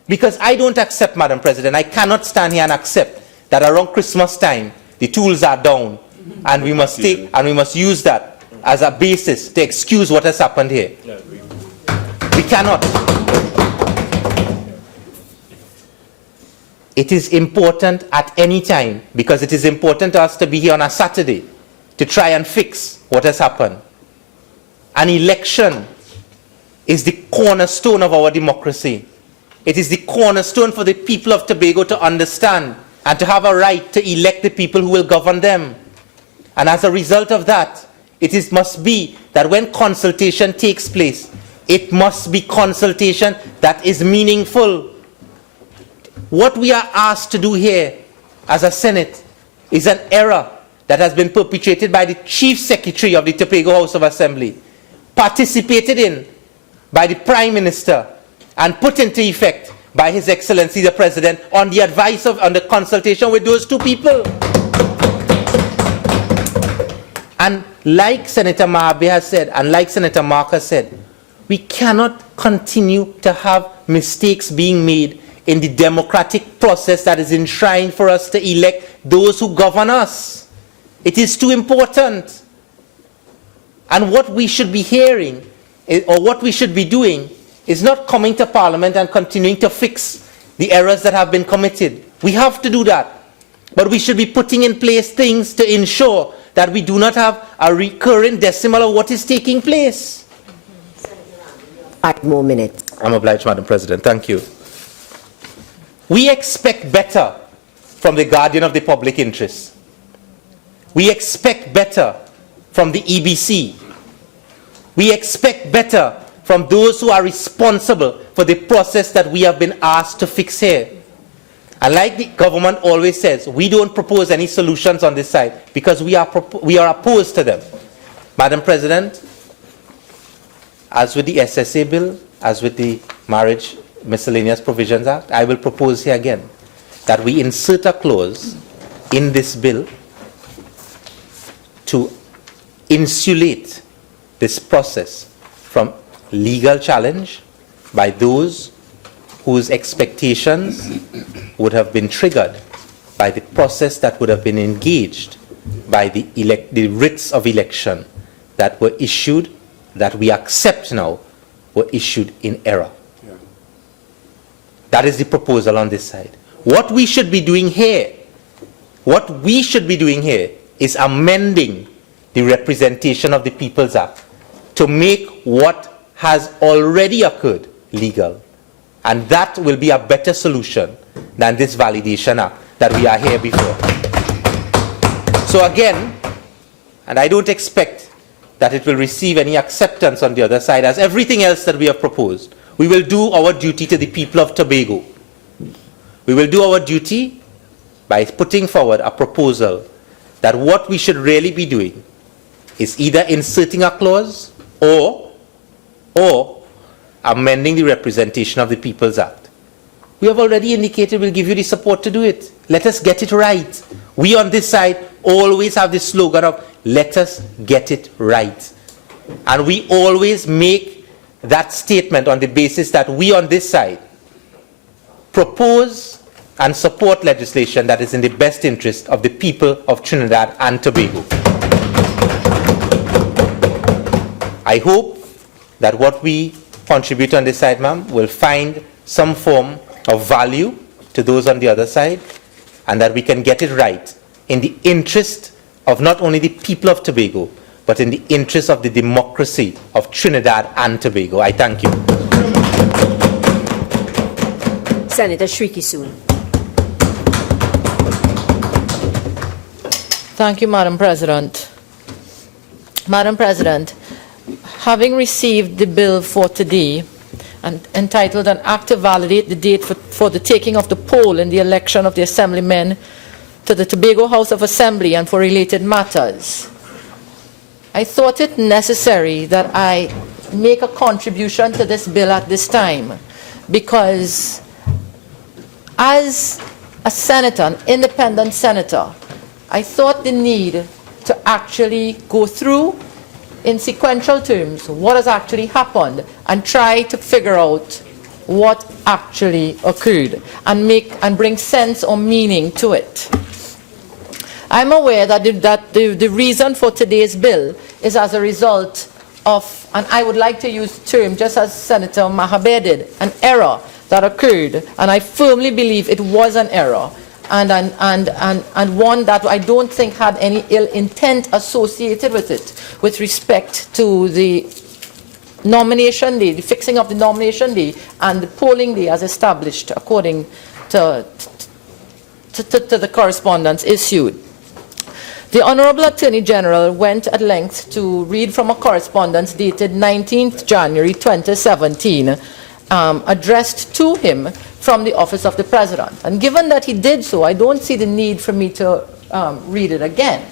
because I don't accept, Madam President, I cannot stand here and accept that around Christmas time, the tools are down, and we must take, and we must use that as a basis to excuse what has happened here. We cannot. It is important at any time, because it is important to us to be here on a Saturday to try and fix what has happened. An election is the cornerstone of our democracy. It is the cornerstone for the people of Tobago to understand and to have a right to elect the people who will govern them. And as a result of that, must be that when consultation takes place, it must be consultation that is meaningful. What we are asked to do here as a Senate is an error that has been perpetrated by the Chief Secretary of the Tobago House of Assembly, participated in by the Prime Minister, and put into effect by His Excellency the President on the advice of, on the consultation with those two people. And like Senator Mahabir has said, and like Senator Mark has said, we cannot continue to have mistakes being made in the democratic process that is enshrined for us to elect those who govern us. It is too important. And what we should be hearing, or what we should be doing, is not coming to Parliament and continuing to fix the errors that have been committed. We have to do that. But we should be putting in place things to ensure that we do not have a recurring decimal of what is taking place. 5 more minutes. I'm obliged, Madam President. Thank you. We expect better from the guardian of the public interest. We expect better from the EBC. We expect better from those who are responsible for the process that we have been asked to fix here. And like the government always says, we don't propose any solutions on this side because we are opposed to them. Madam President, as with the SSA bill, as with the Marriage Miscellaneous Provisions Act, I will propose here again that we insert a clause in this bill to insulate this process from legal challenge by those whose expectations would have been triggered by the process that would have been engaged by the writs of election that were issued, that we accept now, were issued in error. Yeah. That is the proposal on this side. What we should be doing here, is amending the Representation of the People's Act to make what has already occurred legal. And that will be a better solution than this validation act that we are here before. So again, and I don't expect that it will receive any acceptance on the other side, as everything else that we have proposed, we will do our duty to the people of Tobago. We will do our duty by putting forward a proposal that what we should really be doing is either inserting a clause or amending the Representation of the People's Act. We have already indicated we'll give you the support to do it. Let us get it right. We on this side always have this slogan of, let us get it right. And we always make that statement on the basis that we on this side propose and support legislation that is in the best interest of the people of Trinidad and Tobago. I hope that what we contribute on this side, ma'am, will find some form of value to those on the other side, and that we can get it right in the interest of not only the people of Tobago, but in the interest of the democracy of Trinidad and Tobago. I thank you. Senator Shrikissoon. Thank you, Madam President. Madam President, having received the bill for today, and entitled An Act to Validate the Date for the Taking of the Poll in the Election of the Assemblymen to the Tobago House of Assembly and for related matters, I thought it necessary that I make a contribution to this bill at this time, because as a senator, an independent senator, I thought the need to actually go through in sequential terms what has actually happened and try to figure out what actually occurred and bring sense or meaning to it. I'm aware that the reason for today's bill is as a result of, and I would like to use the term just as Senator Mahabir did, an error that occurred, and I firmly believe it was an error, and one that I don't think had any ill intent associated with it with respect to the nomination day, the fixing of the nomination day, and the polling day as established according to the correspondence issued. The Honorable Attorney General went at length to read from a correspondence dated 19th January 2017, addressed to him from the Office of the President. And given that he did so, I don't see the need for me to read it again.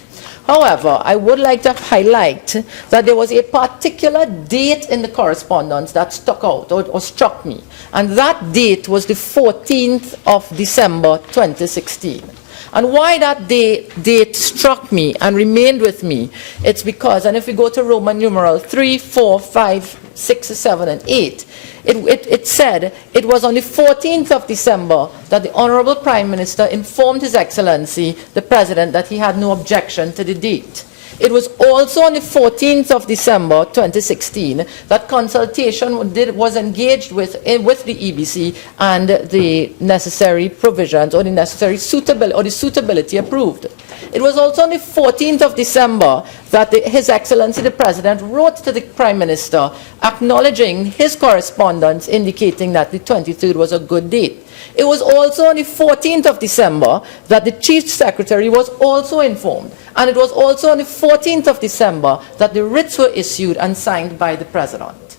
However, I would like to highlight that there was a particular date in the correspondence that stuck out or struck me, and that date was the 14th of December 2016. And why that date struck me and remained with me, it's because, and if we go to Roman numeral 3, 4, 5, 6, 7, and 8, it said it was on the 14th of December that the Honorable Prime Minister informed His Excellency, the President, that he had no objection to the date. It was also on the 14th of December 2016 that consultation was engaged with the EBC and the necessary provisions or the necessary suitability approved. It was also on the 14th of December that His Excellency the President wrote to the Prime Minister acknowledging his correspondence indicating that the 23rd was a good date. It was also on the 14th of December that the Chief Secretary was also informed. And it was also on the 14th of December that the writs were issued and signed by the President.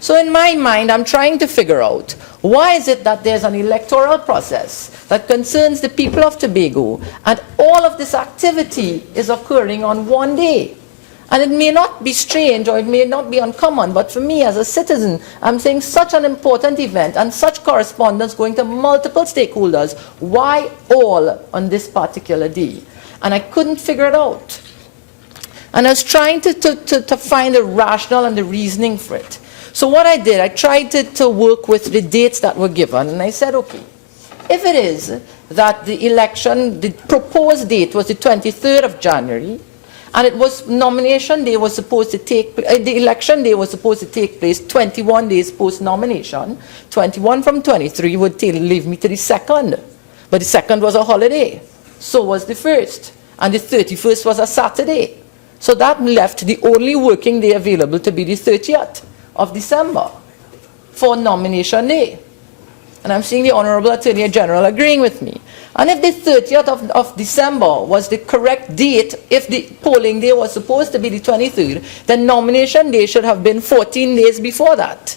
So in my mind, I'm trying to figure out, why is it that there's an electoral process that concerns the people of Tobago, and all of this activity is occurring on one day? And it may not be strange or it may not be uncommon, but for me as a citizen, I'm saying such an important event and such correspondence going to multiple stakeholders, why all on this particular day? And I couldn't figure it out. And I was trying to find the rationale and the reasoning for it. So what I did, I tried to work with the dates that were given, and I said, okay, if it is that the election, the proposed date was the 23rd of January, and it was nomination day was supposed to take, the election day was supposed to take place 21 days post-nomination, 21 from 23 would leave me to the 2nd. But the 2nd was a holiday. So was the 1st. And the 31st was a Saturday. So that left the only working day available to be the 30th of December for nomination day. And I'm seeing the Honorable Attorney General agreeing with me. And if the 30th of December was the correct date, if the polling day was supposed to be the 23rd, then nomination day should have been 14 days before that,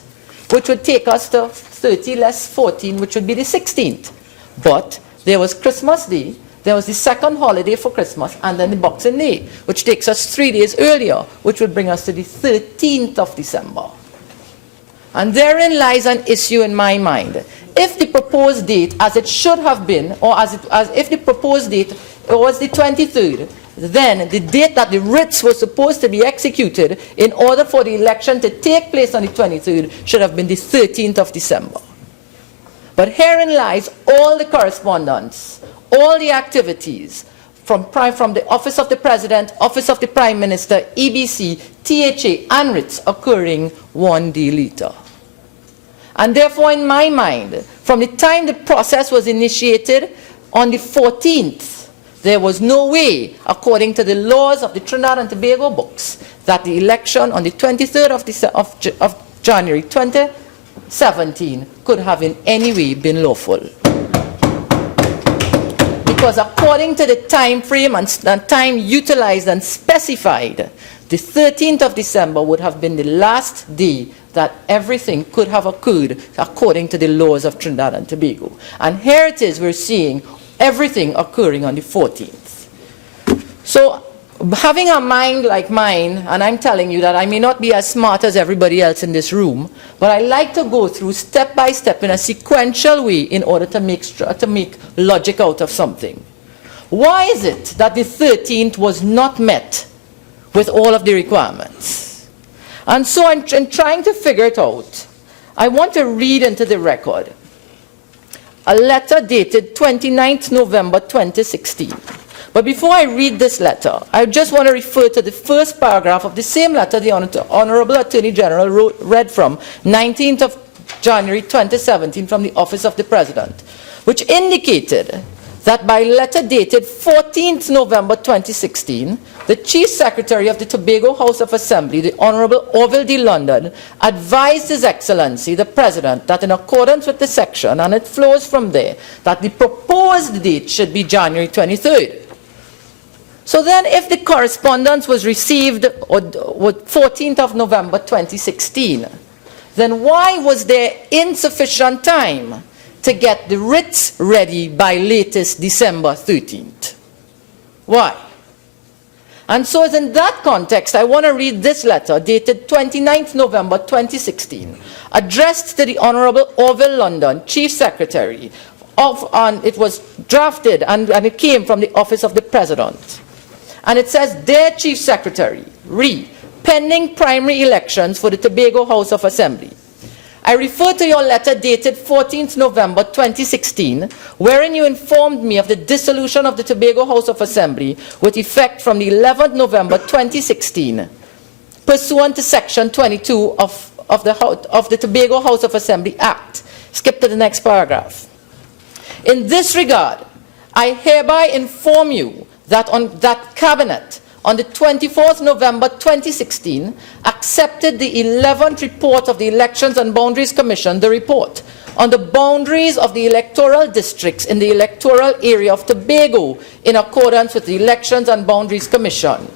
which would take us to 30 less 14, which would be the 16th. But there was Christmas Day, there was the second holiday for Christmas, and then the Boxing Day, which takes us 3 days earlier, which would bring us to the 13th of December. And therein lies an issue in my mind. If the proposed date, as it should have been, or as if the proposed date was the 23rd, then the date that the writs were supposed to be executed in order for the election to take place on the 23rd should have been the 13th of December. But herein lies all the correspondence, all the activities from the Office of the President, Office of the Prime Minister, EBC, THA, and writs occurring one day later. And therefore, in my mind, from the time the process was initiated on the 14th, there was no way, according to the laws of the Trinidad and Tobago books, that the election on the 23rd of January 2017 could have in any way been lawful. Because according to the time frame and time utilized and specified, the 13th of December would have been the last day that everything could have occurred according to the laws of Trinidad and Tobago. And here it is, we're seeing everything occurring on the 14th. So having a mind like mine, and I'm telling you that I may not be as smart as everybody else in this room, but I like to go through step by step in a sequential way in order to make logic out of something. Why is it that the 13th was not met with all of the requirements? And so in trying to figure it out, I want to read into the record a letter dated 29th November 2016. But before I read this letter, I just want to refer to the first paragraph of the same letter the Honorable Attorney General read from 19th of January 2017 from the Office of the President, which indicated that by letter dated 14th November 2016, the Chief Secretary of the Tobago House of Assembly, the Honorable Orville D. London, advised His Excellency, the President, that in accordance with the section, and it flows from there, that the proposed date should be January 23rd. So then if the correspondence was received on 14th of November 2016, then why was there insufficient time to get the writs ready by latest December 13th? Why? And so it's in that context, I want to read this letter dated 29th November 2016, addressed to the Honorable Orville London, Chief Secretary, it was drafted and it came from the Office of the President. And it says, Dear Chief Secretary, pending primary elections for the Tobago House of Assembly. I refer to your letter dated 14th November 2016, wherein you informed me of the dissolution of the Tobago House of Assembly with effect from the 11th November 2016, pursuant to Section 22 of the Tobago House of Assembly Act. Skip to the next paragraph. In this regard, I hereby inform you that that Cabinet on the 24th November 2016 accepted the 11th report of the Elections and Boundaries Commission, the report on the boundaries of the electoral districts in the electoral area of Tobago in accordance with the Elections and Boundaries Commission,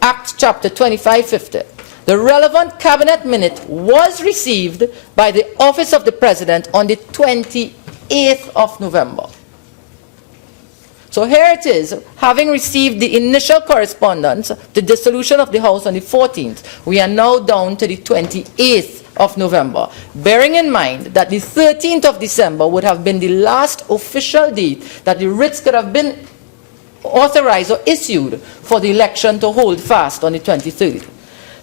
Act Chapter 2550. The relevant Cabinet minute was received by the Office of the President on the 28th of November. So here it is, having received the initial correspondence, the dissolution of the House on the 14th, we are now down to the 28th of November, bearing in mind that the 13th of December would have been the last official date that the writs could have been authorized or issued for the election to hold fast on the 23rd.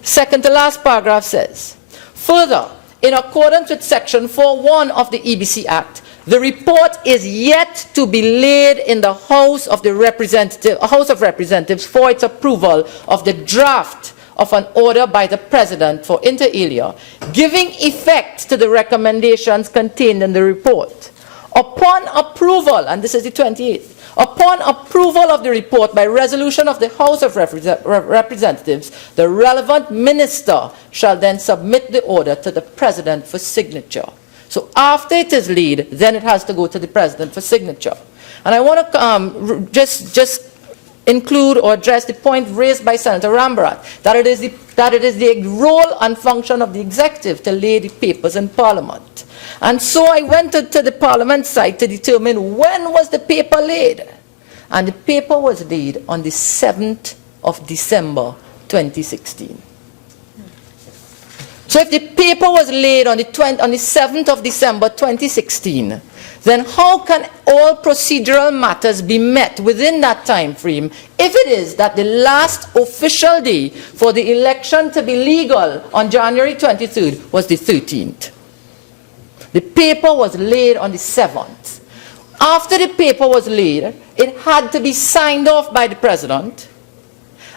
Second to last paragraph says, further, in accordance with Section 4.1 of the EBC Act, the report is yet to be laid in the House of Representatives for its approval of the draft of an order by the President for inter alia, giving effect to the recommendations contained in the report. Upon approval, and this is the 28th, upon approval of the report by resolution of the House of Representatives, the relevant minister shall then submit the order to the President for signature. So after it is laid, then it has to go to the President for signature. And I want to just include or address the point raised by Senator Rambharat, that it is the role and function of the executive to lay the papers in Parliament. And so I went to the Parliament site to determine when was the paper laid. And the paper was laid on the 7th of December 2016. So if the paper was laid on the 7th of December 2016, then how can all procedural matters be met within that time frame if it is that the last official day for the election to be legal on January 23rd was the 13th? The paper was laid on the 7th. After the paper was laid, it had to be signed off by the President,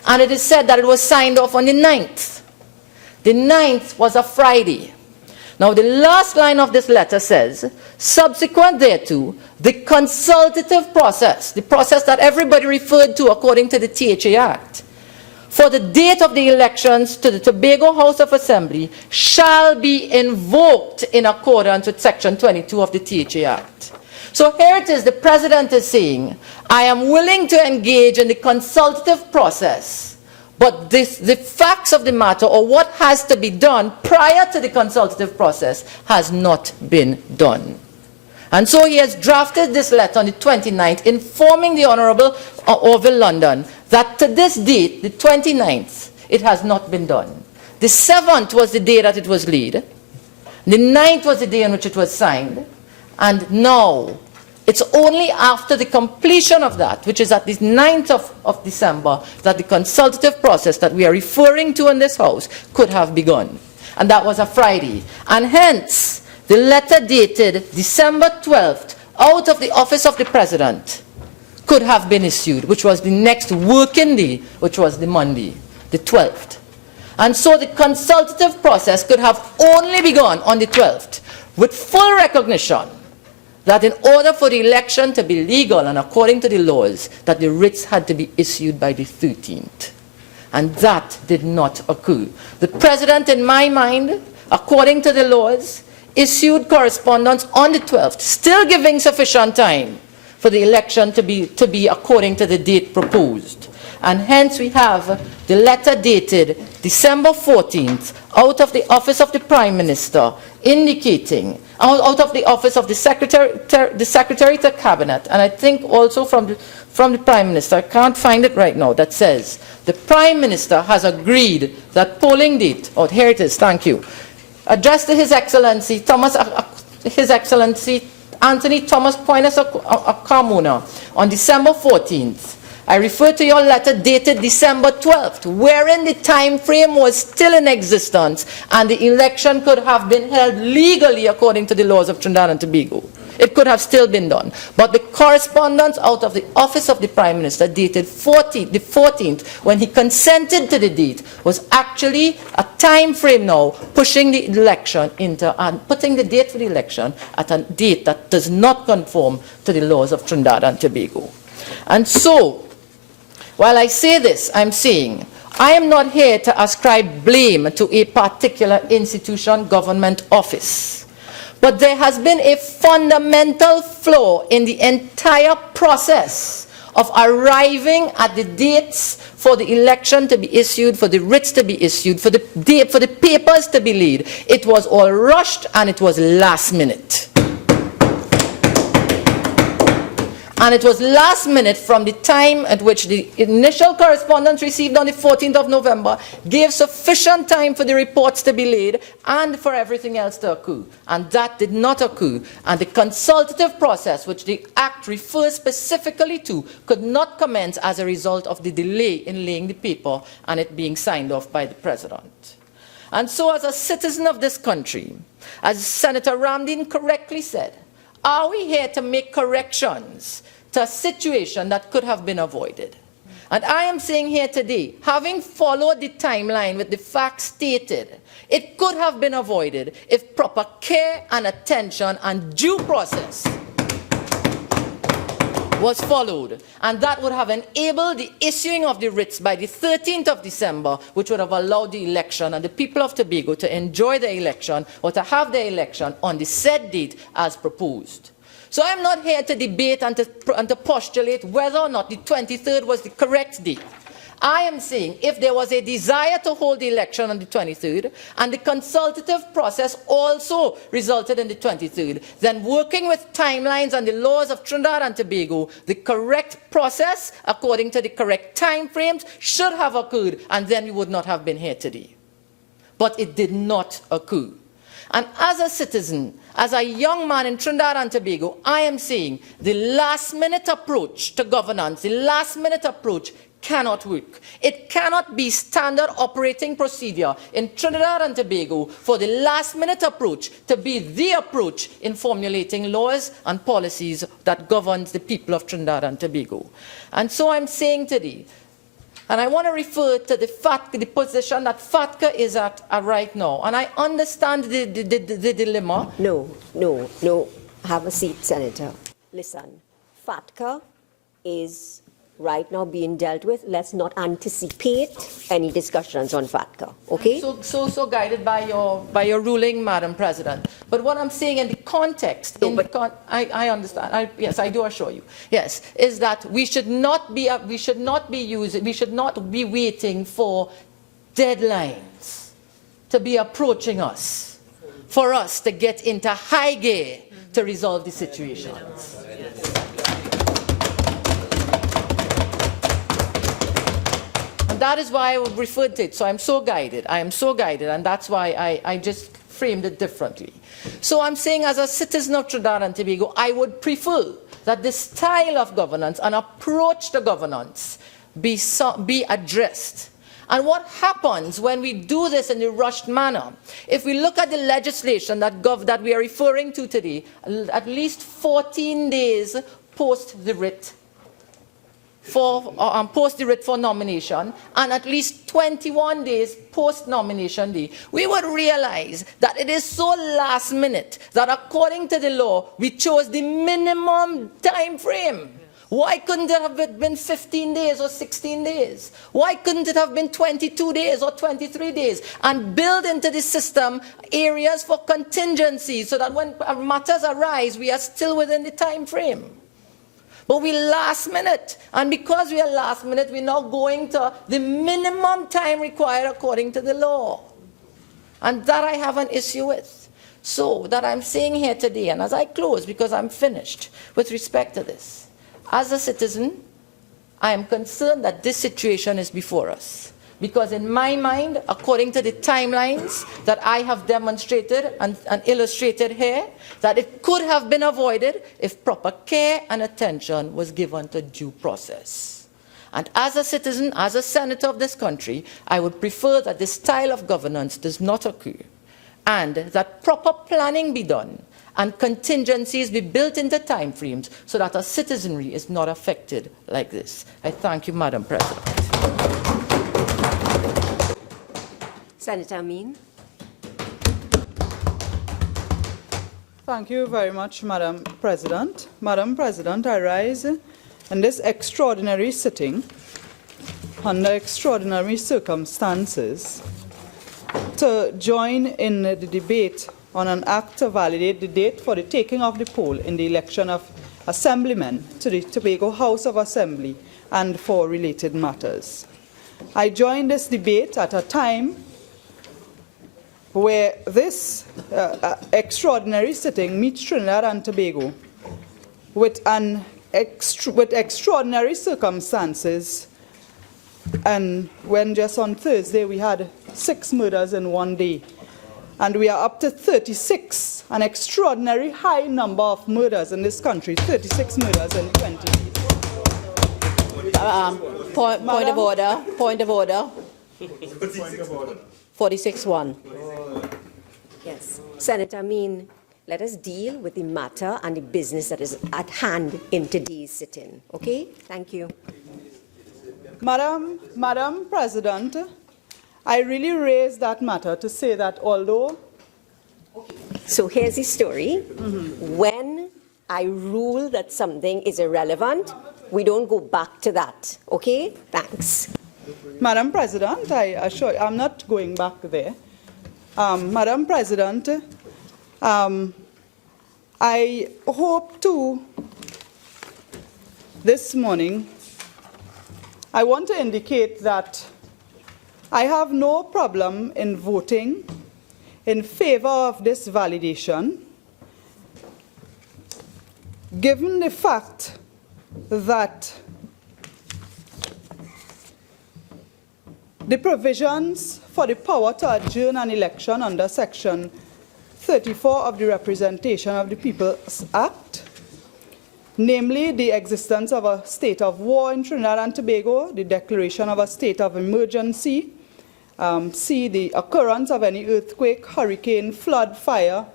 and it is said that it was signed off on the 9th. The 9th was a Friday. Now, the last line of this letter says, subsequent thereto, the consultative process, the process that everybody referred to according to the THA Act, for the date of the elections to the Tobago House of Assembly shall be invoked in accordance with Section 22 of the THA Act. So here it is, the President is saying, I am willing to engage in the consultative process, but the facts of the matter, or what has to be done prior to the consultative process, has not been done. And so he has drafted this letter on the 29th, informing the Honorable Orville London that to this date, the 29th, it has not been done. The 7th was the day that it was laid. The 9th was the day on which it was signed. And now, it's only after the completion of that, which is at the 9th of December, that the consultative process that we are referring to in this House could have begun. And that was a Friday. And hence, the letter dated December 12th, out of the Office of the President, could have been issued, which was the next working day, which was the Monday, the 12th. And so the consultative process could have only begun on the 12th, with full recognition that in order for the election to be legal and according to the laws, that the writs had to be issued by the 13th. And that did not occur. The President, in my mind, according to the laws, issued correspondence on the 12th, still giving sufficient time for the election to be according to the date proposed. And hence we have the letter dated December 14th out of the office of the Prime Minister indicating, out of the office of the Secretary to Cabinet, and I think also from the Prime Minister, I can't find it right now, that says the Prime Minister has agreed that polling date, oh here it is, thank you, addressed to His Excellency Anthony Thomas Poinus Carmona on December 14th. I refer to your letter dated December 12th, wherein the time frame was still in existence and the election could have been held legally according to the laws of Trinidad and Tobago. It could have still been done. But the correspondence out of the office of the Prime Minister dated the 14th, when he consented to the date, was actually a time frame now pushing the election into and putting the date for the election at a date that does not conform to the laws of Trinidad and Tobago. And so, while I say this, I'm saying I am not here to ascribe blame to a particular institution, government office. But there has been a fundamental flaw in the entire process of arriving at the dates for the election to be issued, for the writs to be issued, for the papers to be laid. It was all rushed and it was last minute. And it was last minute from the time at which the initial correspondence received on the 14th of November gave sufficient time for the reports to be laid and for everything else to occur. And that did not occur. And the consultative process, which the Act refers specifically to, could not commence as a result of the delay in laying the paper and it being signed off by the President. And so as a citizen of this country, as Senator Ramdeen correctly said, are we here to make corrections to a situation that could have been avoided? And I am saying here today, having followed the timeline with the facts stated, it could have been avoided if proper care and attention and due process was followed. And that would have enabled the issuing of the writs by the 13th of December, which would have allowed the election and the people of Tobago to enjoy the election or to have their election on the said date as proposed. So I'm not here to debate and to postulate whether or not the 23rd was the correct date. I am saying if there was a desire to hold the election on the 23rd and the consultative process also resulted in the 23rd, then working with timelines and the laws of Trinidad and Tobago, the correct process according to the correct time frames should have occurred, and then we would not have been here today. But it did not occur. And as a citizen, as a young man in Trinidad and Tobago, I am saying the last-minute approach to governance, the last-minute approach cannot work. It cannot be standard operating procedure in Trinidad and Tobago for the last-minute approach to be the approach in formulating laws and policies that governs the people of Trinidad and Tobago. And so I'm saying today, and I want to refer to the position that FATCA is at right now. And I understand the dilemma. No. Have a seat, Senator. Listen, FATCA is right now being dealt with. Let's not anticipate any discussions on FATCA, okay? So guided by your ruling, Madam President. But what I'm saying in the context, I understand. Yes, I do assure you. Yes, is that we should not be waiting for deadlines to be approaching us, for us to get into high gear to resolve the situations. That is why I referred to it. So I'm so guided. I am so guided, and that's why I just framed it differently. So I'm saying as a citizen of Trinidad and Tobago, I would prefer that this style of governance and approach to governance be addressed. And what happens when we do this in a rushed manner? If we look at the legislation that we are referring to today, at least 14 days post the writ for nomination, and at least 21 days post-nomination day, we would realize that it is so last minute that according to the law, we chose the minimum time frame. Why couldn't it have been 15 days or 16 days? Why couldn't it have been 22 days or 23 days? And build into the system areas for contingency so that when matters arise, we are still within the time frame. But we last minute, and because we are last minute, we're now going to the minimum time required according to the law. And that I have an issue with. So that I'm saying here today, and as I close, because I'm finished with respect to this, as a citizen, I am concerned that this situation is before us. Because in my mind, according to the timelines that I have demonstrated and illustrated here, that it could have been avoided if proper care and attention was given to due process. And as a citizen, as a senator of this country, I would prefer that this style of governance does not occur, and that proper planning be done and contingencies be built into timeframes so that our citizenry is not affected like this. I thank you, Madam President. Senator Ameen. Thank you very much, Madam President. Madam President, I rise in this extraordinary sitting under extraordinary circumstances to join in the debate on an act to validate the date for the taking of the poll in the election of assemblymen to the Tobago House of Assembly and for related matters. I join this debate at a time where this extraordinary sitting meets Trinidad and Tobago with extraordinary circumstances, and when just on Thursday we had 6 murders in one day, and we are up to 36, an extraordinary high number of murders in this country, 36 murders in 20 days. Point of order. 46-1. Yes. Senator Ameen, let us deal with the matter and the business that is at hand in today's sitting. Okay? Thank you. Madam President, I really raised that matter to say that although... So here's the story. When I rule that something is irrelevant, we don't go back to that. Okay? Thanks. Madam President, I assure you, I'm not going back there. Madam President, I hope to, this morning, I want to indicate that I have no problem in voting in favor of this validation, given the fact that the provisions for the power to adjourn an election under Section 34 of the Representation of the People's Act, namely the existence of a state of war in Trinidad and Tobago, the declaration of a state of emergency, C, the occurrence of any earthquake, hurricane, flood, fire,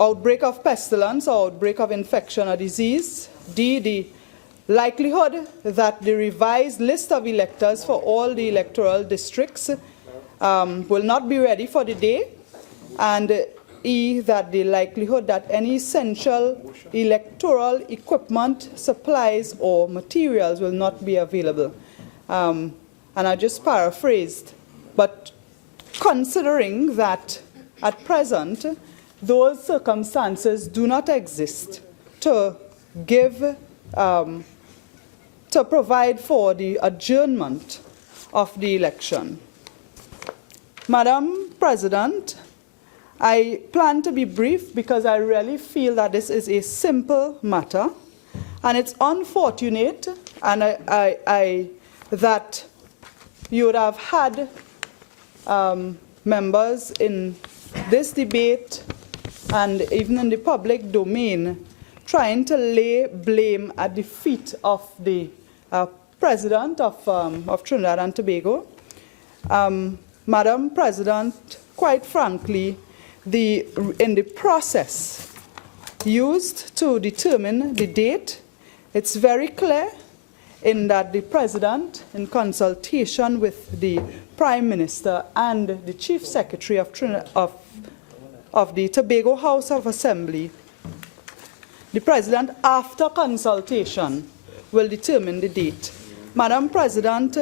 outbreak of pestilence or outbreak of infection or disease, D, the likelihood that the revised list of electors for all the electoral districts will not be ready for the day, and E, that the likelihood that any essential electoral equipment, supplies, or materials will not be available. And I just paraphrased, but considering that at present those circumstances do not exist to give to provide for the adjournment of the election. Madam President, I plan to be brief because I really feel that this is a simple matter, and it's unfortunate and that you would have had members in this debate and even in the public domain trying to lay blame at the feet of the President of Trinidad and Tobago. Madam President, quite frankly, in the process used to determine the date, it's very clear in that the President, in consultation with the Prime Minister and the Chief Secretary of the Tobago House of Assembly, the President, after consultation, will determine the date. Madam President,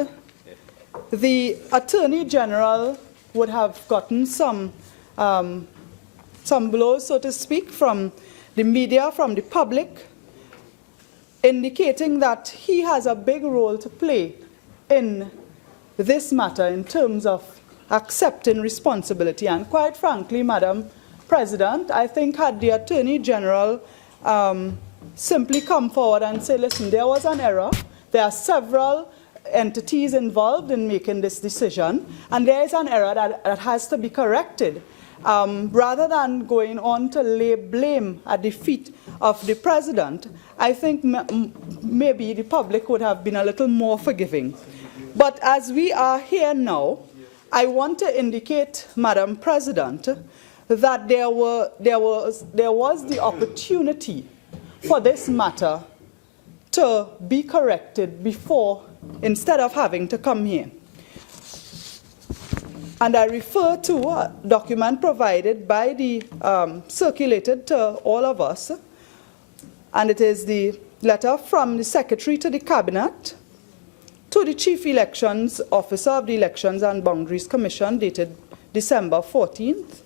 the Attorney General would have gotten some blows, so to speak, from the media, from the public, indicating that he has a big role to play in this matter in terms of accepting responsibility. And quite frankly, Madam President, I think had the Attorney General simply come forward and say, listen, there was an error, there are several entities involved in making this decision, and there is an error that has to be corrected. Rather than going on to lay blame at the feet of the President, I think maybe the public would have been a little more forgiving. But as we are here now, I want to indicate, Madam President, that there was the opportunity for this matter to be corrected before, instead of having to come here. And I refer to a document provided by the, circulated to all of us, and it is the letter from the Secretary to the Cabinet to the Chief Elections Officer of the Elections and Boundaries Commission, dated December 14th.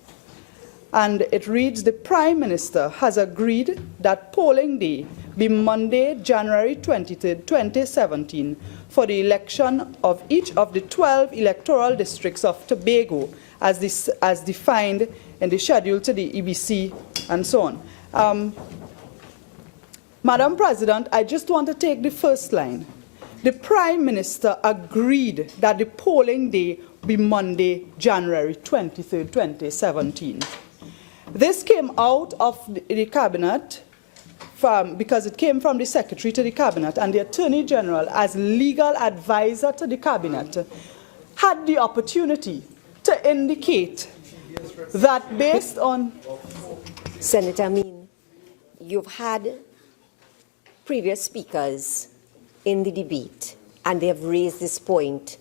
And it reads, the Prime Minister has agreed that polling day be Monday, January 23rd, 2017, for the election of each of the 12 electoral districts of Tobago as defined in the schedule to the EBC and so on. Madam President, I just want to take the first line. The Prime Minister agreed that the polling day be Monday, January 23rd, 2017. This came out of the Cabinet because it came from the Secretary to the Cabinet, and the Attorney General, as legal advisor to the Cabinet, had the opportunity to indicate that based on... Senator Ameen, you've had previous speakers in the debate, and they have raised this point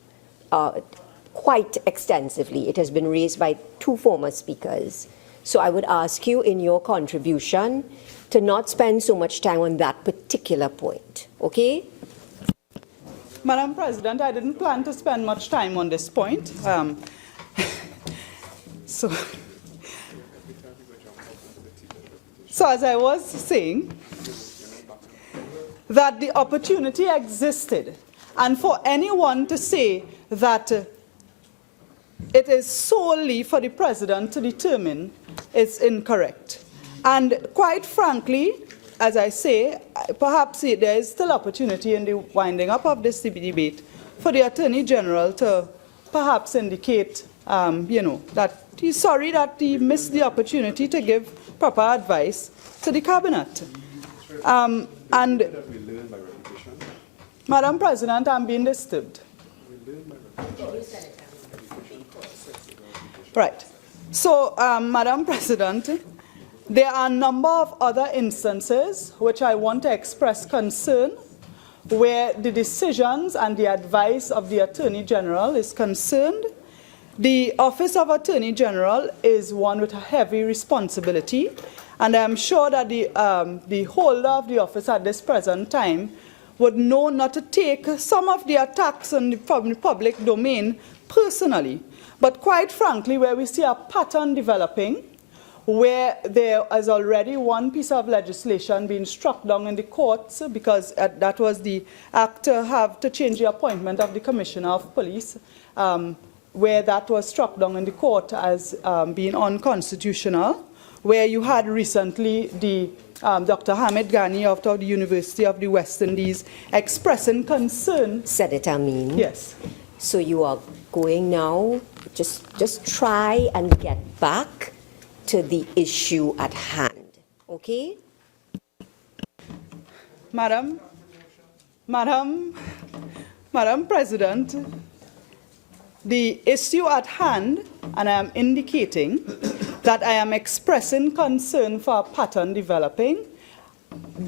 quite extensively. It has been raised by two former speakers. So I would ask you in your contribution to not spend so much time on that particular point, okay? Madam President, I didn't plan to spend much time on this point. So as I was saying, that the opportunity existed, and for anyone to say that it is solely for the President to determine is incorrect. And quite frankly, as I say, perhaps there is still opportunity in the winding up of this debate for the Attorney General to perhaps indicate, that he's sorry that he missed the opportunity to give proper advice to the Cabinet. And, Madam President, I'm being disturbed. Right. So, Madam President, there are a number of other instances which I want to express concern where the decisions and the advice of the Attorney General is concerned. The Office of Attorney General is one with a heavy responsibility, and I am sure that the holder of the office at this present time would know not to take some of the attacks on the public domain personally. But quite frankly, where we see a pattern developing, where there is already one piece of legislation being struck down in the courts, because that was the act to have to change the appointment of the Commissioner of Police, where that was struck down in the court as being unconstitutional, where you had recently the Dr. Hamid Ghani out of the University of the West Indies expressing concern. Senator Ameen. Yes. So you are going now, just try and get back to the issue at hand, okay? Madam President, the issue at hand, and I am indicating that I am expressing concern for a pattern developing,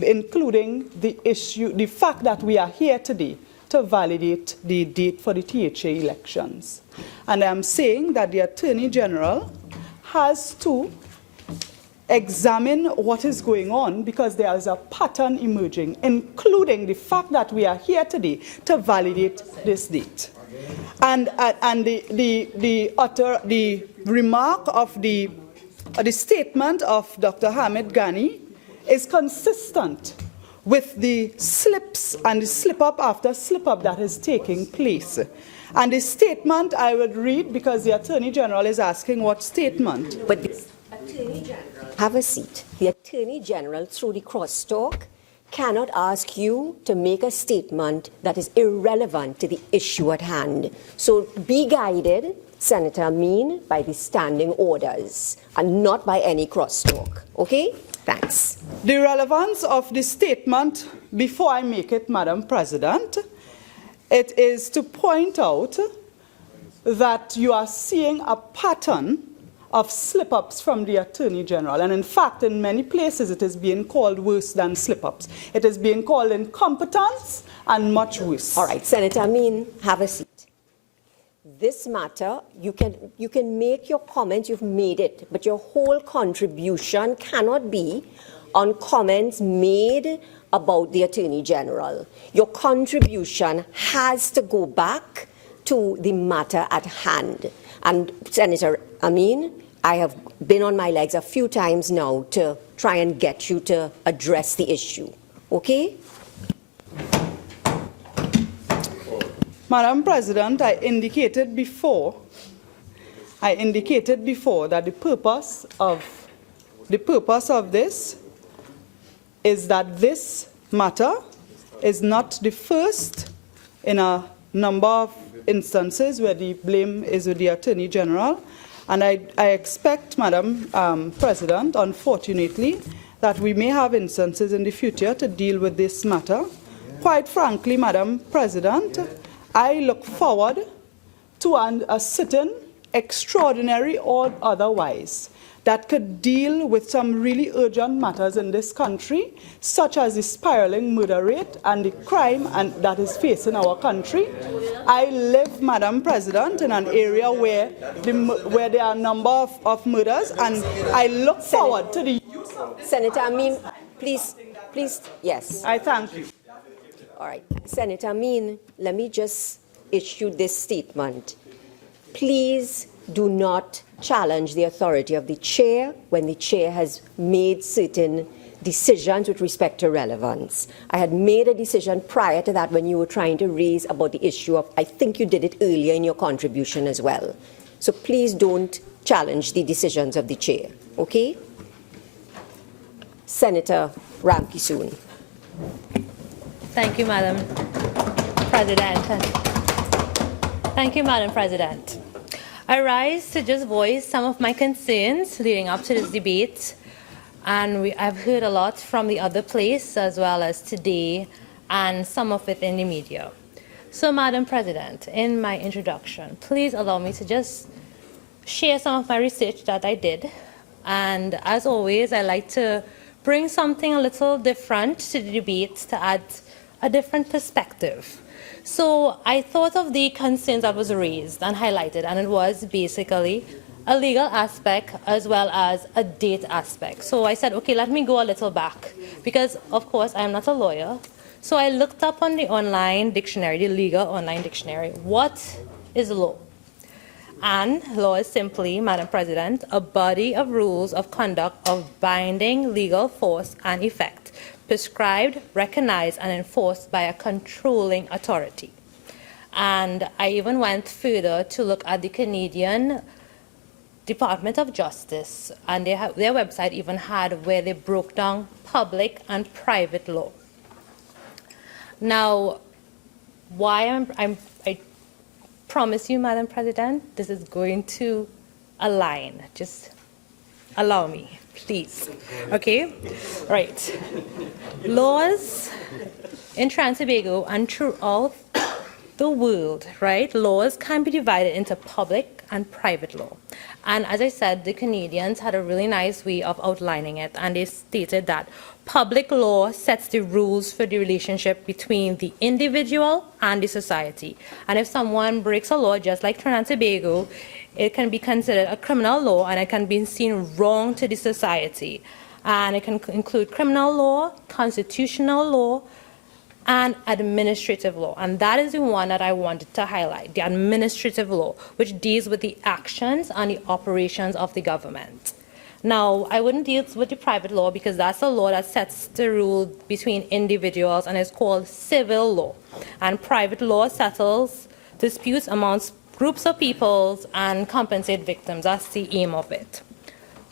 including the fact that we are here today to validate the date for the THA elections. And I'm saying that the Attorney General has to examine what is going on, because there is a pattern emerging, including the fact that we are here today to validate this date. And the remark of the statement of Dr. Hamid Ghani is consistent with the slips and the slip-up after slip-up that is taking place. And the statement I would read, because the Attorney General is asking what statement. But the Attorney General, have a seat. The Attorney General, through the crosstalk, cannot ask you to make a statement that is irrelevant to the issue at hand. So be guided, Senator Ameen, by the standing orders and not by any crosstalk. Okay? Thanks. The relevance of the statement, before I make it, Madam President, it is to point out that you are seeing a pattern of slip-ups from the Attorney General. And in fact, in many places, it is being called worse than slip-ups. It is being called incompetence and much worse. All right, Senator Ameen, have a seat. This matter, you can make your comment, you've made it, but your whole contribution cannot be on comments made about the Attorney General. Your contribution has to go back to the matter at hand. And Senator Ameen, I have been on my legs a few times now to try and get you to address the issue. Okay? Madam President, I indicated before that the purpose of this is that this matter is not the first in a number of instances where the blame is with the Attorney General. And I expect, Madam President, unfortunately, that we may have instances in the future to deal with this matter. Quite frankly, Madam President, I look forward to a sitting, extraordinary or otherwise, that could deal with some really urgent matters in this country, such as the spiraling murder rate and the crime that is facing our country. I live, Madam President, in an area where there are a number of murders, and I look forward to the use of Senator Ameen, please, yes. I thank you. All right. Senator Ameen, let me just issue this statement. Please do not challenge the authority of the chair when the chair has made certain decisions with respect to relevance. I had made a decision prior to that when you were trying to raise about the issue of, I think you did it earlier in your contribution as well. So please don't challenge the decisions of the chair, okay? Senator Ramkissoon. Thank you, Madam President. Thank you, Madam President. I rise to just voice some of my concerns leading up to this debate. And I've heard a lot from the other place as well as today, and some of it in the media. So, Madam President, in my introduction, please allow me to just share some of my research that I did. And as always, I like to bring something a little different to the debate to add a different perspective. So I thought of the concerns that was raised and highlighted, and it was basically a legal aspect as well as a date aspect. So I said, okay, let me go a little back, because of course I am not a lawyer. So I looked up on the online dictionary, the legal online dictionary, what is law? And law is simply, Madam President, a body of rules of conduct of binding legal force and effect, prescribed, recognized, and enforced by a controlling authority. And I even went further to look at the Canadian Department of Justice, and their website even had where they broke down public and private law. Now, why I promise you, Madam President, this is going to align. Just allow me, please. Okay? Right. Laws in Trinidad and Tobago and throughout the world, right, laws can be divided into public and private law. And as I said, the Canadians had a really nice way of outlining it, and they stated that public law sets the rules for the relationship between the individual and the society. And if someone breaks a law, just like Trinidad and Tobago, it can be considered a criminal law, and it can be seen wrong to the society. And it can include criminal law, constitutional law, and administrative law. And that is the one that I wanted to highlight, the administrative law, which deals with the actions and the operations of the government. Now, I wouldn't deal with the private law because that's a law that sets the rule between individuals and is called civil law. And private law settles disputes amongst groups of peoples and compensate victims. That's the aim of it.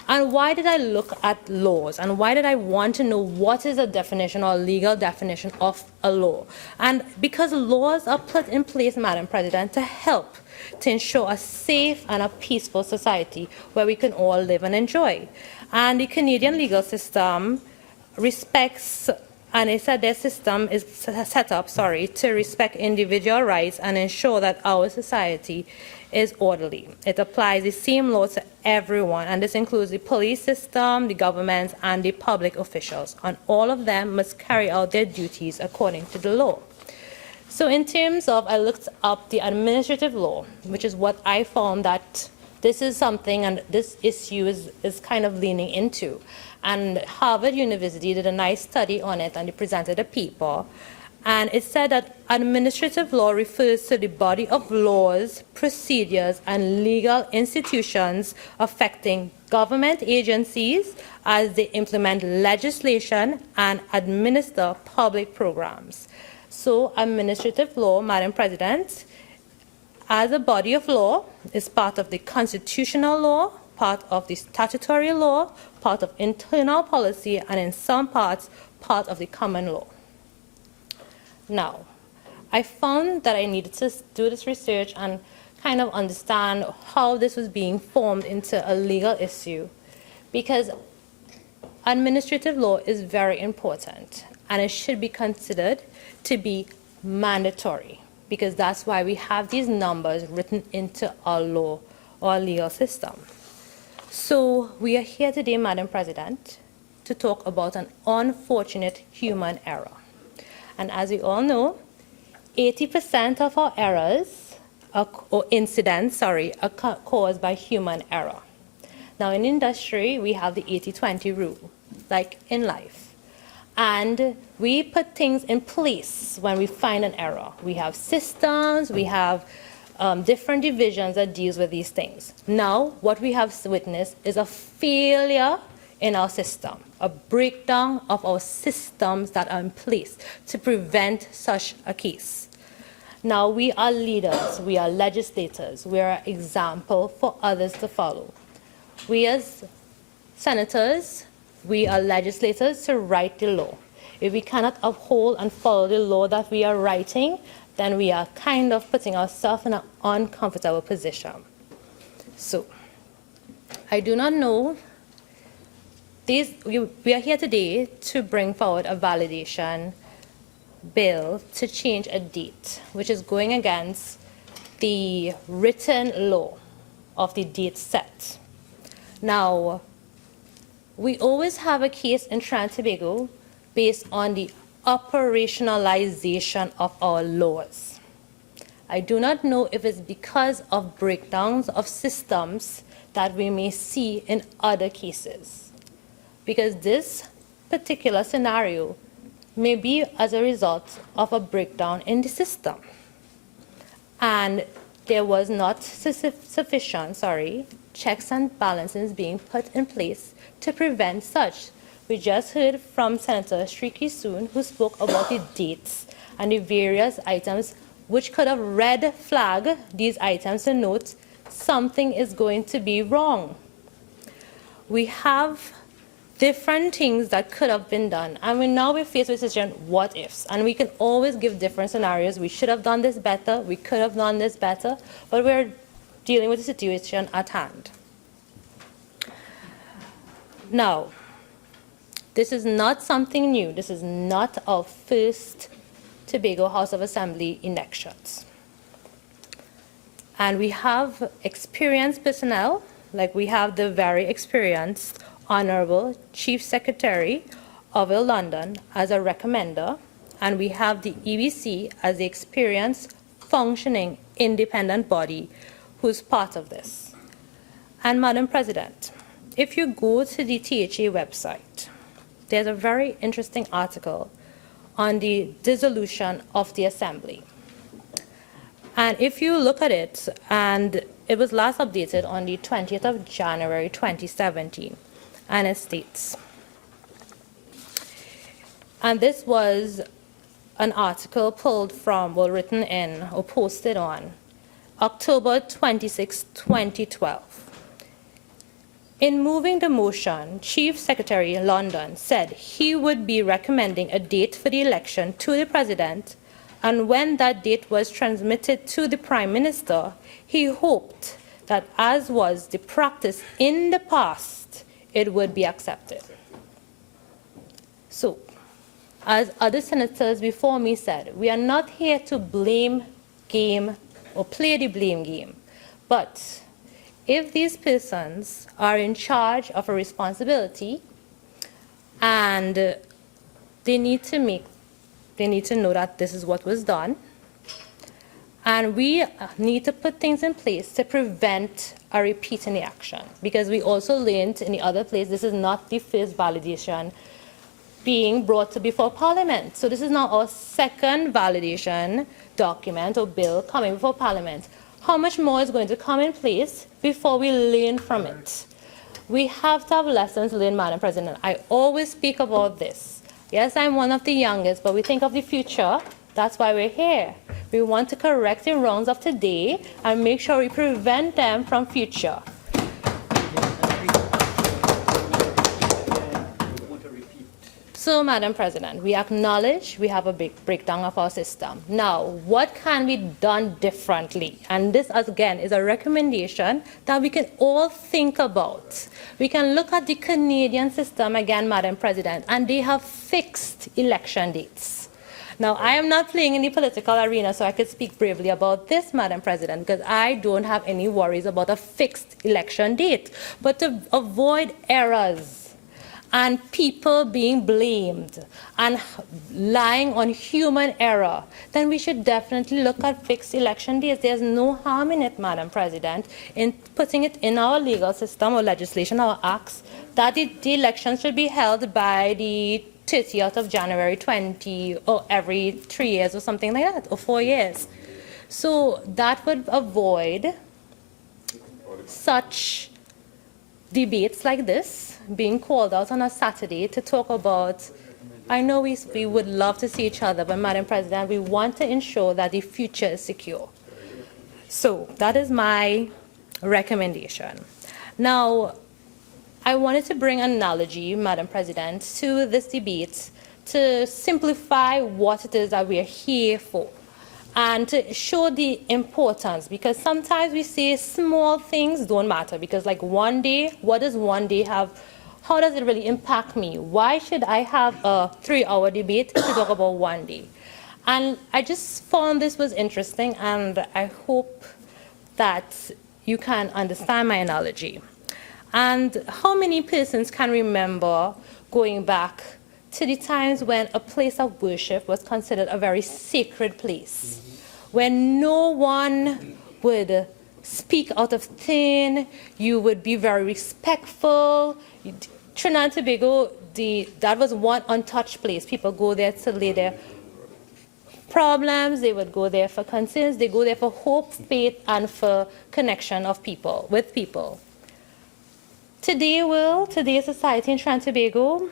And why did I look at laws? And why did I want to know what is a definition or legal definition of a law? And because laws are put in place, Madam President, to help to ensure a safe and a peaceful society where we can all live and enjoy. And the Canadian legal system respects, and it said their system is set up, to respect individual rights and ensure that our society is orderly. It applies the same law to everyone, and this includes the police system, the government, and the public officials. And all of them must carry out their duties according to the law. So in terms of, I looked up the administrative law, which is what I found that this is something, and this issue is kind of leaning into. And Harvard University did a nice study on it, and they presented a paper. And it said that administrative law refers to the body of laws, procedures, and legal institutions affecting government agencies as they implement legislation and administer public programs. So administrative law, Madam President, as a body of law, is part of the constitutional law, part of the statutory law, part of internal policy, and in some parts, part of the common law. Now, I found that I needed to do this research and kind of understand how this was being formed into a legal issue, because administrative law is very important and it should be considered to be mandatory, because that's why we have these numbers written into our law or legal system. So we are here today, Madam President, to talk about an unfortunate human error. And as we all know, 80% of our errors, or incidents, are caused by human error. Now in industry, we have the 80-20 rule, like in life. And we put things in place when we find an error. We have systems, we have different divisions that deals with these things. Now, what we have witnessed is a failure in our system, a breakdown of our systems that are in place to prevent such a case. Now, we are leaders, we are legislators, we are an example for others to follow. We as senators, we are legislators to write the law. If we cannot uphold and follow the law that we are writing, then we are kind of putting ourselves in an uncomfortable position. So, I do not know. We are here today to bring forward a validation bill to change a date, which is going against the written law of the date set. Now, we always have a case in Trinidad and Tobago based on the operationalization of our laws. I do not know if it's because of breakdowns of systems that we may see in other cases, because this particular scenario may be as a result of a breakdown in the system. And there was not sufficient, checks and balances being put in place to prevent such. We just heard from Senator Shrikissoon, who spoke about the dates and the various items which could have red flagged these items to note something is going to be wrong. We have different things that could have been done, and we're faced with a situation, what ifs, and we can always give different scenarios. We should have done this better, we could have done this better, but we're dealing with the situation at hand. Now, this is not something new. This is not our first Tobago House of Assembly elections. And we have experienced personnel, like we have the very experienced Honorable Chief Secretary of London as a recommender, and we have the EBC as the experienced, functioning, independent body who's part of this. And Madam President, if you go to the THA website, there's a very interesting article on the dissolution of the Assembly. And if you look at it, and it was last updated on the 20th of January 2017, and it states, and this was an article pulled from, well, written in or posted on October 26, 2012. In moving the motion, Chief Secretary London said he would be recommending a date for the election to the President, and when that date was transmitted to the Prime Minister, he hoped that, as was the practice in the past, it would be accepted. So, as other senators before me said, we are not here to blame game or play the blame game, but if these persons are in charge of a responsibility and they need to know that this is what was done, and we need to put things in place to prevent a repeat in the action, because we also learned in the other place this is not the first validation being brought to before Parliament. So this is now our second validation document or bill coming before Parliament. How much more is going to come in place before we learn from it? We have to have lessons learned, Madam President. I always speak about this. Yes, I'm one of the youngest, but we think of the future. That's why we're here. We want to correct the wrongs of today and make sure we prevent them from future. So, Madam President, we acknowledge we have a big breakdown of our system. Now, what can be done differently? And this, again, is a recommendation that we can all think about. We can look at the Canadian system again, Madam President, and they have fixed election dates. Now, I am not playing in the political arena, so I could speak bravely about this, Madam President, because I don't have any worries about a fixed election date. But to avoid errors and people being blamed and lying on human error, then we should definitely look at fixed election dates. There's no harm in it, Madam President, in putting it in our legal system or legislation, our acts, that the election should be held by the 30th of January 20, or every 3 years or something like that, or 4 years. So that would avoid such debates like this being called out on a Saturday to talk about, I know we would love to see each other, but Madam President, we want to ensure that the future is secure. So that is my recommendation. Now, I wanted to bring an analogy, Madam President, to this debate to simplify what it is that we are here for, and to show the importance, because sometimes we say small things don't matter, because like one day, what does one day have, how does it really impact me? Why should I have a 3-hour debate to talk about one day? And I just found this was interesting, and I hope that you can understand my analogy. And how many persons can remember going back to the times when a place of worship was considered a very sacred place, when no one would speak out of turn, you would be very respectful. Trinidad and Tobago, that was one untouched place. People go there to lay their problems, they would go there for concerns, they go there for hope, faith, and for connection of people, with people. Today's society in Trinidad and Tobago,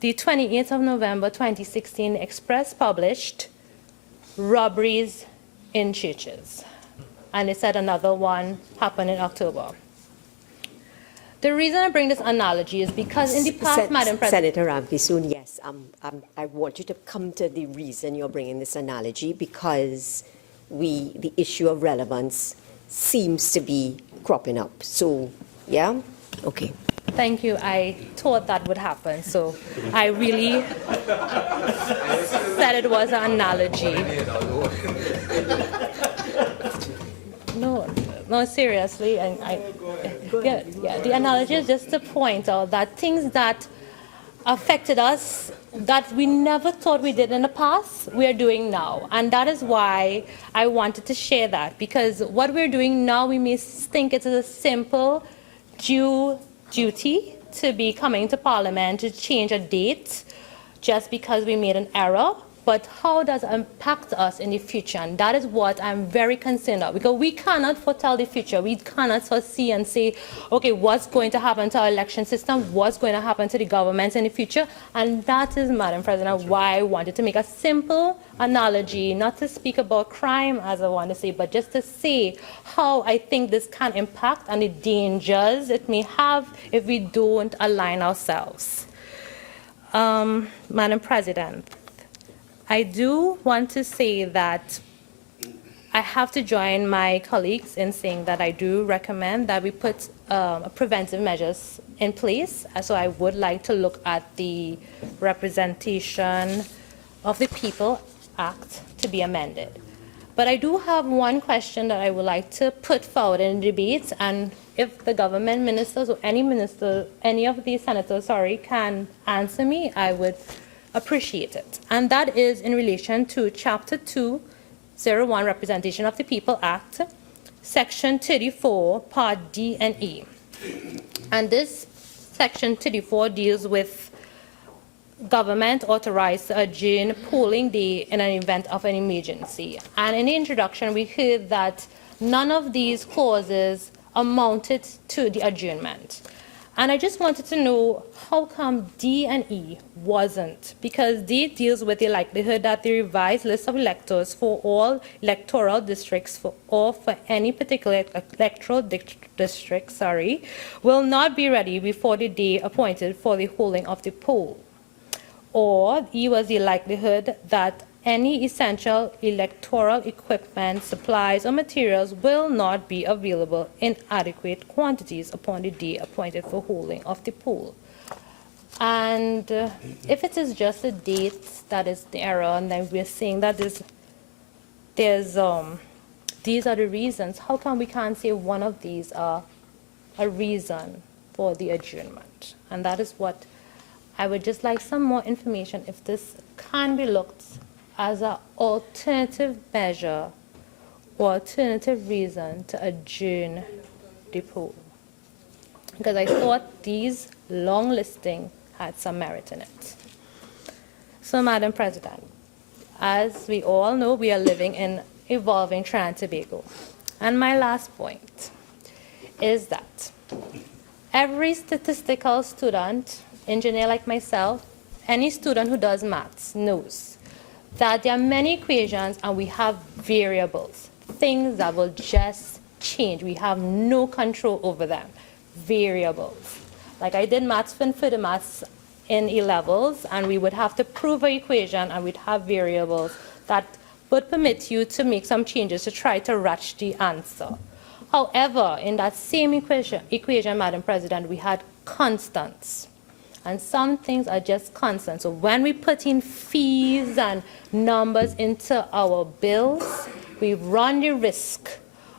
the 28th of November 2016 Express published robberies in churches. And it said another one happened in October. The reason I bring this analogy is because in the past, Madam President... Senator Ramkissoon, yes, I want you to come to the reason you're bringing this analogy, because the issue of relevance seems to be cropping up. So, yeah? Okay. Thank you. I thought that would happen, so I really said it was an analogy. No, seriously. The analogy is just to point out that things that affected us that we never thought we did in the past, we are doing now. And that is why I wanted to share that, because what we're doing now, we may think it is a simple duty to be coming to Parliament to change a date just because we made an error. but how does it impact us in the future? And that is what I'm very concerned of, because we cannot foretell the future. We cannot foresee and say, okay, what's going to happen to our election system, what's going to happen to the government in the future. And that is, Madam President, why I wanted to make a simple analogy, not to speak about crime, as I want to say, but just to say how I think this can impact and the dangers it may have if we don't align ourselves. Madam President, I do want to say that I have to join my colleagues in saying that I do recommend that we put preventive measures in place. So I would like to look at the Representation of the People Act to be amended. But I do have one question that I would like to put forward in the debate, and if the government ministers or any minister, any of the senators, can answer me, I would appreciate it. And that is in relation to Chapter 201, Representation of the People Act, Section 34, Part D and E. And this Section 34 deals with government authorized to adjourn polling day in an event of an emergency. And in the introduction, we heard that none of these clauses amounted to the adjournment. And I just wanted to know how come D and E wasn't, because D deals with the likelihood that the revised list of electors for all electoral districts or for any particular electoral district, will not be ready before the day appointed for the holding of the poll. Or E was the likelihood that any essential electoral equipment, supplies, or materials will not be available in adequate quantities upon the day appointed for holding of the poll. And if it is just a date that is the error, and then we're saying that these are the reasons, how come we can't say one of these are a reason for the adjournment? And that is what I would just like some more information if this can be looked as an alternative measure or alternative reason to adjourn the poll. Because I thought these long listing had some merit in it. So, Madam President, as we all know, we are living in evolving Trinidad and Tobago. And my last point is that every statistical student, engineer like myself, any student who does maths knows that there are many equations and we have variables, things that will just change. We have no control over them, variables. Like I did maths for the maths in A-levels, and we would have to prove an equation and we'd have variables that would permit you to make some changes to try to reach the answer. However, in that same equation, Madam President, we had constants. And some things are just constant. So when we put in fees and numbers into our bills, we run the risk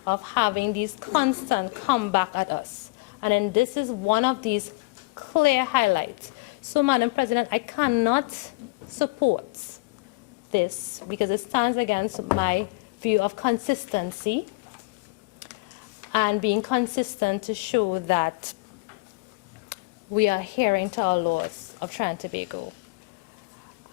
of having these constants come back at us. And then this is one of these clear highlights. So, Madam President, I cannot support this because it stands against my view of consistency and being consistent to show that we are adhering to our laws of Trinidad and Tobago.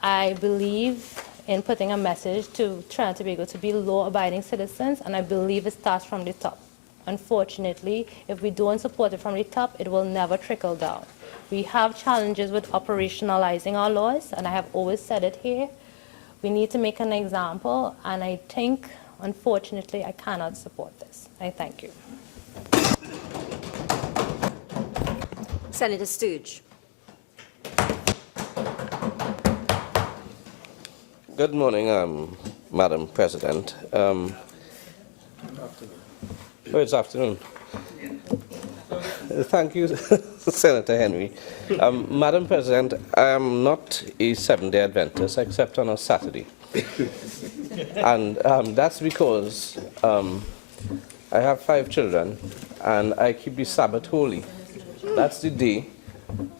I believe in putting a message to Trinidad and Tobago to be law-abiding citizens, and I believe it starts from the top. Unfortunately, if we don't support it from the top, it will never trickle down. We have challenges with operationalizing our laws, and I have always said it here. We need to make an example, and I think, unfortunately, I cannot support this. I thank you. Senator Sturge. Good morning, Madam President. It's afternoon. Thank you, Senator Henry. Madam President, I am not a seven-day Adventist except on a Saturday. And that's because I have 5 children and I keep the Sabbath holy. That's the day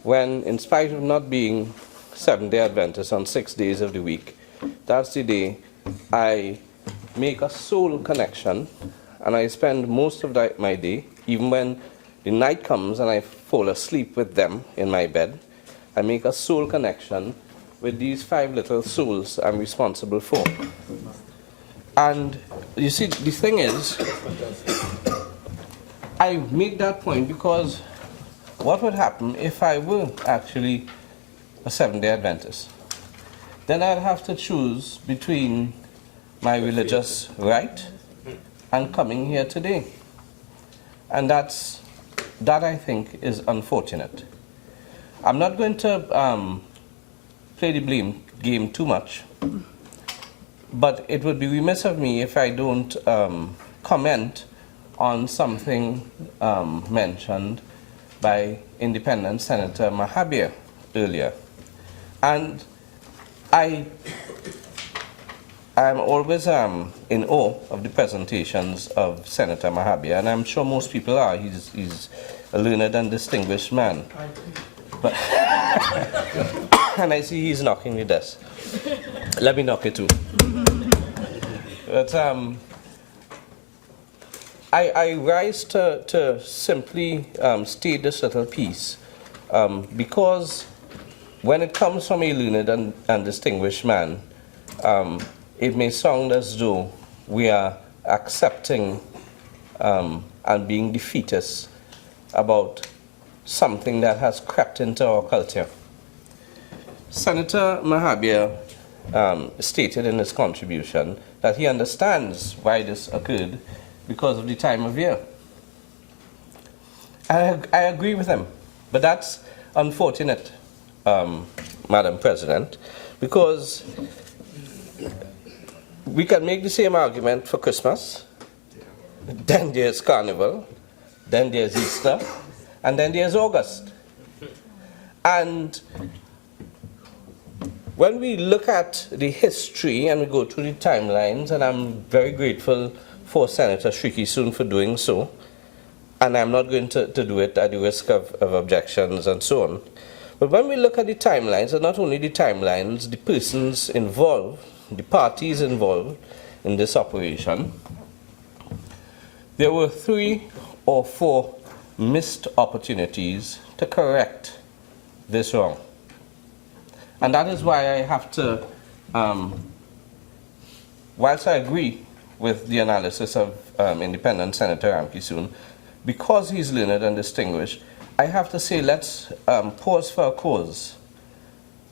when, in spite of not being seven-day Adventist on 6 days of the week, that's the day I make a soul connection, and I spend most of my day, even when the night comes and I fall asleep with them in my bed, I make a soul connection with these 5 little souls I'm responsible for. And you see, the thing is, I make that point because what would happen if I were actually a Seventh-day Adventist? Then I'd have to choose between my religious right and coming here today. And that I think is unfortunate. I'm not going to play the blame game too much, but it would be remiss of me if I don't comment on something mentioned by Independent Senator Mahabir earlier. And I am always in awe of the presentations of Senator Mahabir, and I'm sure most people are. He's a learned and distinguished man. But and I see he's knocking the desk. Let me knock it too. But I rise to simply state this little piece because when it comes from a learned and distinguished man, it may sound as though we are accepting and being defeatist about something that has crept into our culture. Senator Mahabir stated in his contribution that he understands why this occurred because of the time of year. I agree with him, but that's unfortunate, Madam President, because we can make the same argument for Christmas, then there's Carnival, then there's Easter, and then there's August. And when we look at the history and we go through the timelines, and I'm very grateful for Senator Shrikissoon for doing so, and I'm not going to do it at the risk of objections and so on. But when we look at the timelines, and not only the timelines, the persons involved, the parties involved in this operation, there were 3 or 4 missed opportunities to correct this wrong. And that is why I have to, whilst I agree with the analysis of Independent Senator Ramkissoon, because he's learned and distinguished, I have to say let's pause for a cause.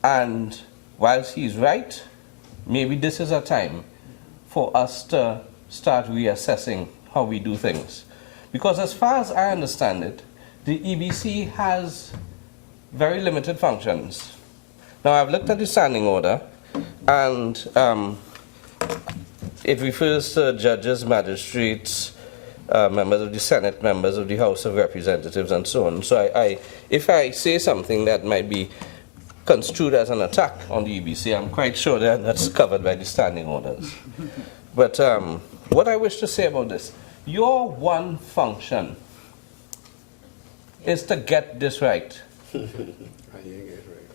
And whilst he's right, maybe this is a time for us to start reassessing how we do things. Because as far as I understand it, the EBC has very limited functions. Now, I've looked at the standing order, and it refers to judges, magistrates, members of the Senate, members of the House of Representatives, and so on. So if I say something that might be construed as an attack on the EBC, I'm quite sure that that's covered by the standing orders. But what I wish to say about this, your one function is to get this right.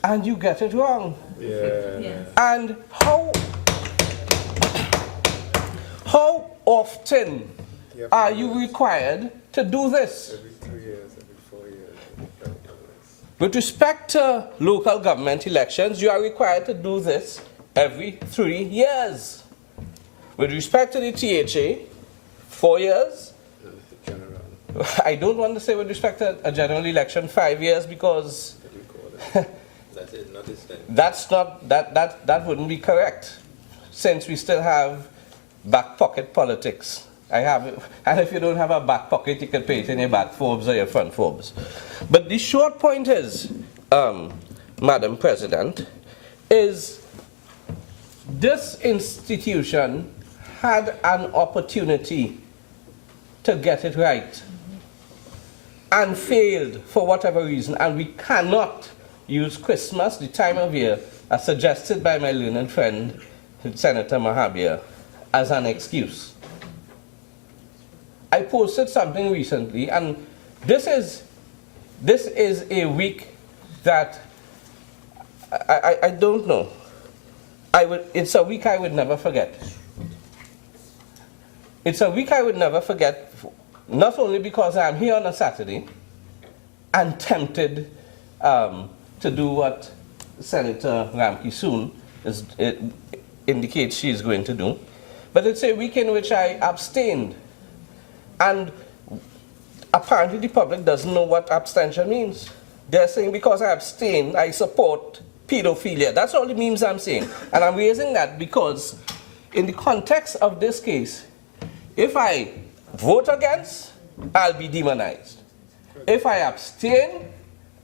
And you get it wrong. Yeah. And how often are you required to do this? Every 3 years, every 4 years. With respect to local government elections, you are required to do this every 3 years. With respect to the THA, 4 years. I don't want to say with respect to a general election 5 years because that wouldn't be correct, since we still have back pocket politics. And if you don't have a back pocket, you can pay it in your back forbes or your front forbes. But the short point is, Madam President, is this institution had an opportunity to get it right and failed for whatever reason, and we cannot use Christmas, the time of year, as suggested by my learned friend, Senator Mahabir, as an excuse. I posted something recently, and this is a week that I don't know. It's a week I would never forget. It's a week I would never forget, not only because I'm here on a Saturday and tempted to do what Senator Ramkissoon indicates she is going to do. But it's a week in which I abstained. And apparently the public doesn't know what abstention means. They're saying because I abstain, I support pedophilia. That's all the memes I'm saying. And I'm raising that because in the context of this case, if I vote against, I'll be demonized. If I abstain,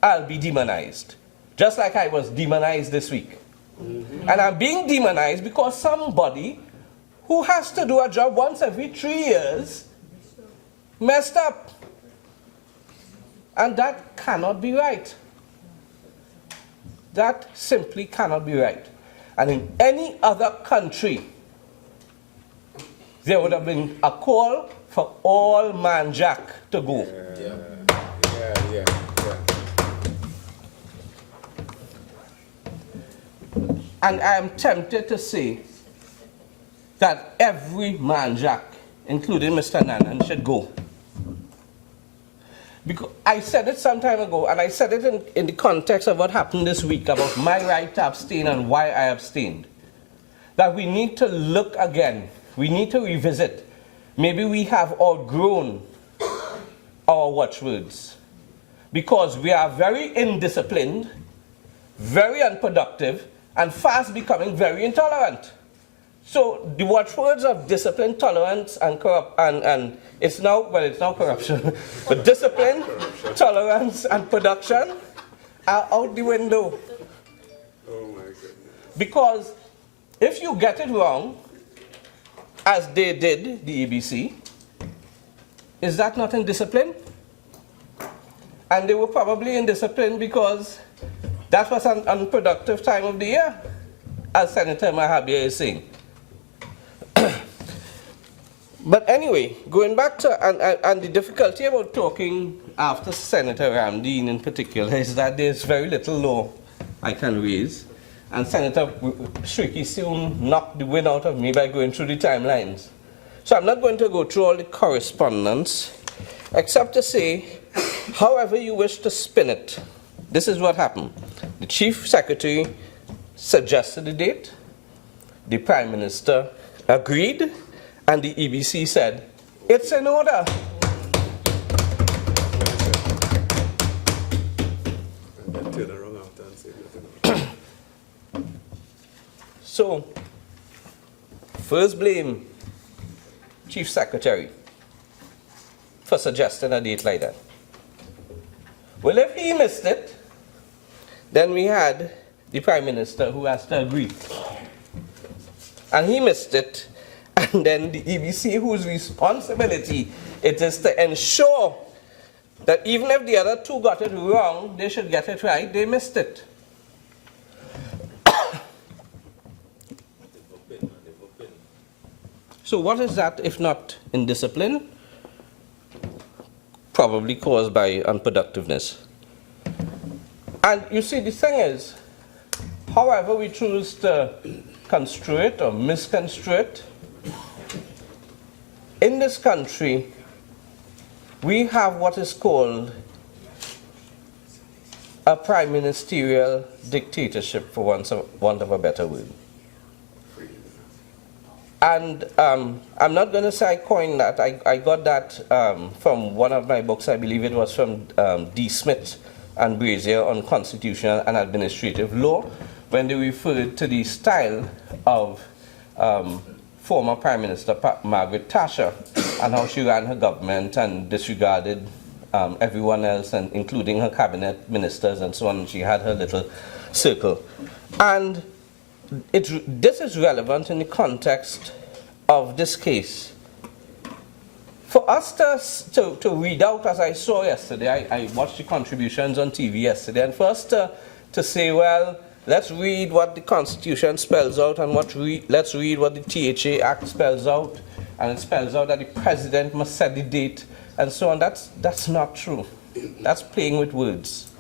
I'll be demonized. Just like I was demonized this week. And I'm being demonized because somebody who has to do a job once every 3 years messed up. And that cannot be right. That simply cannot be right. And in any other country, there would have been a call for all man jack to go. Yeah. And I am tempted to say that every man jack, including Mr. Nanan, should go. Because I said it some time ago, and I said it in the context of what happened this week about my right to abstain and why I abstained. That we need to look again. We need to revisit. Maybe we have outgrown our watchwords. Because we are very indisciplined, very unproductive, and fast becoming very intolerant. So the watchwords of discipline, tolerance, and it's now corruption. But discipline, tolerance, and production are out the window. Oh my goodness. Because if you get it wrong, as they did, the EBC, is that not indiscipline? And they were probably indisciplined because that was an unproductive time of the year, as Senator Mahabir is saying. But anyway, going back to, and the difficulty about talking after Senator Ramdeen in particular is that there's very little law I can raise. And Senator Shrikissoon knocked the wind out of me by going through the timelines. So I'm not going to go through all the correspondence, except to say, however you wish to spin it, this is what happened. The Chief Secretary suggested a date, the Prime Minister agreed, and the EBC said, it's in order. So, first blame Chief Secretary for suggesting a date like that. Well, if he missed it, then we had the Prime Minister who has to agree. And he missed it, and then the EBC, whose responsibility it is to ensure that even if the other two got it wrong, they should get it right, they missed it. So what is that if not indiscipline? Probably caused by unproductiveness. And you see, the thing is, however we choose to construe it or misconstrue it, in this country, we have what is called a prime ministerial dictatorship, for want of a better word. And I'm not going to say I coined that. I got that from one of my books. I believe it was from D. Smith and Brazier on constitutional and administrative law, when they referred to the style of former Prime Minister Margaret Thatcher and how she ran her government and disregarded everyone else, and including her cabinet ministers and so on. She had her little circle. And this is relevant in the context of this case. For us to read out, as I saw yesterday, I watched the contributions on TV yesterday, and for us to say, well, let's read what the Constitution spells out, and let's read what the THA Act spells out, and it spells out that the President must set the date, and so on. That's not true. That's playing with words.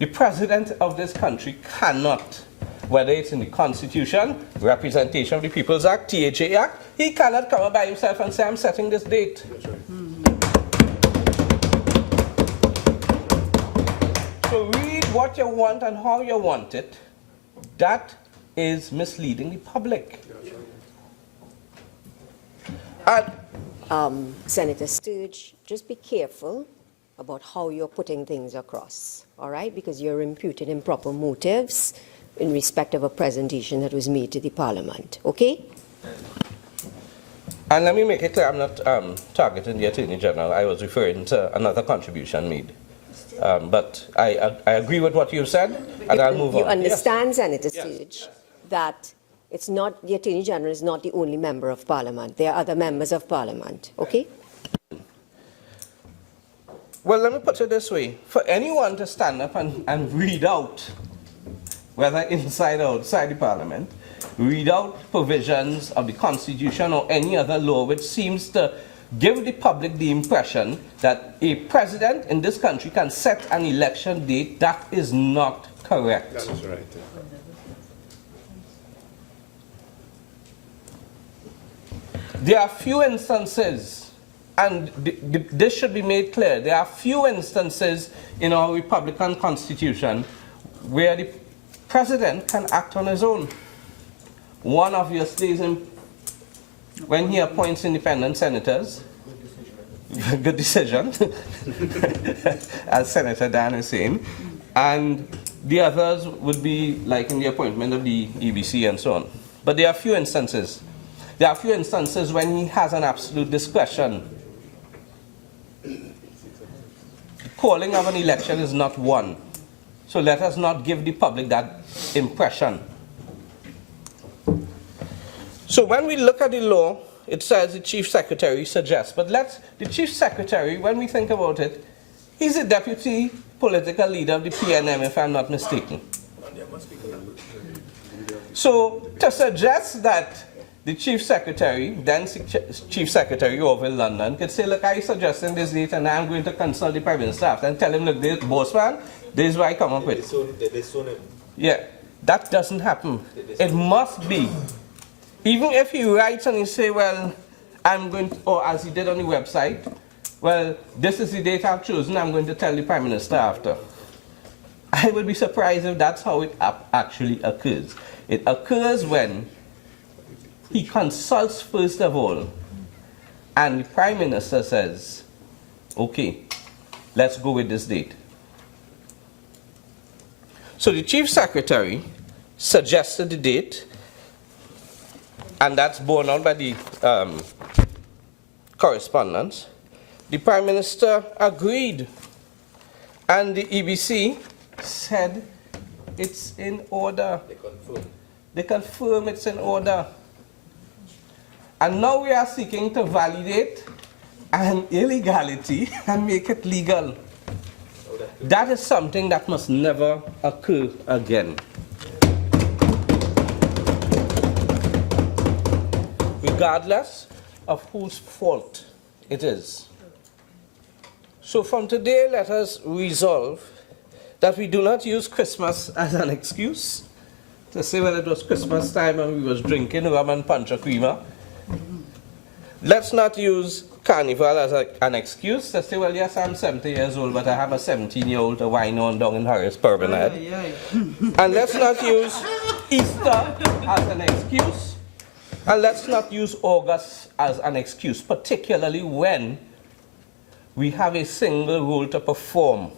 The President of this country cannot, whether it's in the Constitution, Representation of the People's Act, THA Act, he cannot come up by himself and say, I'm setting this date. So read what what you want and how you want it, that is misleading the public. And Senator Sturge, just be careful about how you're putting things across, all right? Because you're imputing improper motives in respect of a presentation that was made to the Parliament, okay? And let me make it clear, I'm not targeting the Attorney General. I was referring to another contribution made. But I agree with what you said, and I'll move on. You understand, Senator Sturge, that it's not, the Attorney General is not the only member of Parliament. There are other members of Parliament, okay? Well, let me put it this way. For anyone to stand up and read out, whether inside or outside the Parliament, read out provisions of the Constitution or any other law which seems to give the public the impression that a president in this country can set an election date, that is not correct. That is right. There are few instances, and this should be made clear, there are few instances in our Republican Constitution where the president can act on his own. One obviously is when he appoints independent senators. Good decision, as Senator Dan is saying. And the others would be like in the appointment of the EBC and so on. But there are few instances. There are few instances when he has an absolute discretion. Calling of an election is not one. So let us not give the public that impression. So when we look at the law, it says the Chief Secretary suggests. But the Chief Secretary, when we think about it, he's the deputy political leader of the PNM, if I'm not mistaken. So to suggest that the Chief Secretary, then Chief Secretary over in London, could say, look, I'm suggesting this date and I'm going to consult the Prime Minister after and tell him, look, this boss man, this is what I come up with. Yeah, that doesn't happen. It must be. Even if he writes and he say, well, I'm going to, or as he did on the website, well, this is the date I've chosen, I'm going to tell the Prime Minister after. I would be surprised if that's how it actually occurs. It occurs when he consults first of all, and the Prime Minister says, okay, let's go with this date. So the Chief Secretary suggested the date, and that's borne out by the correspondence. The Prime Minister agreed, and the EBC said it's in order. They confirm it's in order. And now we are seeking to validate an illegality and make it legal. That is something that must never occur again. Regardless of whose fault it is. So from today, let us resolve that we do not use Christmas as an excuse to say, well, it was Christmas time and we was drinking rum and pancha creamer. Let's not use Carnival as an excuse to say, well, yes, I'm 70 years old, but I have a 17-year-old to wine on down in Harris Purbanad. And let's not use Easter as an excuse. And let's not use August as an excuse, particularly when we have a single role to perform.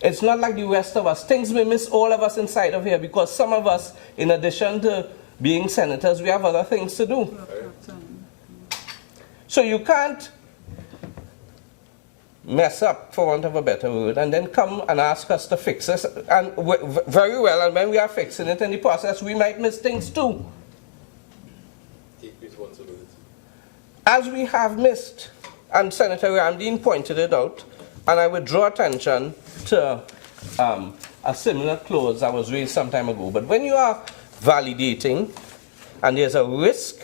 It's not like the rest of us. Things may miss all of us inside of here because some of us, in addition to being senators, we have other things to do. So you can't mess up, for want of a better word, and then come and ask us to fix this. And very well, and when we are fixing it in the process, we might miss things too. As we have missed, and Senator Ramdeen pointed it out, and I would draw attention to a similar clause that was raised some time ago. But when you are validating, and there's a risk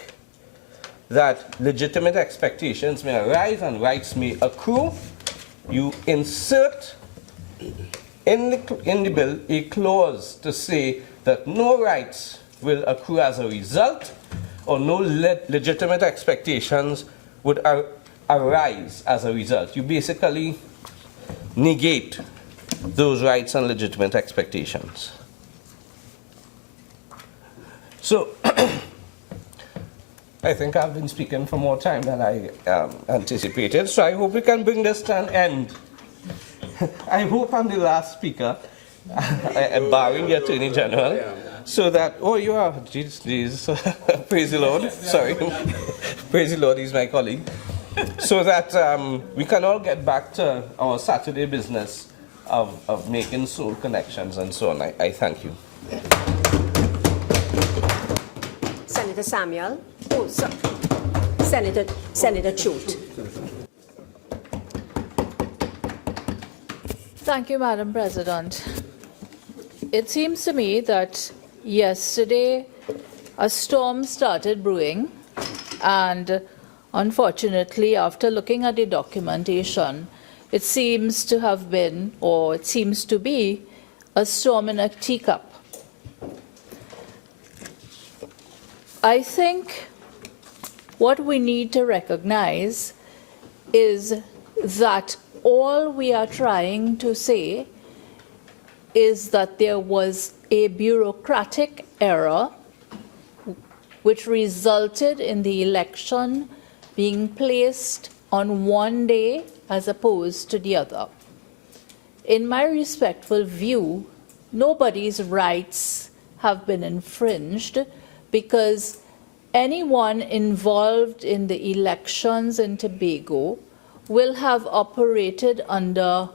that legitimate expectations may arise and rights may accrue, you insert in the bill a clause to say that no rights will accrue as a result, or no legitimate expectations would arise as a result. You basically negate those rights and legitimate expectations. So, I think I've been speaking for more time than I anticipated, so I hope we can bring this to an end. I hope I'm the last speaker, barring the Attorney General, so that, oh, you are, jeez, praise the Lord, sorry, praise the Lord, he's my colleague, so that we can all get back to our Saturday business of making soul connections and so on. I thank you. Senator Samuel. Oh, Senator Chote. Thank you, Madam President. It seems to me that yesterday a storm started brewing, and unfortunately, after looking at the documentation, it seems to have been, or it seems to be, a storm in a teacup. I think what we need to recognize is that all we are trying to say is that there was a bureaucratic error which resulted in the election being placed on one day as opposed to the other. In my respectful view, nobody's rights have been infringed, because anyone involved in the elections in Tobago will have operated under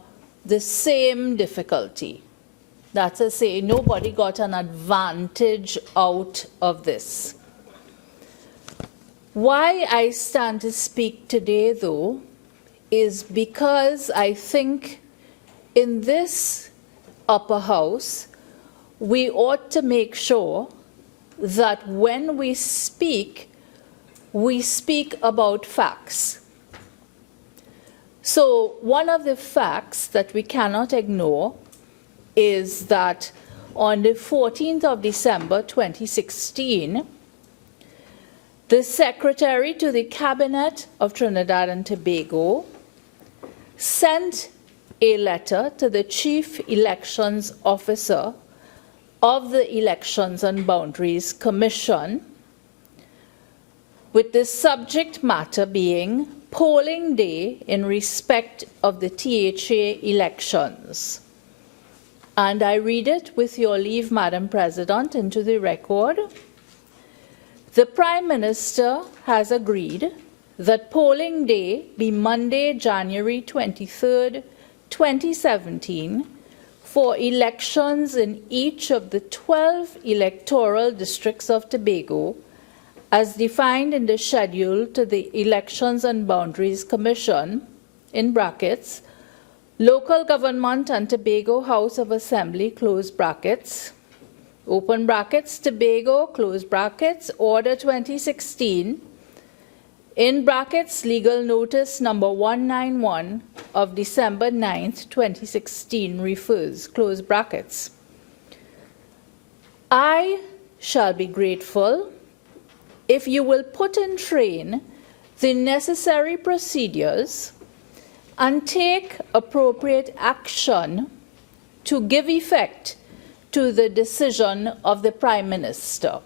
the same difficulty. That's to say, nobody got an advantage out of this. Why I stand to speak today, though, is because I think in this upper house, we ought to make sure that when we speak about facts. So one of the facts that we cannot ignore is that on the 14th of December 2016, the Secretary to the Cabinet of Trinidad and Tobago sent a letter to the Chief Elections Officer of the Elections and Boundaries Commission, with the subject matter being polling day in respect of the THA elections. And I read it with your leave, Madam President, into the record. The Prime Minister has agreed that polling day be Monday, January 23rd, 2017, for elections in each of the 12 electoral districts of Tobago, as defined in the schedule to the Elections and Boundaries Commission, in brackets, Local Government and Tobago House of Assembly, close brackets, open brackets, Tobago, close brackets, Order 2016, in brackets, legal notice number 191 of December 9th, 2016 refers, close brackets. I shall be grateful if you will put in train the necessary procedures and take appropriate action to give effect to the decision of the Prime Minister.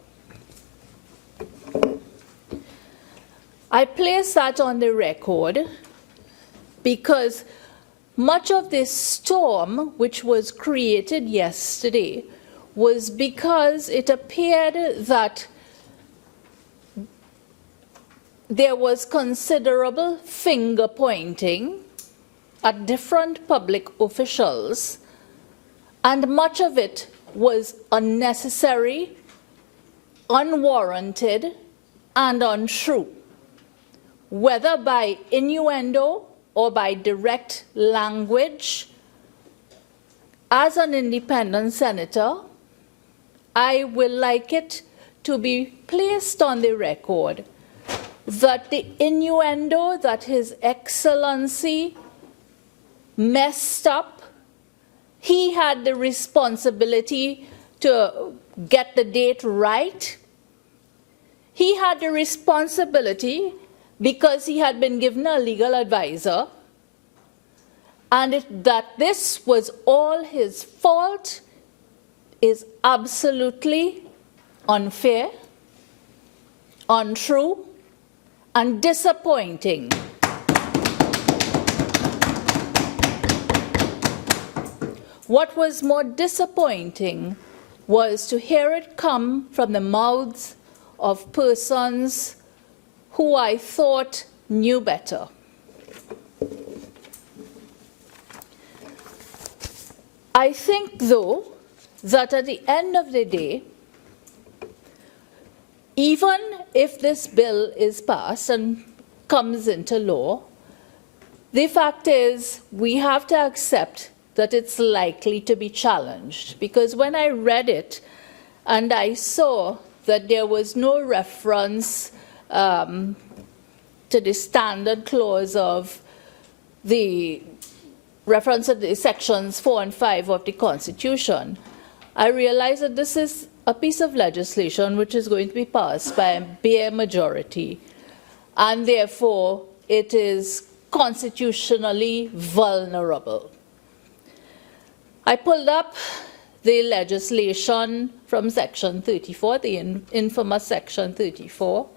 I place that on the record because much of this storm which was created yesterday was because it appeared that there was considerable finger pointing at different public officials, and much of it was unnecessary, unwarranted, and untrue, whether by innuendo or by direct language. As an independent senator, I will like it to be placed on the record that the innuendo that His Excellency messed up, he had the responsibility to get the date right. He had the responsibility because he had been given a legal advisor, and that this was all his fault is absolutely unfair, untrue, and disappointing. What was more disappointing was to hear it come from the mouths of persons who I thought knew better. I think, though, that at the end of the day, even if this bill is passed and comes into law, the fact is we have to accept that it's likely to be challenged. Because when I read it and I saw that there was no reference to the standard clause of the reference to the sections 4 and 5 of the Constitution, I realized that this is a piece of legislation which is going to be passed by a bare majority, and therefore it is constitutionally vulnerable. I pulled up the legislation from Section 34, the infamous Section 34,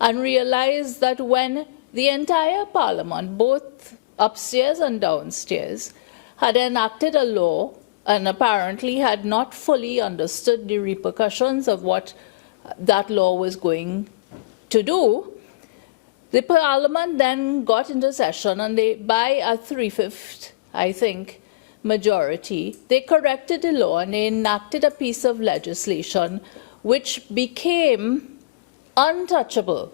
and realized that when the entire Parliament, both upstairs and downstairs, had enacted a law and apparently had not fully understood the repercussions of what that law was going to do, the Parliament then got into session, and they, by a 3/5, I think, majority, they corrected the law and they enacted a piece of legislation which became untouchable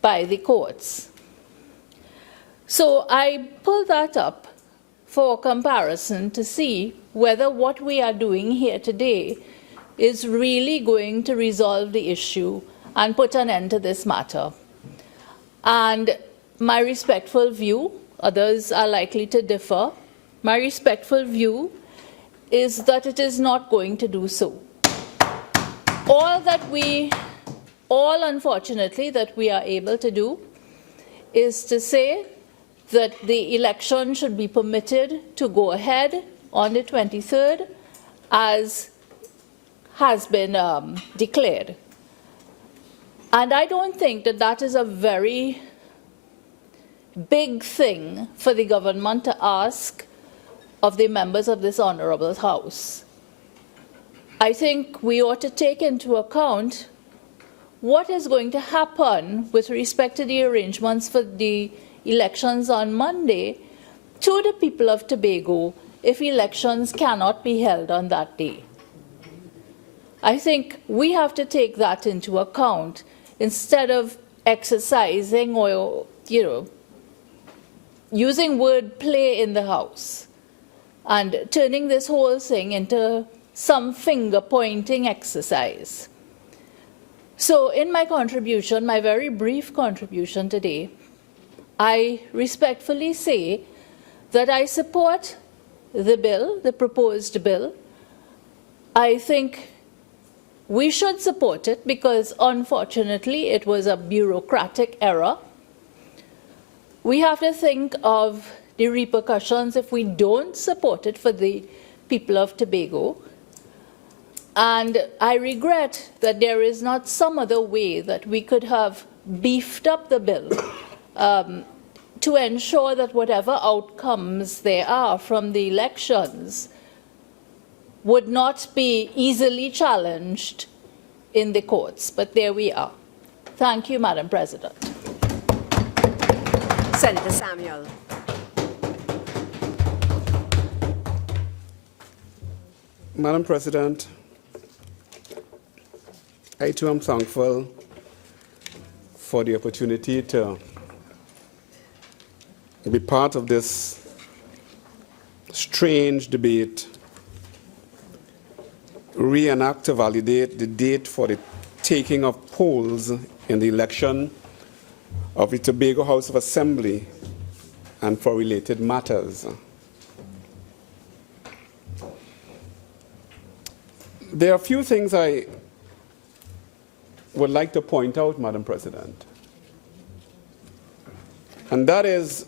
by the courts. So I pulled that up for comparison to see whether what we are doing here today is really going to resolve the issue and put an end to this matter. And my respectful view, others are likely to differ, my respectful view is that it is not going to do so. All unfortunately that we are able to do is to say that the election should be permitted to go ahead on the 23rd as has been declared. And I don't think that that is a very big thing for the government to ask of the members of this honorable House. I think we ought to take into account what is going to happen with respect to the arrangements for the elections on Monday to the people of Tobago if elections cannot be held on that day. I think we have to take that into account instead of exercising or, using word play in the House and turning this whole thing into some finger-pointing exercise. So in my contribution, my very brief contribution today, I respectfully say that I support the bill, the proposed bill. I think we should support it because, unfortunately, it was a bureaucratic error. We have to think of the repercussions if we don't support it for the people of Tobago. And I regret that there is not some other way that we could have beefed up the bill to ensure that whatever outcomes there are from the elections would not be easily challenged in the courts. But there we are. Thank you, Madam President. Senator Samuel. Madam President, I too am thankful for the opportunity to be part of this strange debate, reenact to validate the date for the taking of polls in the election of the Tobago House of Assembly and for related matters. There are a few things I would like to point out, Madam President, and that is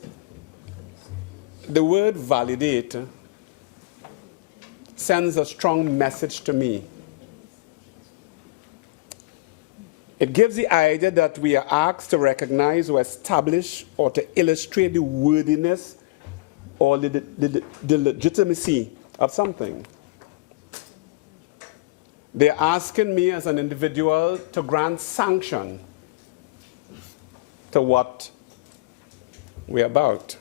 the word validate sends a strong message to me. It gives the idea that we are asked to recognize or establish or to illustrate the worthiness or the legitimacy of something. They're asking me as an individual to grant sanction to what we're about.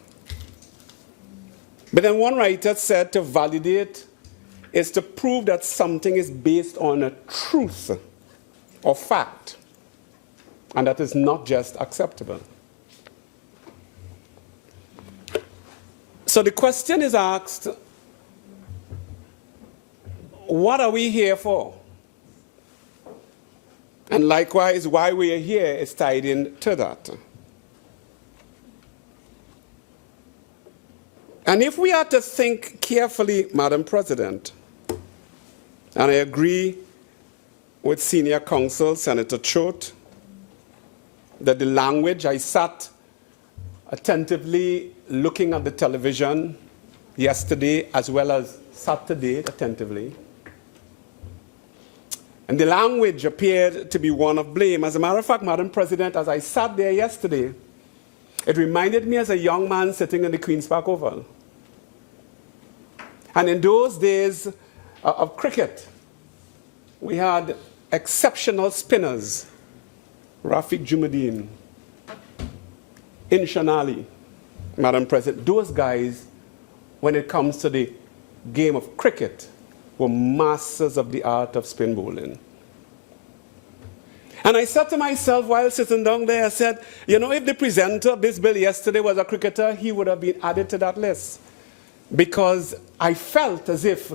But then one writer said to validate is to prove that something is based on a truth or fact, and that is not just acceptable. So the question is asked, what are we here for? And likewise, why we are here is tied into that. And if we are to think carefully, Madam President, and I agree with Senior Counsel Senator Chote, that the language, I sat attentively looking at the television yesterday as well as Saturday attentively. And the language appeared to be one of blame. As a matter of fact, Madam President, as I sat there yesterday, it reminded me as a young man sitting in the Queen's Park Oval. And in those days of cricket, we had exceptional spinners, Rafiq Jumadeen, Inshan Ali, Madam President. Those guys, when it comes to the game of cricket, were masters of the art of spin bowling. And I said to myself while sitting down there, I said, you know, if the presenter of this bill yesterday was a cricketer, he would have been added to that list. Because I felt as if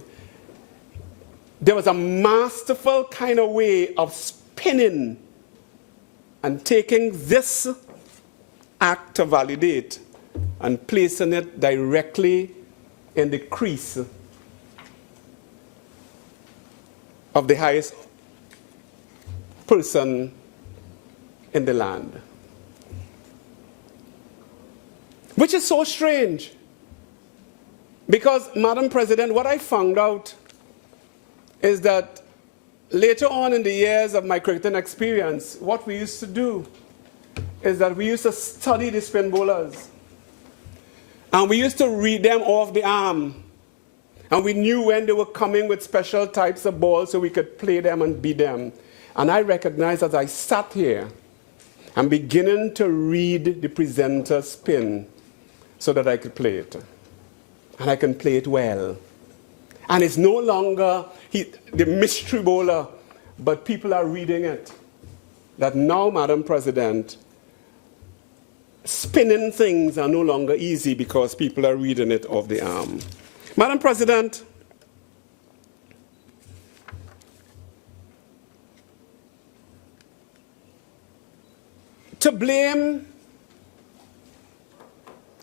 there was a masterful kind of way of spinning and taking this act to validate and placing it directly in the crease of the highest person in the land. Which is so strange. Because, Madam President, what I found out is that later on in the years of my cricketing experience, what we used to do is that we used to study the spin bowlers. And we used to read them off the arm. And we knew when they were coming with special types of balls so we could play them and beat them. And I recognized as I sat here, I'm beginning to read the presenter's spin so that I could play it. And I can play it well. And it's no longer the mystery bowler, but people are reading it. That now, Madam President, spinning things are no longer easy because people are reading it off the arm. Madam President, to blame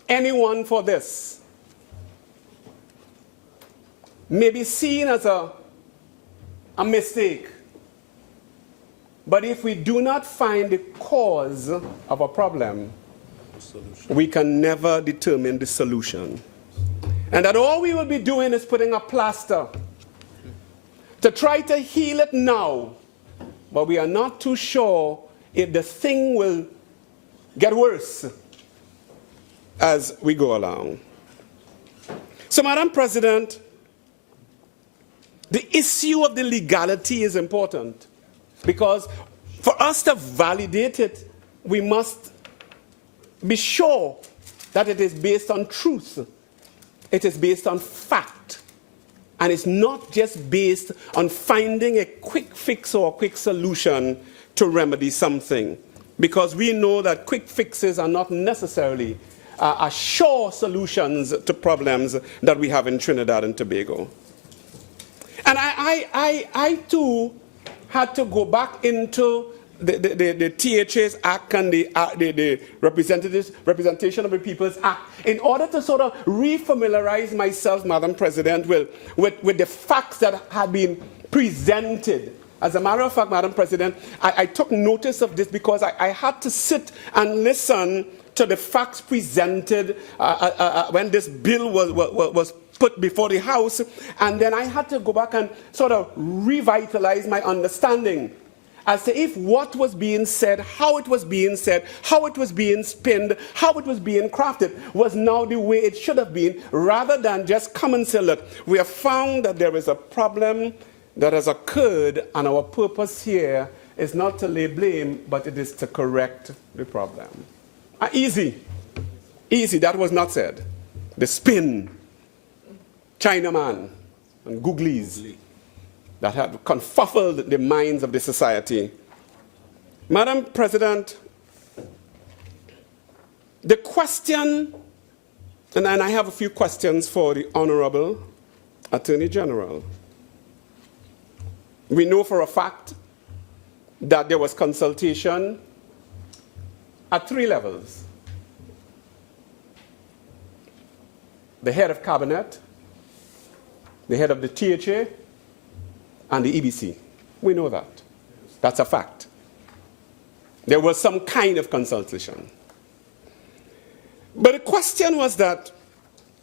anyone for this may be seen as a mistake. But if we do not find the cause of a problem, we can never determine the solution. And that all we will be doing is putting a plaster to try to heal it now, but we are not too sure if the thing will get worse as we go along. So, Madam President, the issue of the legality is important because for us to validate it, we must be sure that it is based on truth. It is based on fact. And it's not just based on finding a quick fix or a quick solution to remedy something. Because we know that quick fixes are not necessarily sure solutions to problems that we have in Trinidad and Tobago. And I too had to go back into the THA's Act and the Representation of the People's Act in order to sort of refamiliarize myself, Madam President, with the facts that had been presented. As a matter of fact, Madam President, I took notice of this because I had to sit and listen to the facts presented when this bill was put before the House, and then I had to go back and sort of revitalize my understanding as to if what was being said, how it was being said, how it was being spinned, how it was being crafted, was now the way it should have been, rather than just come and say, look, we have found that there is a problem that has occurred, and our purpose here is not to lay blame, but it is to correct the problem. Easy, that was not said. The spin, Chinaman, and googlies that have confuffled the minds of the society. Madam President, the question, and I have a few questions for the Honorable Attorney General. We know for a fact that there was consultation at 3 levels. The head of cabinet, the head of the THA, and the EBC. We know that. That's a fact. There was some kind of consultation. But the question was that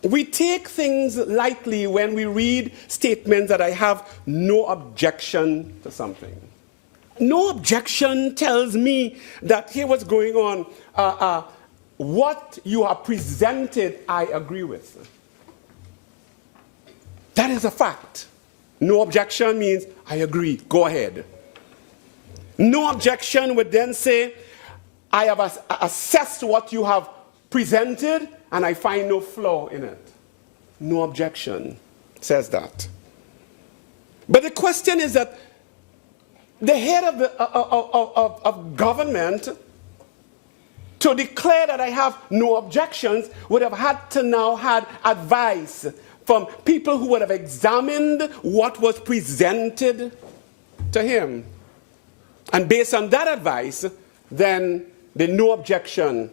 we take things lightly when we read statements that I have no objection to something. No objection tells me that here what's going on. What you have presented, I agree with. That is a fact. No objection means I agree, go ahead. No objection would then say, I have assessed what you have presented and I find no flaw in it. No objection says that. But the question is that the head of government, to declare that I have no objections, would have had to now had advice from people who would have examined what was presented to him. And based on that advice, then the no objection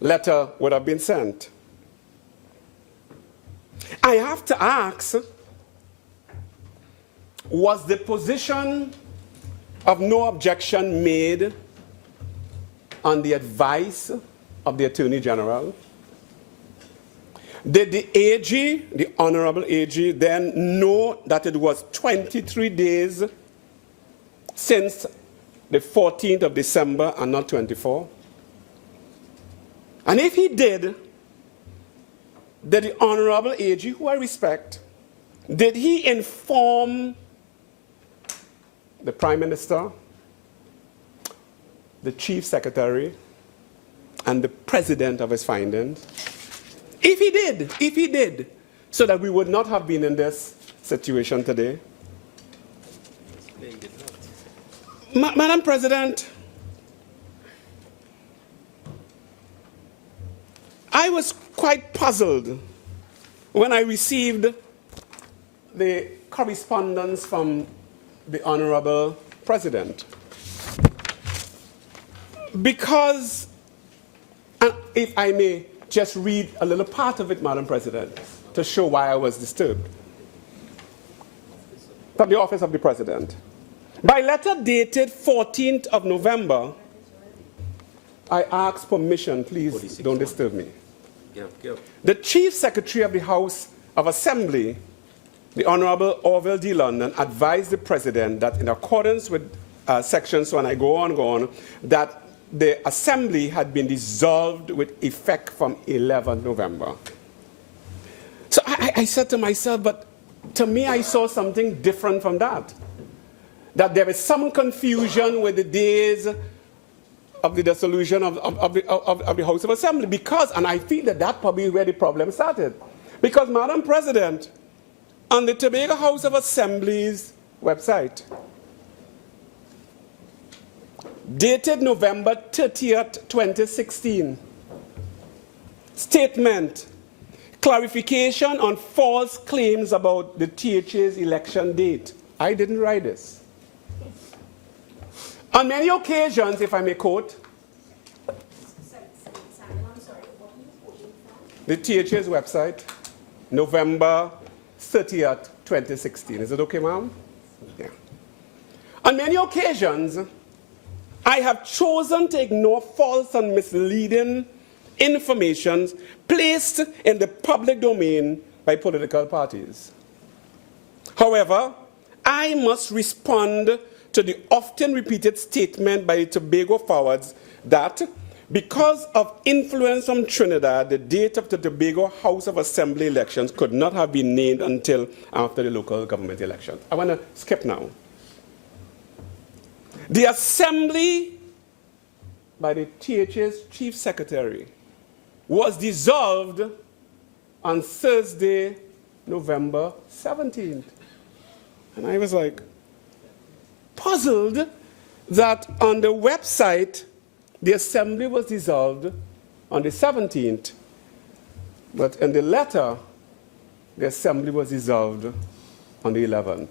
letter would have been sent. I have to ask, was the position of no objection made on the advice of the Attorney General? Did the AG, the Honorable AG, then know that it was 23 days since the 14th of December and not 24? And if he did the Honorable AG, who I respect, did he inform the Prime Minister, the Chief Secretary, and the President of his findings? If he did, so that we would not have been in this situation today. Madam President, I was quite puzzled when I received the correspondence from the Honorable President. Because, and if I may just read a little part of it, Madam President, to show why I was disturbed. From the Office of the President. By letter dated 14th of November, I ask permission, please don't disturb me. The Chief Secretary of the House of Assembly, the Honorable Orville D. London, advised the President that in accordance with sections, when I go on, that the Assembly had been dissolved with effect from 11 November. So I said to myself, but to me I saw something different from that. That there is some confusion with the days of the dissolution of the House of Assembly, because, and I feel that that probably is where the problem started. Because, Madam President, on the Tobago House of Assembly's website, dated November 30th, 2016, statement, clarification on false claims about the THA's election date. I didn't write this. On many occasions, if I may quote, the THA's website, November 30th, 2016. Is it okay, ma'am? Yeah. On many occasions, I have chosen to ignore false and misleading information placed in the public domain by political parties. However, I must respond to the often repeated statement by the Tobago forwards that because of influence from Trinidad, the date of the Tobago House of Assembly elections could not have been named until after the local government elections. I want to skip now. The Assembly, by the THA's Chief Secretary, was dissolved on Thursday, November 17th. And I was like, puzzled that on the website, the Assembly was dissolved on the 17th, but in the letter, the Assembly was dissolved on the 11th.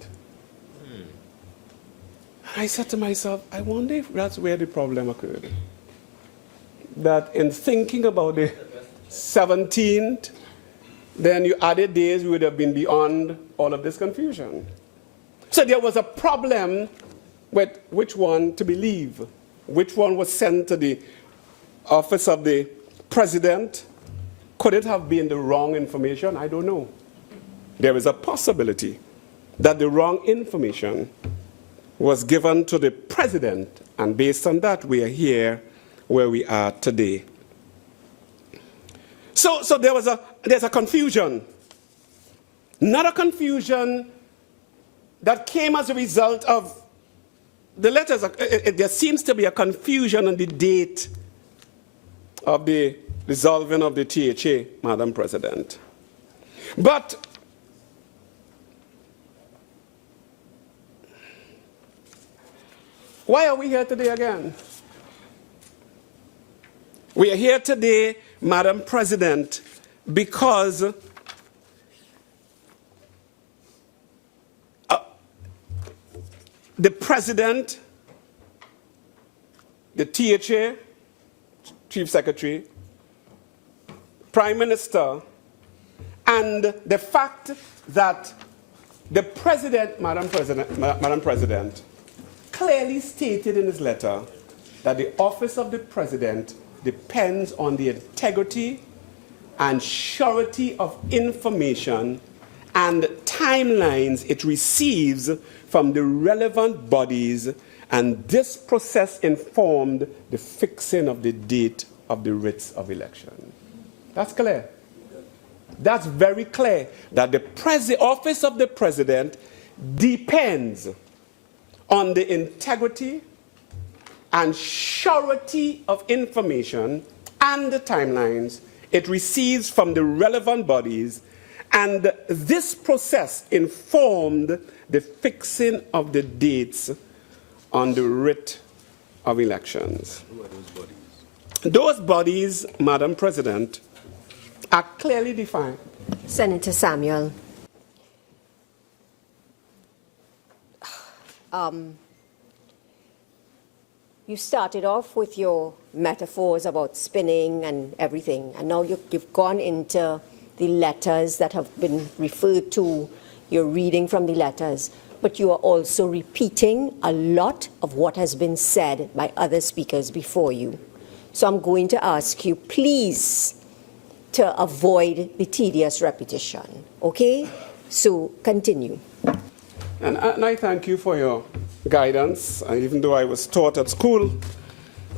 I said to myself, I wonder if that's where the problem occurred. That in thinking about the 17th, then you added days, we would have been beyond all of this confusion. So there was a problem with which one to believe, which one was sent to the office of the president. Could it have been the wrong information? I don't know. There is a possibility that the wrong information was given to the president, and based on that, we are here where we are today. So there's a confusion. Not a confusion that came as a result of the letters. There seems to be a confusion on the date of the dissolving of the THA, Madam President. But why are we here today again? We are here today, Madam President, because the President, the THA, Chief Secretary, Prime Minister, and the fact that the President, Madam President, clearly stated in his letter that the office of the President depends on the integrity and surety of information and timelines it receives from the relevant bodies, and this process informed the fixing of the date of the writs of election. That's clear. That's very clear, that the office of the President depends on the integrity and surety of information and the timelines it receives from the relevant bodies, and this process informed the fixing of the dates on the writ of elections. Who are those bodies? Those bodies, Madam President, are clearly defined. Senator Samuel. You started off with your metaphors about spinning and everything, and now you've gone into the letters that have been referred to. You're reading from the letters, but you are also repeating a lot of what has been said by other speakers before you. So I'm going to ask you, please, to avoid the tedious repetition, okay? So continue. And I thank you for your guidance, and even though I was taught at school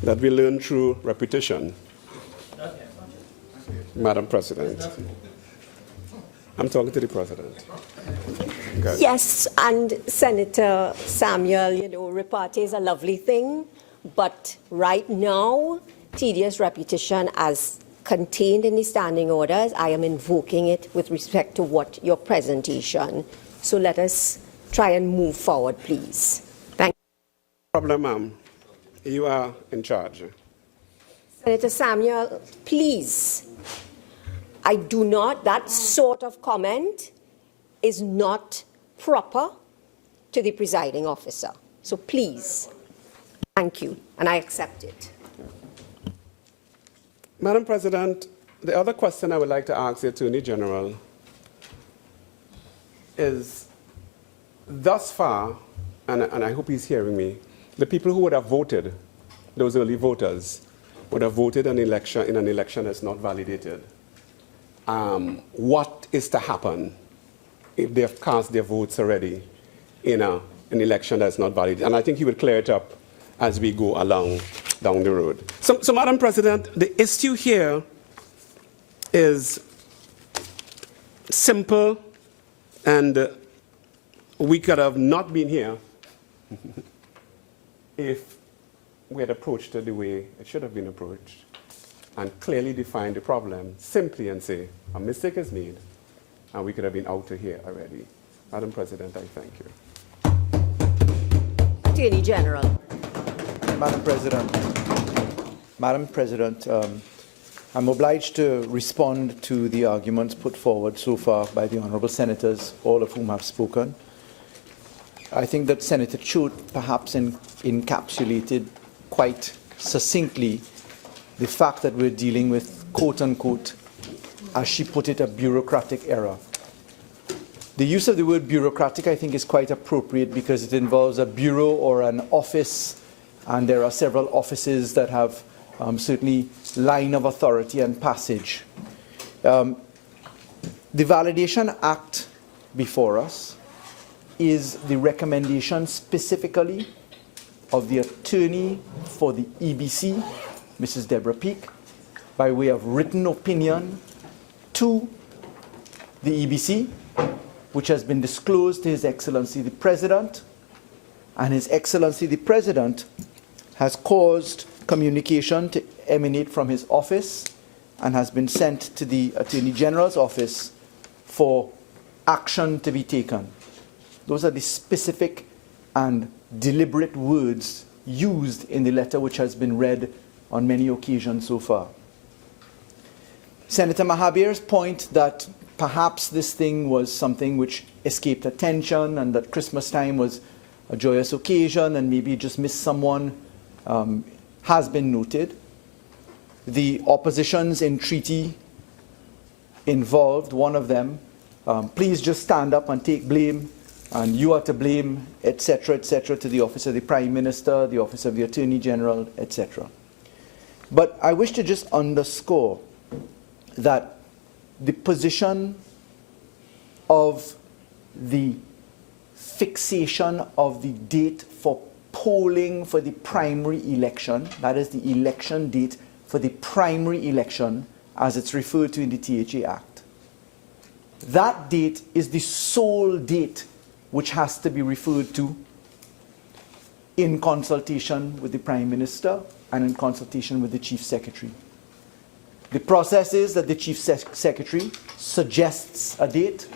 that we learn through repetition. Madam President. I'm talking to the President. Okay. Yes, and Senator Samuel, you know, repartee is a lovely thing, but right now, tedious repetition as contained in the standing orders, I am invoking it with respect to what your presentation. So let us try and move forward, please. Thank you. No problem, ma'am. You are in charge. Senator Samuel, please. I do not, that sort of comment is not proper to the presiding officer. So please, thank you, and I accept it. Madam President, the other question I would like to ask the Attorney General is, thus far, and I hope he's hearing me, the people who would have voted those early voters would have voted in an election that's not validated, what is to happen if they have cast their votes already in an election that's not valid? And I think he will clear it up as we go along down the road. So Madam President, the issue here is simple, and we could have not been here if we had approached it the way it should have been approached and clearly defined the problem simply and say, a mistake is made, and we could have been out of here already. Madam President, I thank you. Attorney General. Madam President, I'm obliged to respond to the arguments put forward so far by the honourable senators, all of whom have spoken. I think that Senator Chote perhaps encapsulated quite succinctly the fact that we're dealing with, quote-unquote, as she put it, a bureaucratic error. The use of the word bureaucratic, I think, is quite appropriate because it involves a bureau or an office, and there are several offices that have certainly line of authority and passage. The Validation Act before us is the recommendation specifically of the attorney for the EBC, Mrs. Deborah Peake, by way of written opinion to the EBC, which has been disclosed to His Excellency the President, and His Excellency the President has caused communication to emanate from his office and has been sent to the Attorney General's office for action to be taken. Those are the specific and deliberate words used in the letter which has been read on many occasions so far. Senator Mahabir's point that perhaps this thing was something which escaped attention and that Christmas time was a joyous occasion and maybe just missed someone has been noted. The oppositions in treaty involved, one of them, please just stand up and take blame, and you are to blame, etc., to the office of the Prime Minister, the office of the Attorney General, etc. But I wish to just underscore that the position of the fixation of the date for polling for the primary election, that is the election date for the primary election as it's referred to in the THA Act. That date is the sole date which has to be referred to in consultation with the Prime Minister and in consultation with the Chief Secretary. The process is that the Chief Secretary suggests a date.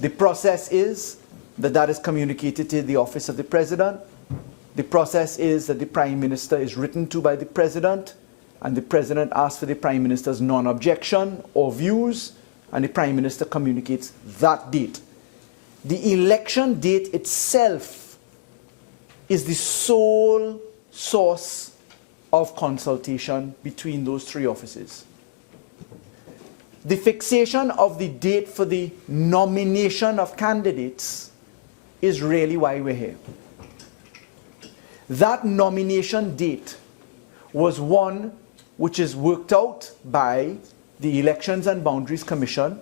The process is that that is communicated to the Office of the President. The process is that the Prime Minister is written to by the President, and the President asks for the Prime Minister's non-objection or views, and the Prime Minister communicates that date. The election date itself is the sole source of consultation between those three offices. The fixation of the date for the nomination of candidates is really why we're here. That nomination date was one which is worked out by the Elections and Boundaries Commission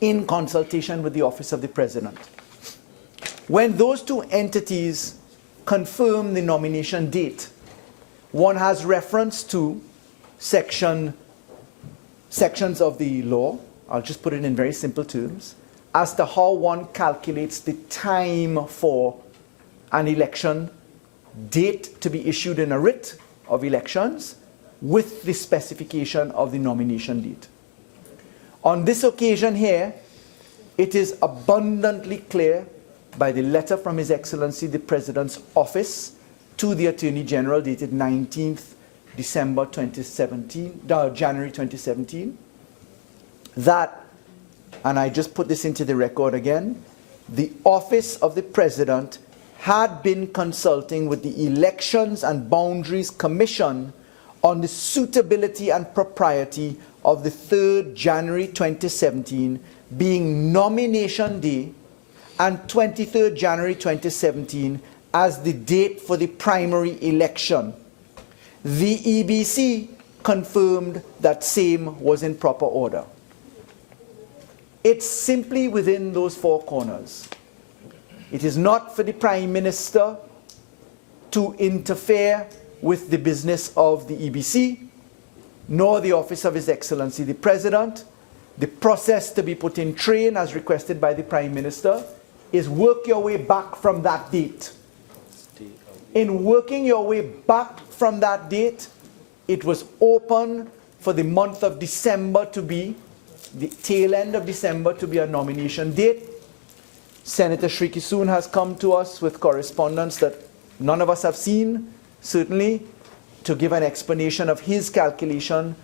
in consultation with the Office of the President. When those two entities confirm the nomination date, one has reference to sections of the law, I'll just put it in very simple terms, as to how one calculates the time for an election date to be issued in a writ of elections with the specification of the nomination date. On this occasion here, it is abundantly clear by the letter from His Excellency the President's office to the Attorney General dated 19th December 2017, January 2017, that, and I just put this into the record again, the Office of the President had been consulting with the Elections and Boundaries Commission on the suitability and propriety of the 3rd January 2017 being nomination day and 23rd January 2017 as the date for the primary election. The EBC confirmed that same was in proper order. It's simply within those four corners. It is not for the Prime Minister to interfere with the business of the EBC, nor the Office of His Excellency the President. The process to be put in train, as requested by the Prime Minister, is work your way back from that date. In working your way back from that date, it was open for the month of December to be, the tail end of December to be a nomination date. Senator Shrikissoon has come to us with correspondence that none of us have seen, certainly, to give an explanation of his calculation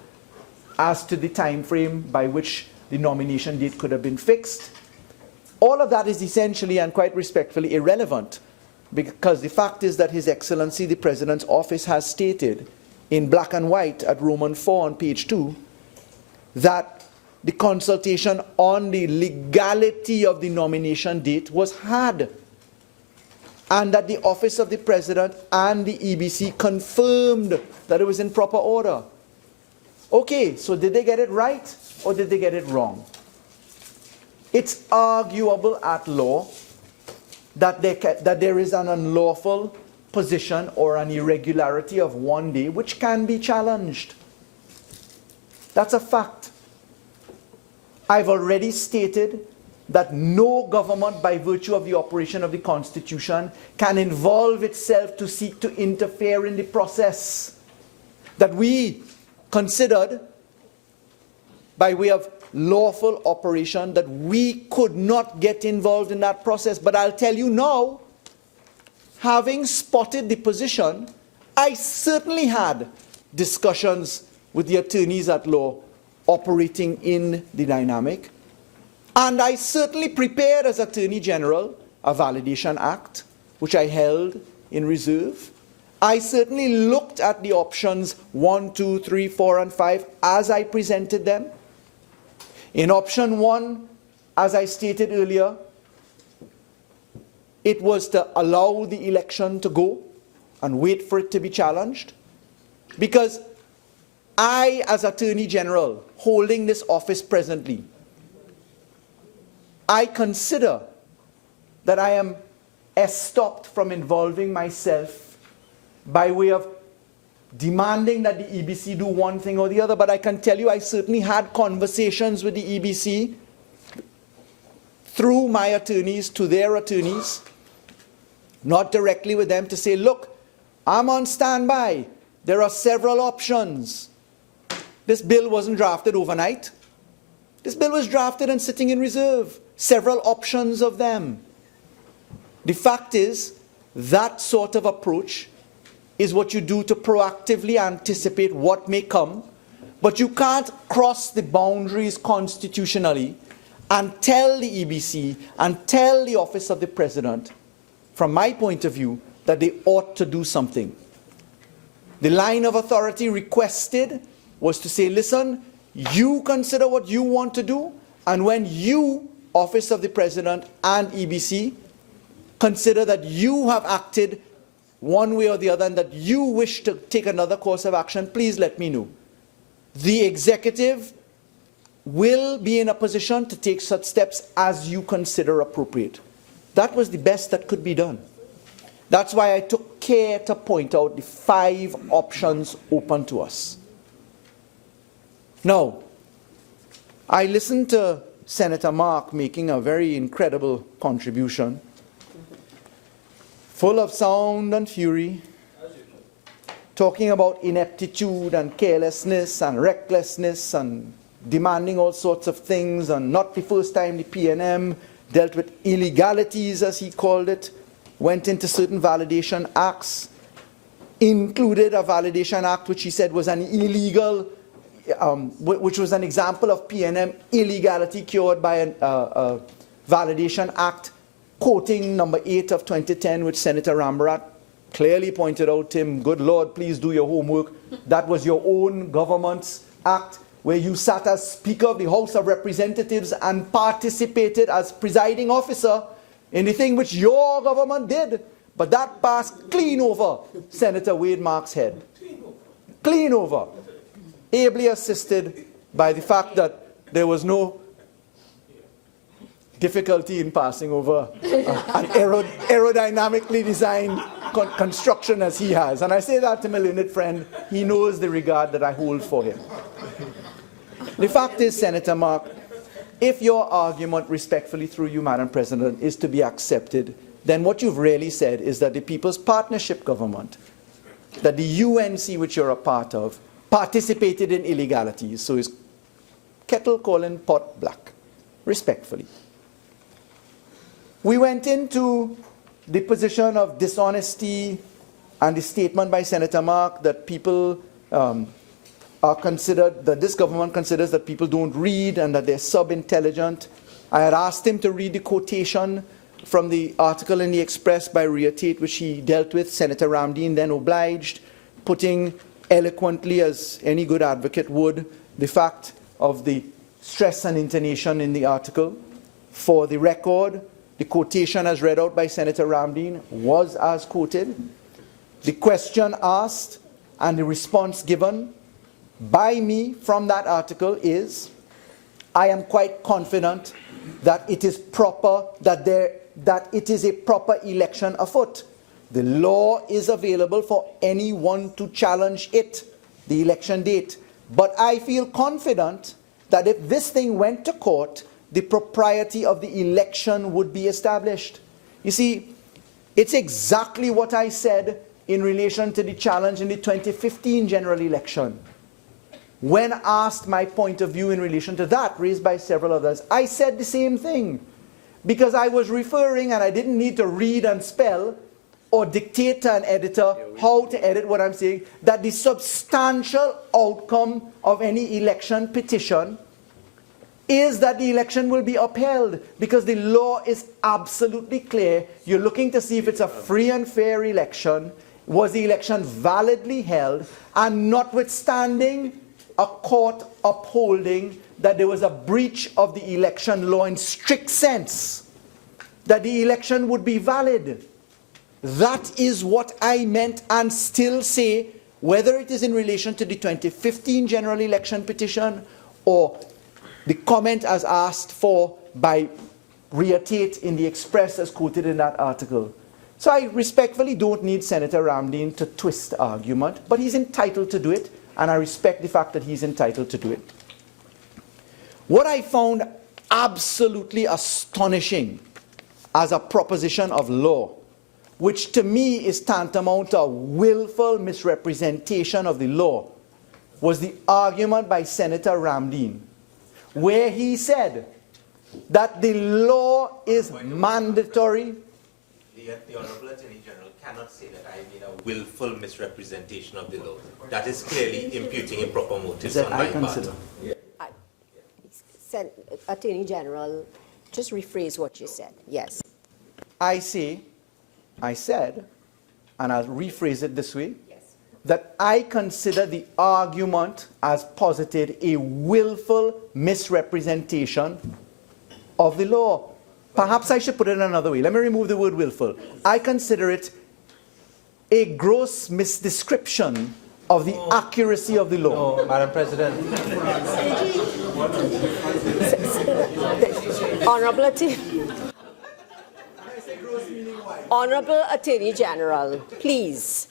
as to the time frame by which the nomination date could have been fixed. All of that is essentially and quite respectfully irrelevant, because the fact is that His Excellency the President's office has stated in black and white at Roman 4 on page 2 that the consultation on the legality of the nomination date was had, and that the Office of the President and the EBC confirmed that it was in proper order. Okay, so did they get it right or did they get it wrong? It's arguable at law that there is an unlawful position or an irregularity of one day which can be challenged. That's a fact. I've already stated that no government, by virtue of the operation of the Constitution, can involve itself to seek to interfere in the process. That we considered, by way of lawful operation, that we could not get involved in that process. But I'll tell you now, having spotted the position, I certainly had discussions with the attorneys at law operating in the dynamic, and I certainly prepared as Attorney General a validation act, which I held in reserve. I certainly looked at the options 1, 2, 3, 4, and 5 as I presented them. In option 1, as I stated earlier, it was to allow the election to go and wait for it to be challenged, because I, as Attorney General, holding this office presently, I consider that I am estopped from involving myself by way of demanding that the EBC do one thing or the other. But I can tell you I certainly had conversations with the EBC through my attorneys to their attorneys, not directly with them, to say, look, I'm on standby. There are several options. This bill wasn't drafted overnight. This bill was drafted and sitting in reserve. Several options of them. The fact is, that sort of approach is what you do to proactively anticipate what may come, but you can't cross the boundaries constitutionally and tell the EBC and tell the Office of the President, from my point of view, that they ought to do something. The line of authority requested was to say, listen, you consider what you want to do, and when you, Office of the President and EBC, consider that you have acted one way or the other and that you wish to take another course of action, please let me know. The executive will be in a position to take such steps as you consider appropriate. That was the best that could be done. That's why I took care to point out the 5 options open to us. Now, I listened to Senator Mark making a very incredible contribution, full of sound and fury, talking about ineptitude and carelessness and recklessness and demanding all sorts of things, and not the first time the PNM dealt with illegalities, as he called it, went into certain validation acts, included a validation act which he said was an illegal, which was an example of PNM illegality cured by a validation act, quoting number 8 of 2010, which Senator Rambharat clearly pointed out to him, good Lord, please do your homework. That was your own government's act, where you sat as Speaker of the House of Representatives and participated as presiding officer in the thing which your government did. But that passed clean over Senator Wade Mark's head. clean over, ably assisted by the fact that there was no difficulty in passing over an aerodynamically designed construction as he has. And I say that to my learned friend. He knows the regard that I hold for him. The fact is, Senator Mark, if your argument, respectfully through you, Madam President, is to be accepted, then what you've really said is that the People's Partnership Government, that the UNC, which you're a part of, participated in illegalities. So is kettle calling pot black, respectfully. We went into the position of dishonesty and the statement by Senator Mark that people are considered, that this government considers that people don't read and that they're sub-intelligent. I had asked him to read the quotation from the article in the Express by Ria Tate, which he dealt with. Senator Ramdeen then obliged, putting eloquently, as any good advocate would, the fact of the stress and intonation in the article. For the record, the quotation as read out by Senator Ramdeen was as quoted. The question asked and the response given by me from that article is, I am quite confident that it is proper, that it is a proper election afoot. The law is available for anyone to challenge it, the election date. But I feel confident that if this thing went to court, the propriety of the election would be established. You see, it's exactly what I said in relation to the challenge in the 2015 general election. When asked my point of view in relation to that, raised by several others, I said the same thing. Because I was referring, and I didn't need to read and spell or dictate to an editor how to edit what I'm saying, that the substantial outcome of any election petition is that the election will be upheld, because the law is absolutely clear. You're looking to see if it's a free and fair election. Was the election validly held? And notwithstanding a court upholding that there was a breach of the election law in strict sense, that the election would be valid. That is what I meant and still say, whether it is in relation to the 2015 general election petition or the comment as asked for by Ria Tate in the Express as quoted in that article. So I respectfully don't need Senator Ramdeen to twist the argument, but he's entitled to do it, and I respect the fact that he's entitled to do it. What I found absolutely astonishing as a proposition of law, which to me is tantamount to a willful misrepresentation of the law, was the argument by Senator Ramdeen, where he said that the law is mandatory. The Honourable Attorney General cannot say that I made a willful misrepresentation of the law. That is clearly imputing improper motives on my part. Attorney General, just rephrase what you said. Yes. I said, and I'll rephrase it this way, that I consider the argument as posited a willful misrepresentation of the law. Perhaps I should put it another way. Let me remove the word willful. I consider it a gross misdescription of the accuracy of the law. No, Madam President. Honorable Attorney General, please.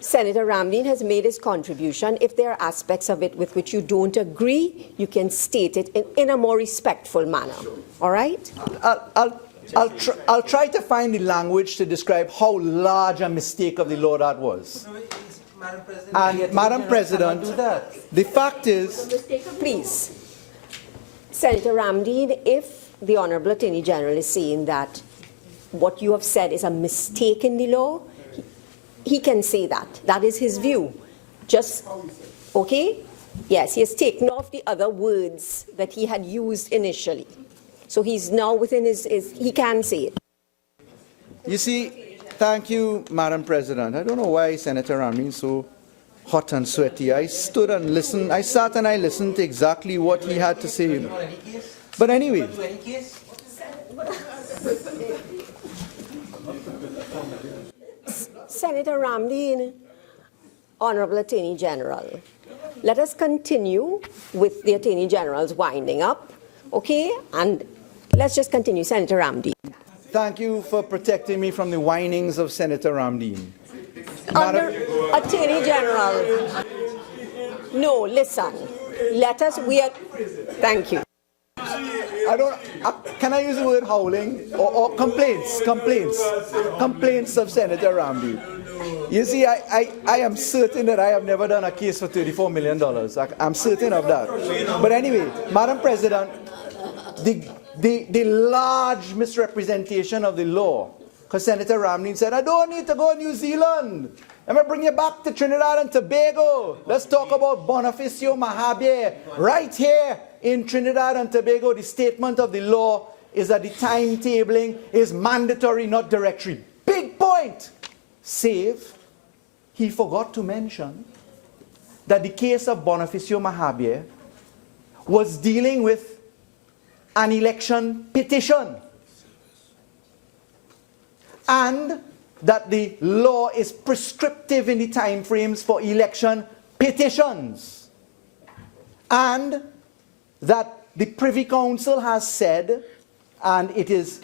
Senator Ramdeen has made his contribution. If there are aspects of it with which you don't agree, you can state it in a more respectful manner. All right? I'll try to find the language to describe how large a mistake of the law that was. And Madam President, the fact is... Please. Senator Ramdeen, if the Honorable Attorney General is saying that what you have said is a mistake in the law, he can say that. That is his view. Just, okay? Yes, he has taken off the other words that he had used initially. So he's now within he can say it. You see, thank you, Madam President. I don't know why Senator Ramdeen is so hot and sweaty. I stood and listened. I sat and I listened to exactly what he had to say. But anyway. Senator Ramdeen, Honorable Attorney General, let us continue with the Attorney General's winding up, okay? And let's just continue. Senator Ramdeen. Thank you for protecting me from the whinings of Senator Ramdeen. Attorney General. No, listen. Thank you. Can I use the word howling or complaints of Senator Ramdeen? You see, I am certain that I have never done a case for $34 million. I'm certain of that. But anyway, Madam President, the large misrepresentation of the law, because Senator Ramdeen said, I don't need to go to New Zealand. I'm going to bring you back to Trinidad and Tobago. Let's talk about Bonifacio Mahabir. Right here in Trinidad and Tobago, the statement of the law is that the timetabling is mandatory, not directory. Big point. Save, he forgot to mention that the case of Bonifacio Mahabir was dealing with an election petition. And that the law is prescriptive in the time frames for election petitions. And that the Privy Council has said, and it is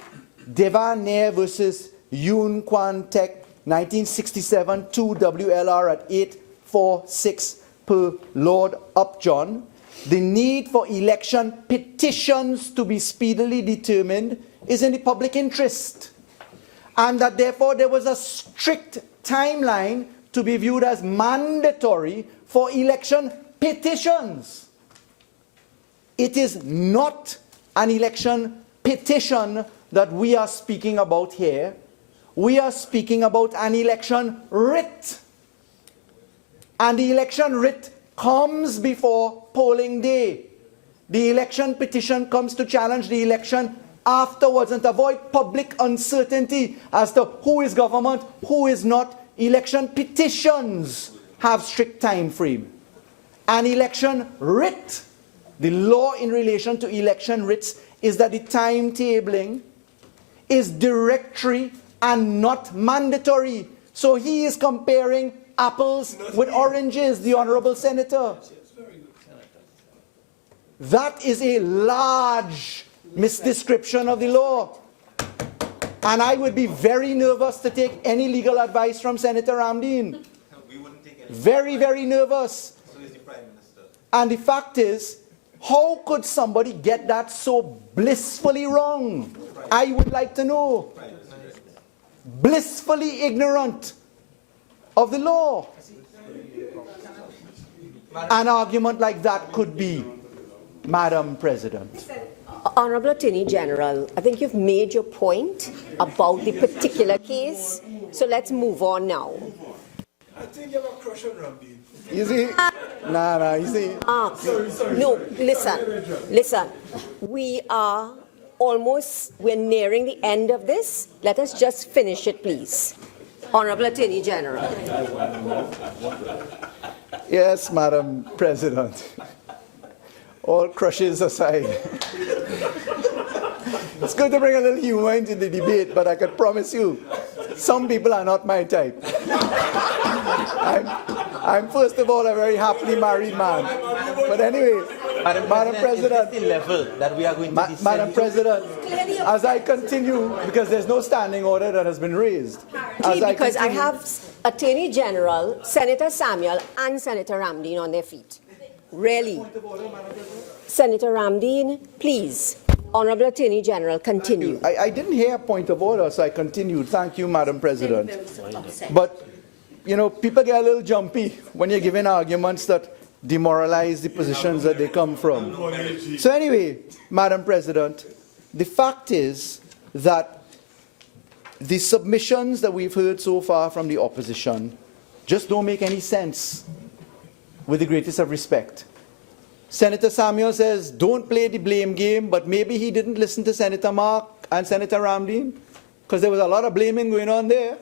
Devannair versus Yun Kwan Tech, 1967, 2 WLR at 846 per Lord Upjohn, the need for election petitions to be speedily determined is in the public interest. And that therefore there was a strict timeline to be viewed as mandatory for election petitions. It is not an election petition that we are speaking about here. We are speaking about an election writ. And the election writ comes before polling day. The election petition comes to challenge the election afterwards and to avoid public uncertainty as to who is government, who is not. Election petitions have strict time frame. An election writ, the law in relation to election writs is that the timetabling is directory and not mandatory. So he is comparing apples with oranges, the Honourable Senator. That is a large misdescription of the law. And I would be very nervous to take any legal advice from Senator Ramdeen. Very, very nervous. So is the Prime Minister. And the fact is, how could somebody get that so blissfully wrong? I would like to know. Blissfully ignorant of the law. An argument like that could be, Madam President. Honorable Attorney General, I think you've made your point about the particular case, so let's move on now. I think you have a crush on Ramdeen. You see? You see? No, listen. We're nearing the end of this. Let us just finish it, please. Honorable Attorney General. Yes, Madam President. All crushes aside. It's good to bring a little humor into the debate, but I can promise you, some people are not my type. I'm first of all a very happily married man. But anyway, Madam President, is the level that we are going to Madam President, as I continue, because there's no standing order that has been raised. Because I have Attorney General, Senator Samuel, and Senator Ramdeen on their feet. Really. Senator Ramdeen, please. Honorable Attorney General, continue. I didn't hear a point of order, so I continued. Thank you, Madam President. But, you know, people get a little jumpy when you're giving arguments that demoralize the positions that they come from. So anyway, Madam President, the fact is that the submissions that we've heard so far from the opposition just don't make any sense, with the greatest of respect. Senator Samuel says, don't play the blame game, but maybe he didn't listen to Senator Mark and Senator Ramdeen, because there was a lot of blaming going on there.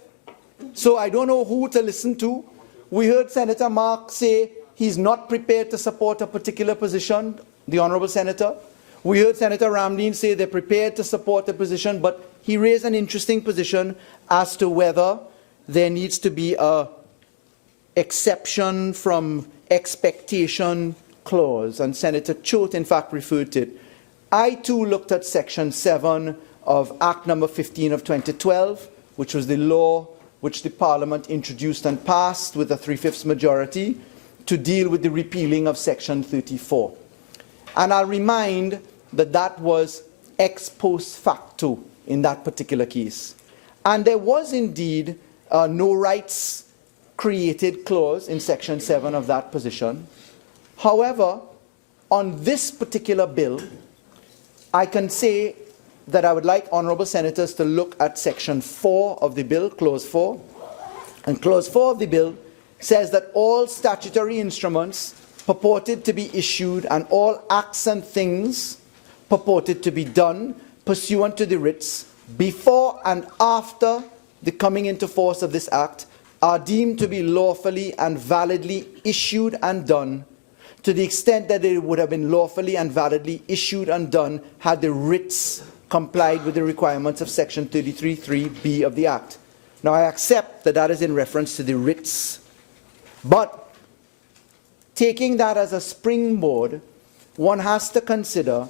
So I don't know who to listen to. We heard Senator Mark say he's not prepared to support a particular position, the Honourable Senator. We heard Senator Ramdeen say they're prepared to support the position, but he raised an interesting position as to whether there needs to be a exception from expectation clause, and Senator Chote in fact referred to it. I too looked at Section 7 of Act number 15 of 2012, which was the law which the Parliament introduced and passed with a 3/5 majority to deal with the repealing of Section 34. And I'll remind that that was ex post facto in that particular case. And there was indeed a no rights created clause in Section 7 of that position. However, on this particular bill, I can say that I would like honourable senators to look at Section 4 of the bill, Clause 4. And Clause 4 of the bill says that all statutory instruments purported to be issued and all acts and things purported to be done pursuant to the writs before and after the coming into force of this Act are deemed to be lawfully and validly issued and done, to the extent that they would have been lawfully and validly issued and done had the writs complied with the requirements of Section 33(3)(b) of the Act. Now, I accept that that is in reference to the writs, but taking that as a springboard, one has to consider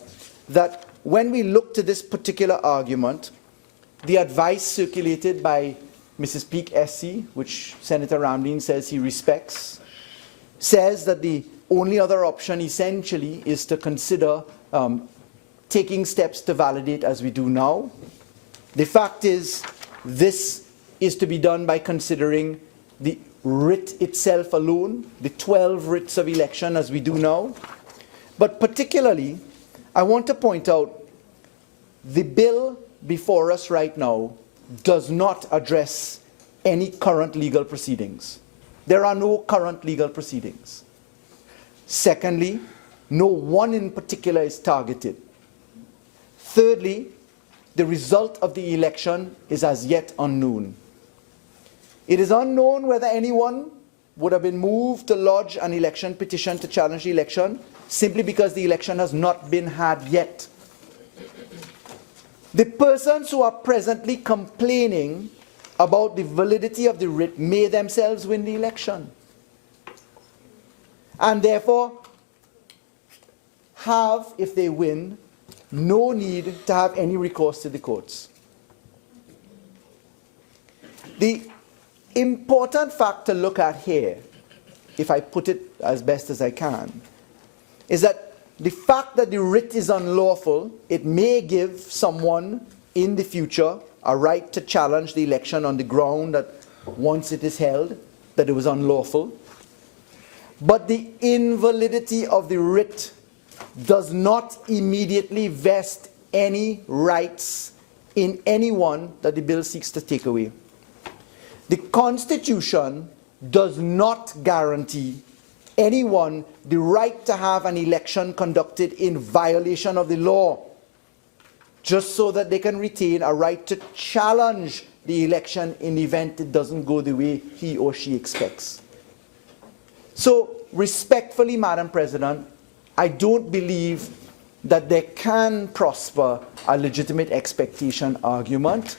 that when we look to this particular argument, the advice circulated by Mrs. Peake SC, which Senator Ramdeen says he respects, says that the only other option essentially is to consider taking steps to validate as we do now. The fact is, this is to be done by considering the writ itself alone, the 12 writs of election as we do now. But particularly, I want to point out the bill before us right now does not address any current legal proceedings. There are no current legal proceedings. Secondly, no one in particular is targeted. Thirdly, the result of the election is as yet unknown. It is unknown whether anyone would have been moved to lodge an election petition to challenge the election simply because the election has not been had yet. The persons who are presently complaining about the validity of the writ may themselves win the election, and therefore have, if they win, no need to have any recourse to the courts. The important fact to look at here, if I put it as best as I can, is that the fact that the writ is unlawful, it may give someone in the future a right to challenge the election on the ground that once it is held, that it was unlawful. But the invalidity of the writ does not immediately vest any rights in anyone that the bill seeks to take away. The Constitution does not guarantee anyone the right to have an election conducted in violation of the law, just so that they can retain a right to challenge the election in the event it doesn't go the way he or she expects. So, respectfully, Madam President, I don't believe that there can prosper a legitimate expectation argument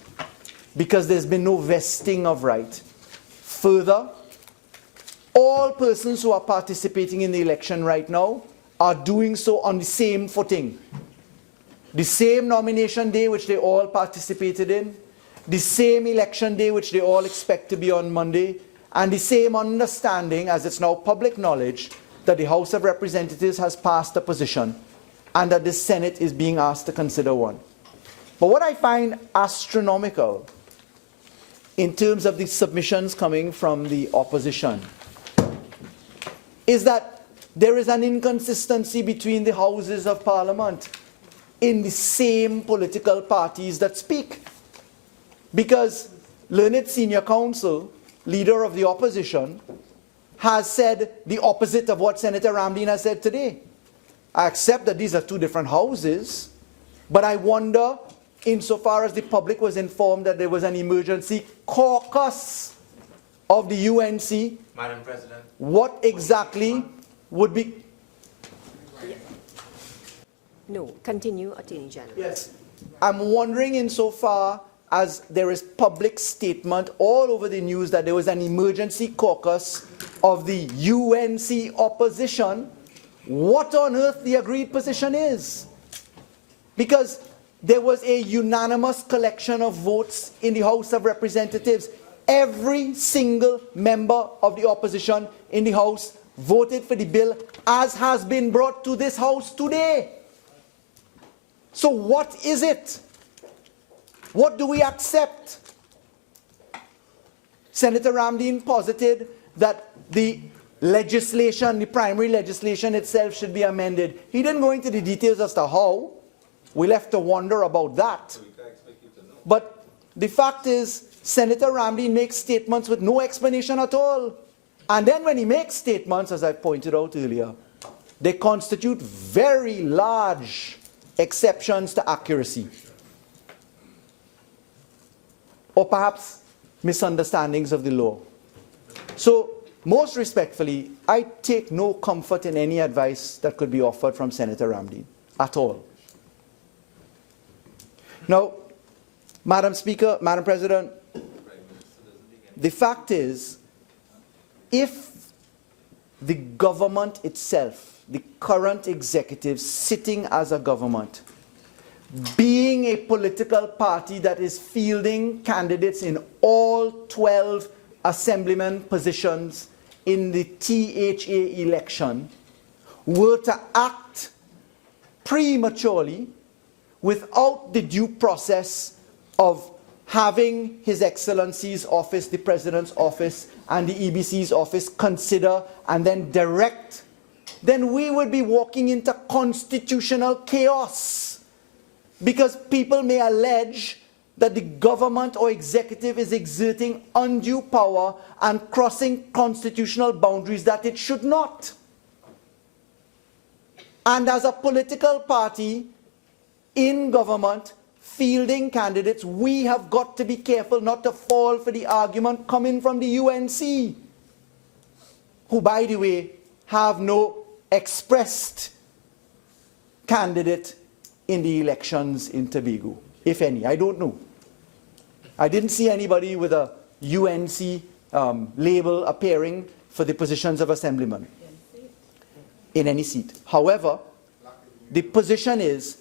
because there's been no vesting of right. Further, all persons who are participating in the election right now are doing so on the same footing. The same nomination day which they all participated in, the same election day which they all expect to be on Monday, and the same understanding, as it's now public knowledge, that the House of Representatives has passed a position and that the Senate is being asked to consider one. But what I find astronomical in terms of the submissions coming from the opposition is that there is an inconsistency between the Houses of Parliament in the same political parties that speak. Because learned senior counsel, leader of the opposition, has said the opposite of what Senator Ramdeen has said today. I accept that these are two different houses, but I wonder, insofar as the public was informed that there was an emergency caucus of the UNC, Madam President, what exactly would be... No, continue, Attorney General. Yes. I'm wondering insofar as there is public statement all over the news that there was an emergency caucus of the UNC opposition, what on earth the agreed position is. Because there was a unanimous collection of votes in the House of Representatives. Every single member of the opposition in the House voted for the bill as has been brought to this House today. So what is it? What do we accept? Senator Ramdeen posited that the legislation, the primary legislation itself should be amended. He didn't go into the details as to how. We left to wonder about that. But the fact is, Senator Ramdeen makes statements with no explanation at all. And then when he makes statements, as I pointed out earlier, they constitute very large exceptions to accuracy. Or perhaps misunderstandings of the law. So, most respectfully, I take no comfort in any advice that could be offered from Senator Ramdeen at all. Now, Madam Speaker, Madam President, the fact is, if the government itself, the current executive sitting as a government, being a political party that is fielding candidates in all 12 assemblyman positions in the THA election, were to act prematurely without the due process of having His Excellency's office, the President's office, and the EBC's office consider and then direct, then we would be walking into constitutional chaos. Because people may allege that the government or executive is exerting undue power and crossing constitutional boundaries that it should not. And as a political party in government, fielding candidates, we have got to be careful not to fall for the argument coming from the UNC, who, by the way, have no expressed candidate in the elections in Tobago, if any. I don't know. I didn't see anybody with a UNC label appearing for the positions of assemblyman in any seat. However, the position is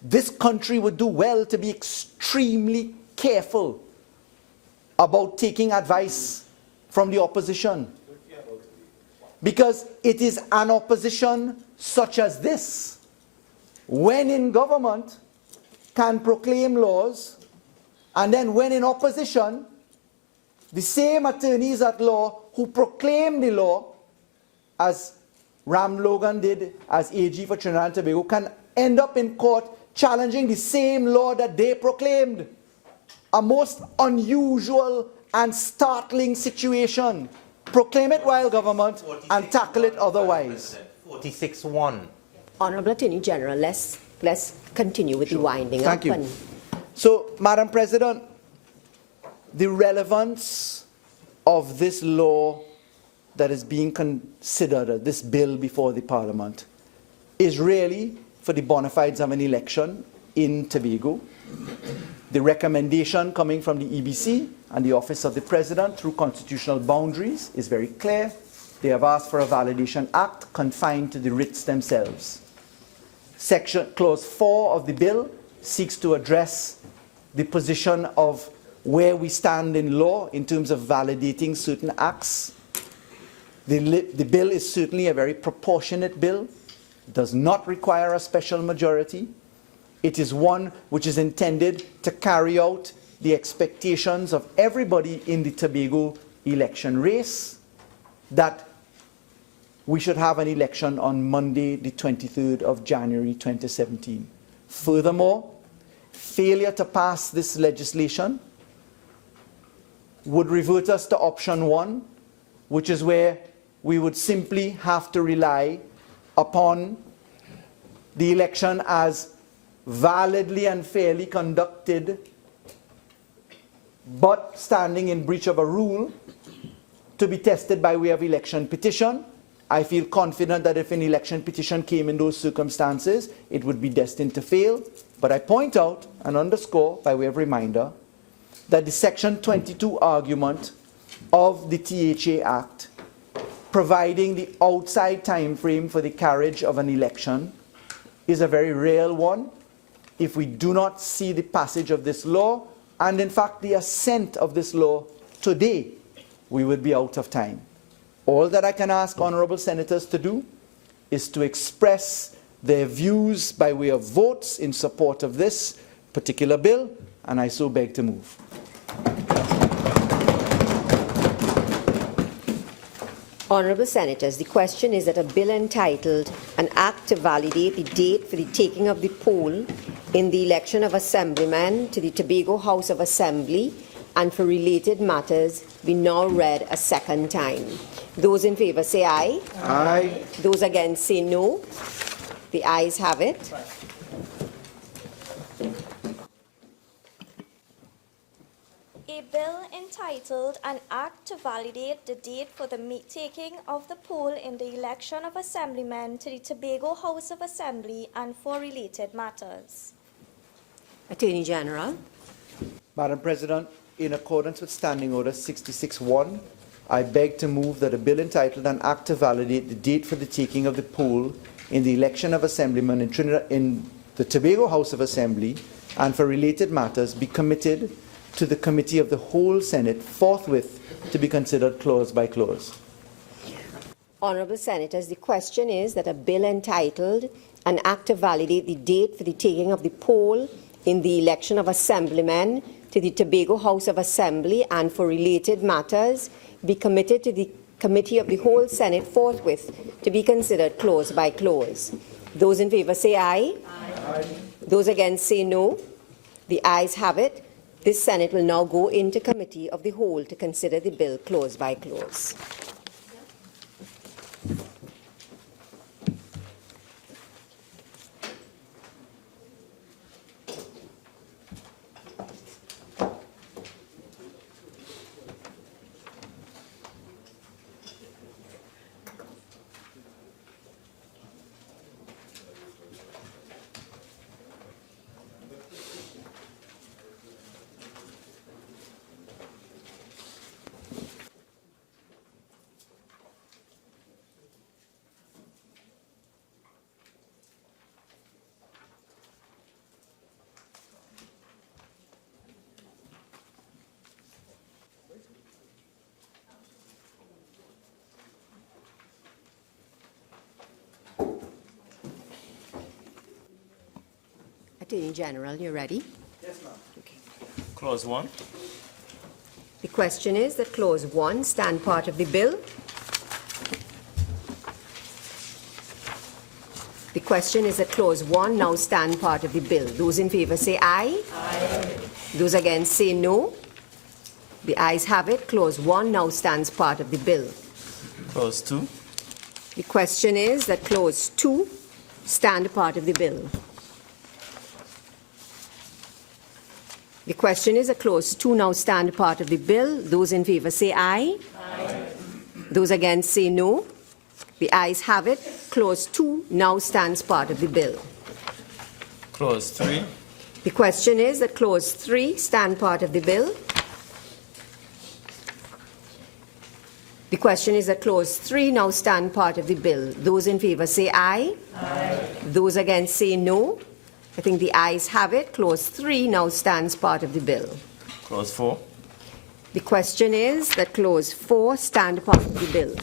this country would do well to be extremely careful about taking advice from the opposition. Because it is an opposition such as this, when in government, can proclaim laws, and then when in opposition, the same attorneys at law who proclaim the law, as Ram Logan did as AG for Trinidad and Tobago, can end up in court challenging the same law that they proclaimed. A most unusual and startling situation. Proclaim it while government and tackle it otherwise. 46-1. Honorable Attorney General, let's continue with the winding up. Thank you. So, Madam President, the relevance of this law that is being considered, this bill before the Parliament, is really for the bona fides of an election in Tobago. The recommendation coming from the EBC and the Office of the President through constitutional boundaries is very clear. They have asked for a validation act confined to the writs themselves. Clause 4 of the bill seeks to address the position of where we stand in law in terms of validating certain acts. The bill is certainly a very proportionate bill. It does not require a special majority. It is one which is intended to carry out the expectations of everybody in the Tobago election race, that we should have an election on Monday, the 23rd of January 2017. Furthermore, failure to pass this legislation would revert us to option 1, which is where we would simply have to rely upon the election as validly and fairly conducted, but standing in breach of a rule, to be tested by way of election petition. I feel confident that if an election petition came in those circumstances, it would be destined to fail. But I point out and underscore, by way of reminder, that the Section 22 argument of the THA Act, providing the outside time frame for the carriage of an election, is a very real one. If we do not see the passage of this law, and in fact the assent of this law today, we would be out of time. All that I can ask honorable senators to do is to express their views by way of votes in support of this particular bill, and I so beg to move. Honourable Senators, the question is that a bill entitled An Act to Validate the Date for the Taking of the Poll in the Election of Assemblymen to the Tobago House of Assembly and for related matters be now read a second time. Those in favour say aye. Aye. Those against say no. The ayes have it. A bill entitled An Act to Validate the Date for the Taking of the Poll in the Election of Assemblymen to the Tobago House of Assembly and for related matters. Attorney General. Madam President, in accordance with Standing Order 66-1, I beg to move that a bill entitled An Act to Validate the Date for the Taking of the Poll in the Election of Assemblymen in the Tobago House of Assembly and for related matters be committed to the Committee of the Whole Senate forthwith to be considered clause by clause. Honourable Senators, the question is that a bill entitled An Act to Validate the Date for the Taking of the Poll in the Election of Assemblymen to the Tobago House of Assembly and for related matters be committed to the Committee of the Whole Senate forthwith to be considered clause by clause. Those in favour say aye. Aye. Those against say no. The ayes have it. This Senate will now go into Committee of the Whole to consider the bill clause by clause. Attorney General, you ready? Yes, ma'am. Okay. Clause 1. The question is that Clause 1 stand part of the bill. The question is that Clause 1 now stand part of the bill. Those in favour say aye. Aye. Those against say no. The ayes have it. Clause 1 now stands part of the bill. Clause 2. The question is that Clause 2 stand part of the bill. The question is that Clause 2 now stand part of the bill. Those in favour say aye. Aye. Those against say no. The ayes have it. Clause 2 now stands part of the bill. Clause 3. The question is that Clause 3 stand part of the bill. The question is that Clause 3 now stand part of the bill. Those in favour say aye. Aye. Those against say no. I think the ayes have it. Clause 3 now stands part of the bill. Clause 4. The question is that Clause 4 stand part of the bill.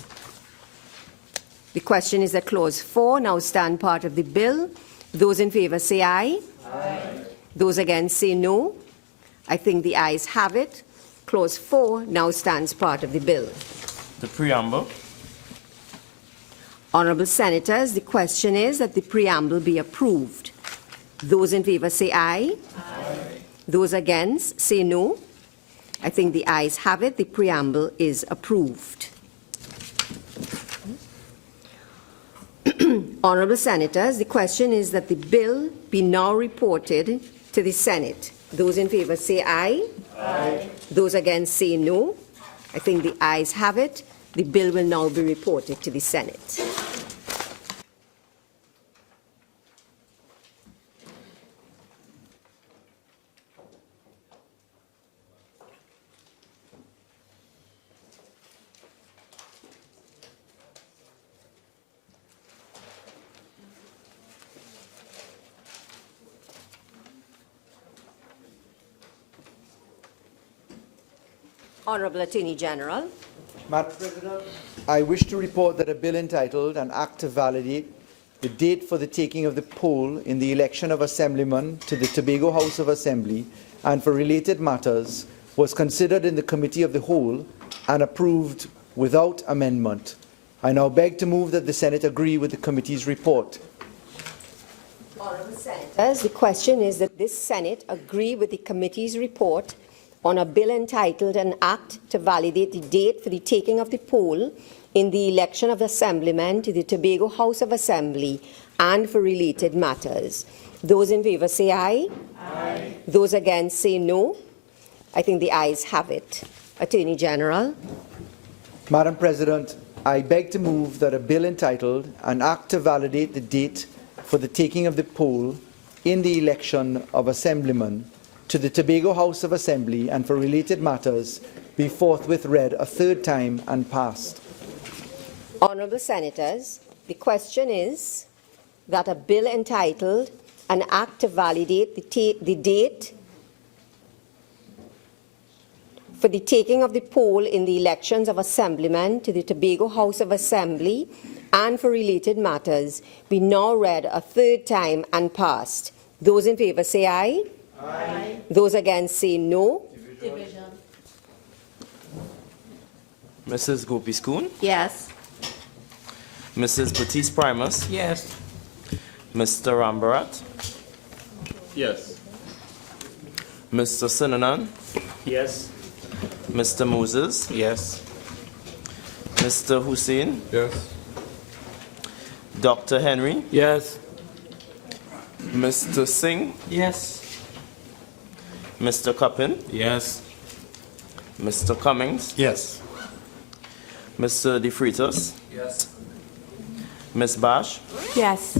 The question is that Clause 4 now stand part of the bill. Those in favour say aye. Aye. Those against say no. I think the ayes have it. Clause 4 now stands part of the bill. The preamble. Honourable Senators, the question is that the preamble be approved. Those in favour say aye. Aye. Those against say no. I think the ayes have it. The preamble is approved. Honourable Senators, the question is that the bill be now reported to the Senate. Those in favour say aye. Aye. Those against say no. I think the ayes have it. The bill will now be reported to the Senate. Honorable Attorney General. Madam President, I wish to report that a bill entitled An Act to Validate the Date for the Taking of the Poll in the Election of Assemblyman to the Tobago House of Assembly and for related matters was considered in the Committee of the Whole and approved without amendment. I now beg to move that the Senate agree with the committee's report. Honorable Senators, the question is that this Senate agree with the committee's report on a bill entitled An Act to Validate the Date for the Taking of the Poll in the Election of Assemblymen to the Tobago House of Assembly and for related matters. Those in favour say aye. Aye. Those against say no. I think the ayes have it. Attorney General. Madam President, I beg to move that a bill entitled An Act to Validate the Date for the Taking of the Poll in the Election of Assemblymen to the Tobago House of Assembly and for related matters be forthwith read a third time and passed. Honourable Senators, the question is that a bill entitled An Act to Validate the Date for the Taking of the Poll in the Elections of Assemblymen to the Tobago House of Assembly and for related matters be now read a third time and passed. Those in favour say aye. Aye. Those against say no. Division. Mrs. Gopi-Skoon, Yes. Mrs. Batiste Primus, Yes. Mr. Rambharat, Yes. Mr. Sinanan, Yes. Mr. Moses, Yes. Mr. Hussein, Yes. Dr. Henry, Yes. Mr. Singh, Yes. Mr. Cuppin, Yes. Mr. Cummings, Yes. Mr. De Freitas, Yes. Ms. Bash, Yes.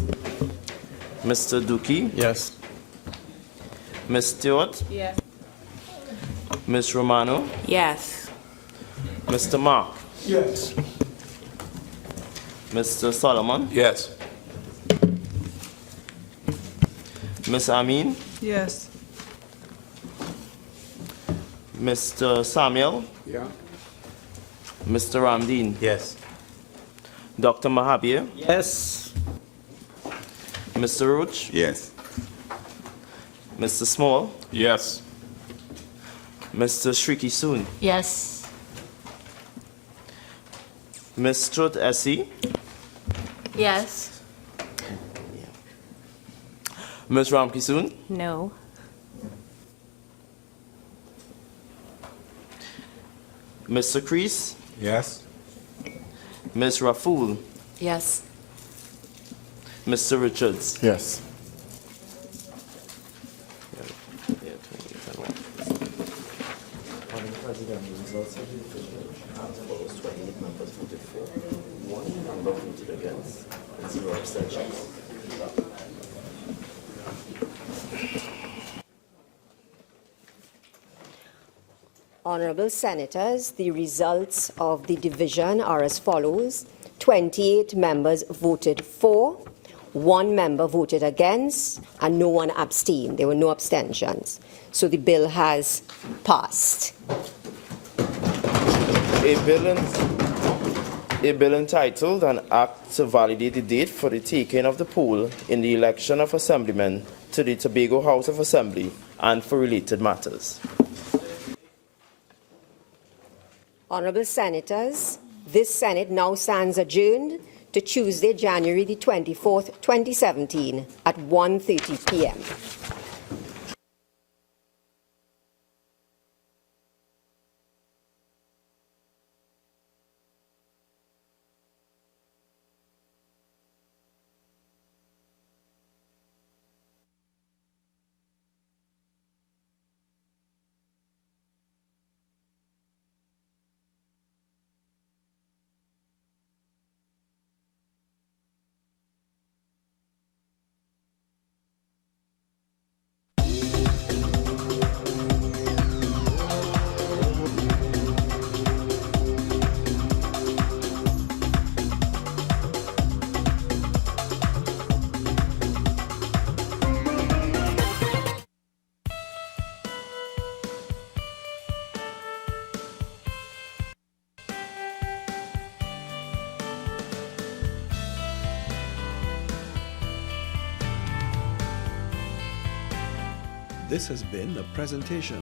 Mr. Dookie, Yes. Ms. Stewart, Yes. Ms. Romano, Yes. Mr. Mark, Yes. Mr. Solomon, Yes. Ms. Ameen, Yes. Mr. Samuel, Yeah. Mr. Ramdeen, Yes. Dr. Mahabir, Yes. Mr. Roach, Yes. Mr. Small, Yes. Mr. Shrikissoon, Yes. Ms. Chote Essie, Yes. Ms. Ramkissoon, No. Mr. Crease, Yes. Ms. Raful, Yes. Mr. Richards. Yes. Madam President, the results of the division are as follows: 28 members voted for, 1 member voted against, and 0 abstentions. Honourable Senators, the results of the division are as follows. 28 members voted for, 1 member voted against, and no one abstained. There were no abstentions. So the bill has passed. A bill entitled An Act to Validate the Date for the Taking of the Poll in the Election of Assemblymen to the Tobago House of Assembly and for related matters. Honourable Senators, this Senate now stands adjourned to Tuesday, January the 24th, 2017 at 1:30 p.m. This has been a presentation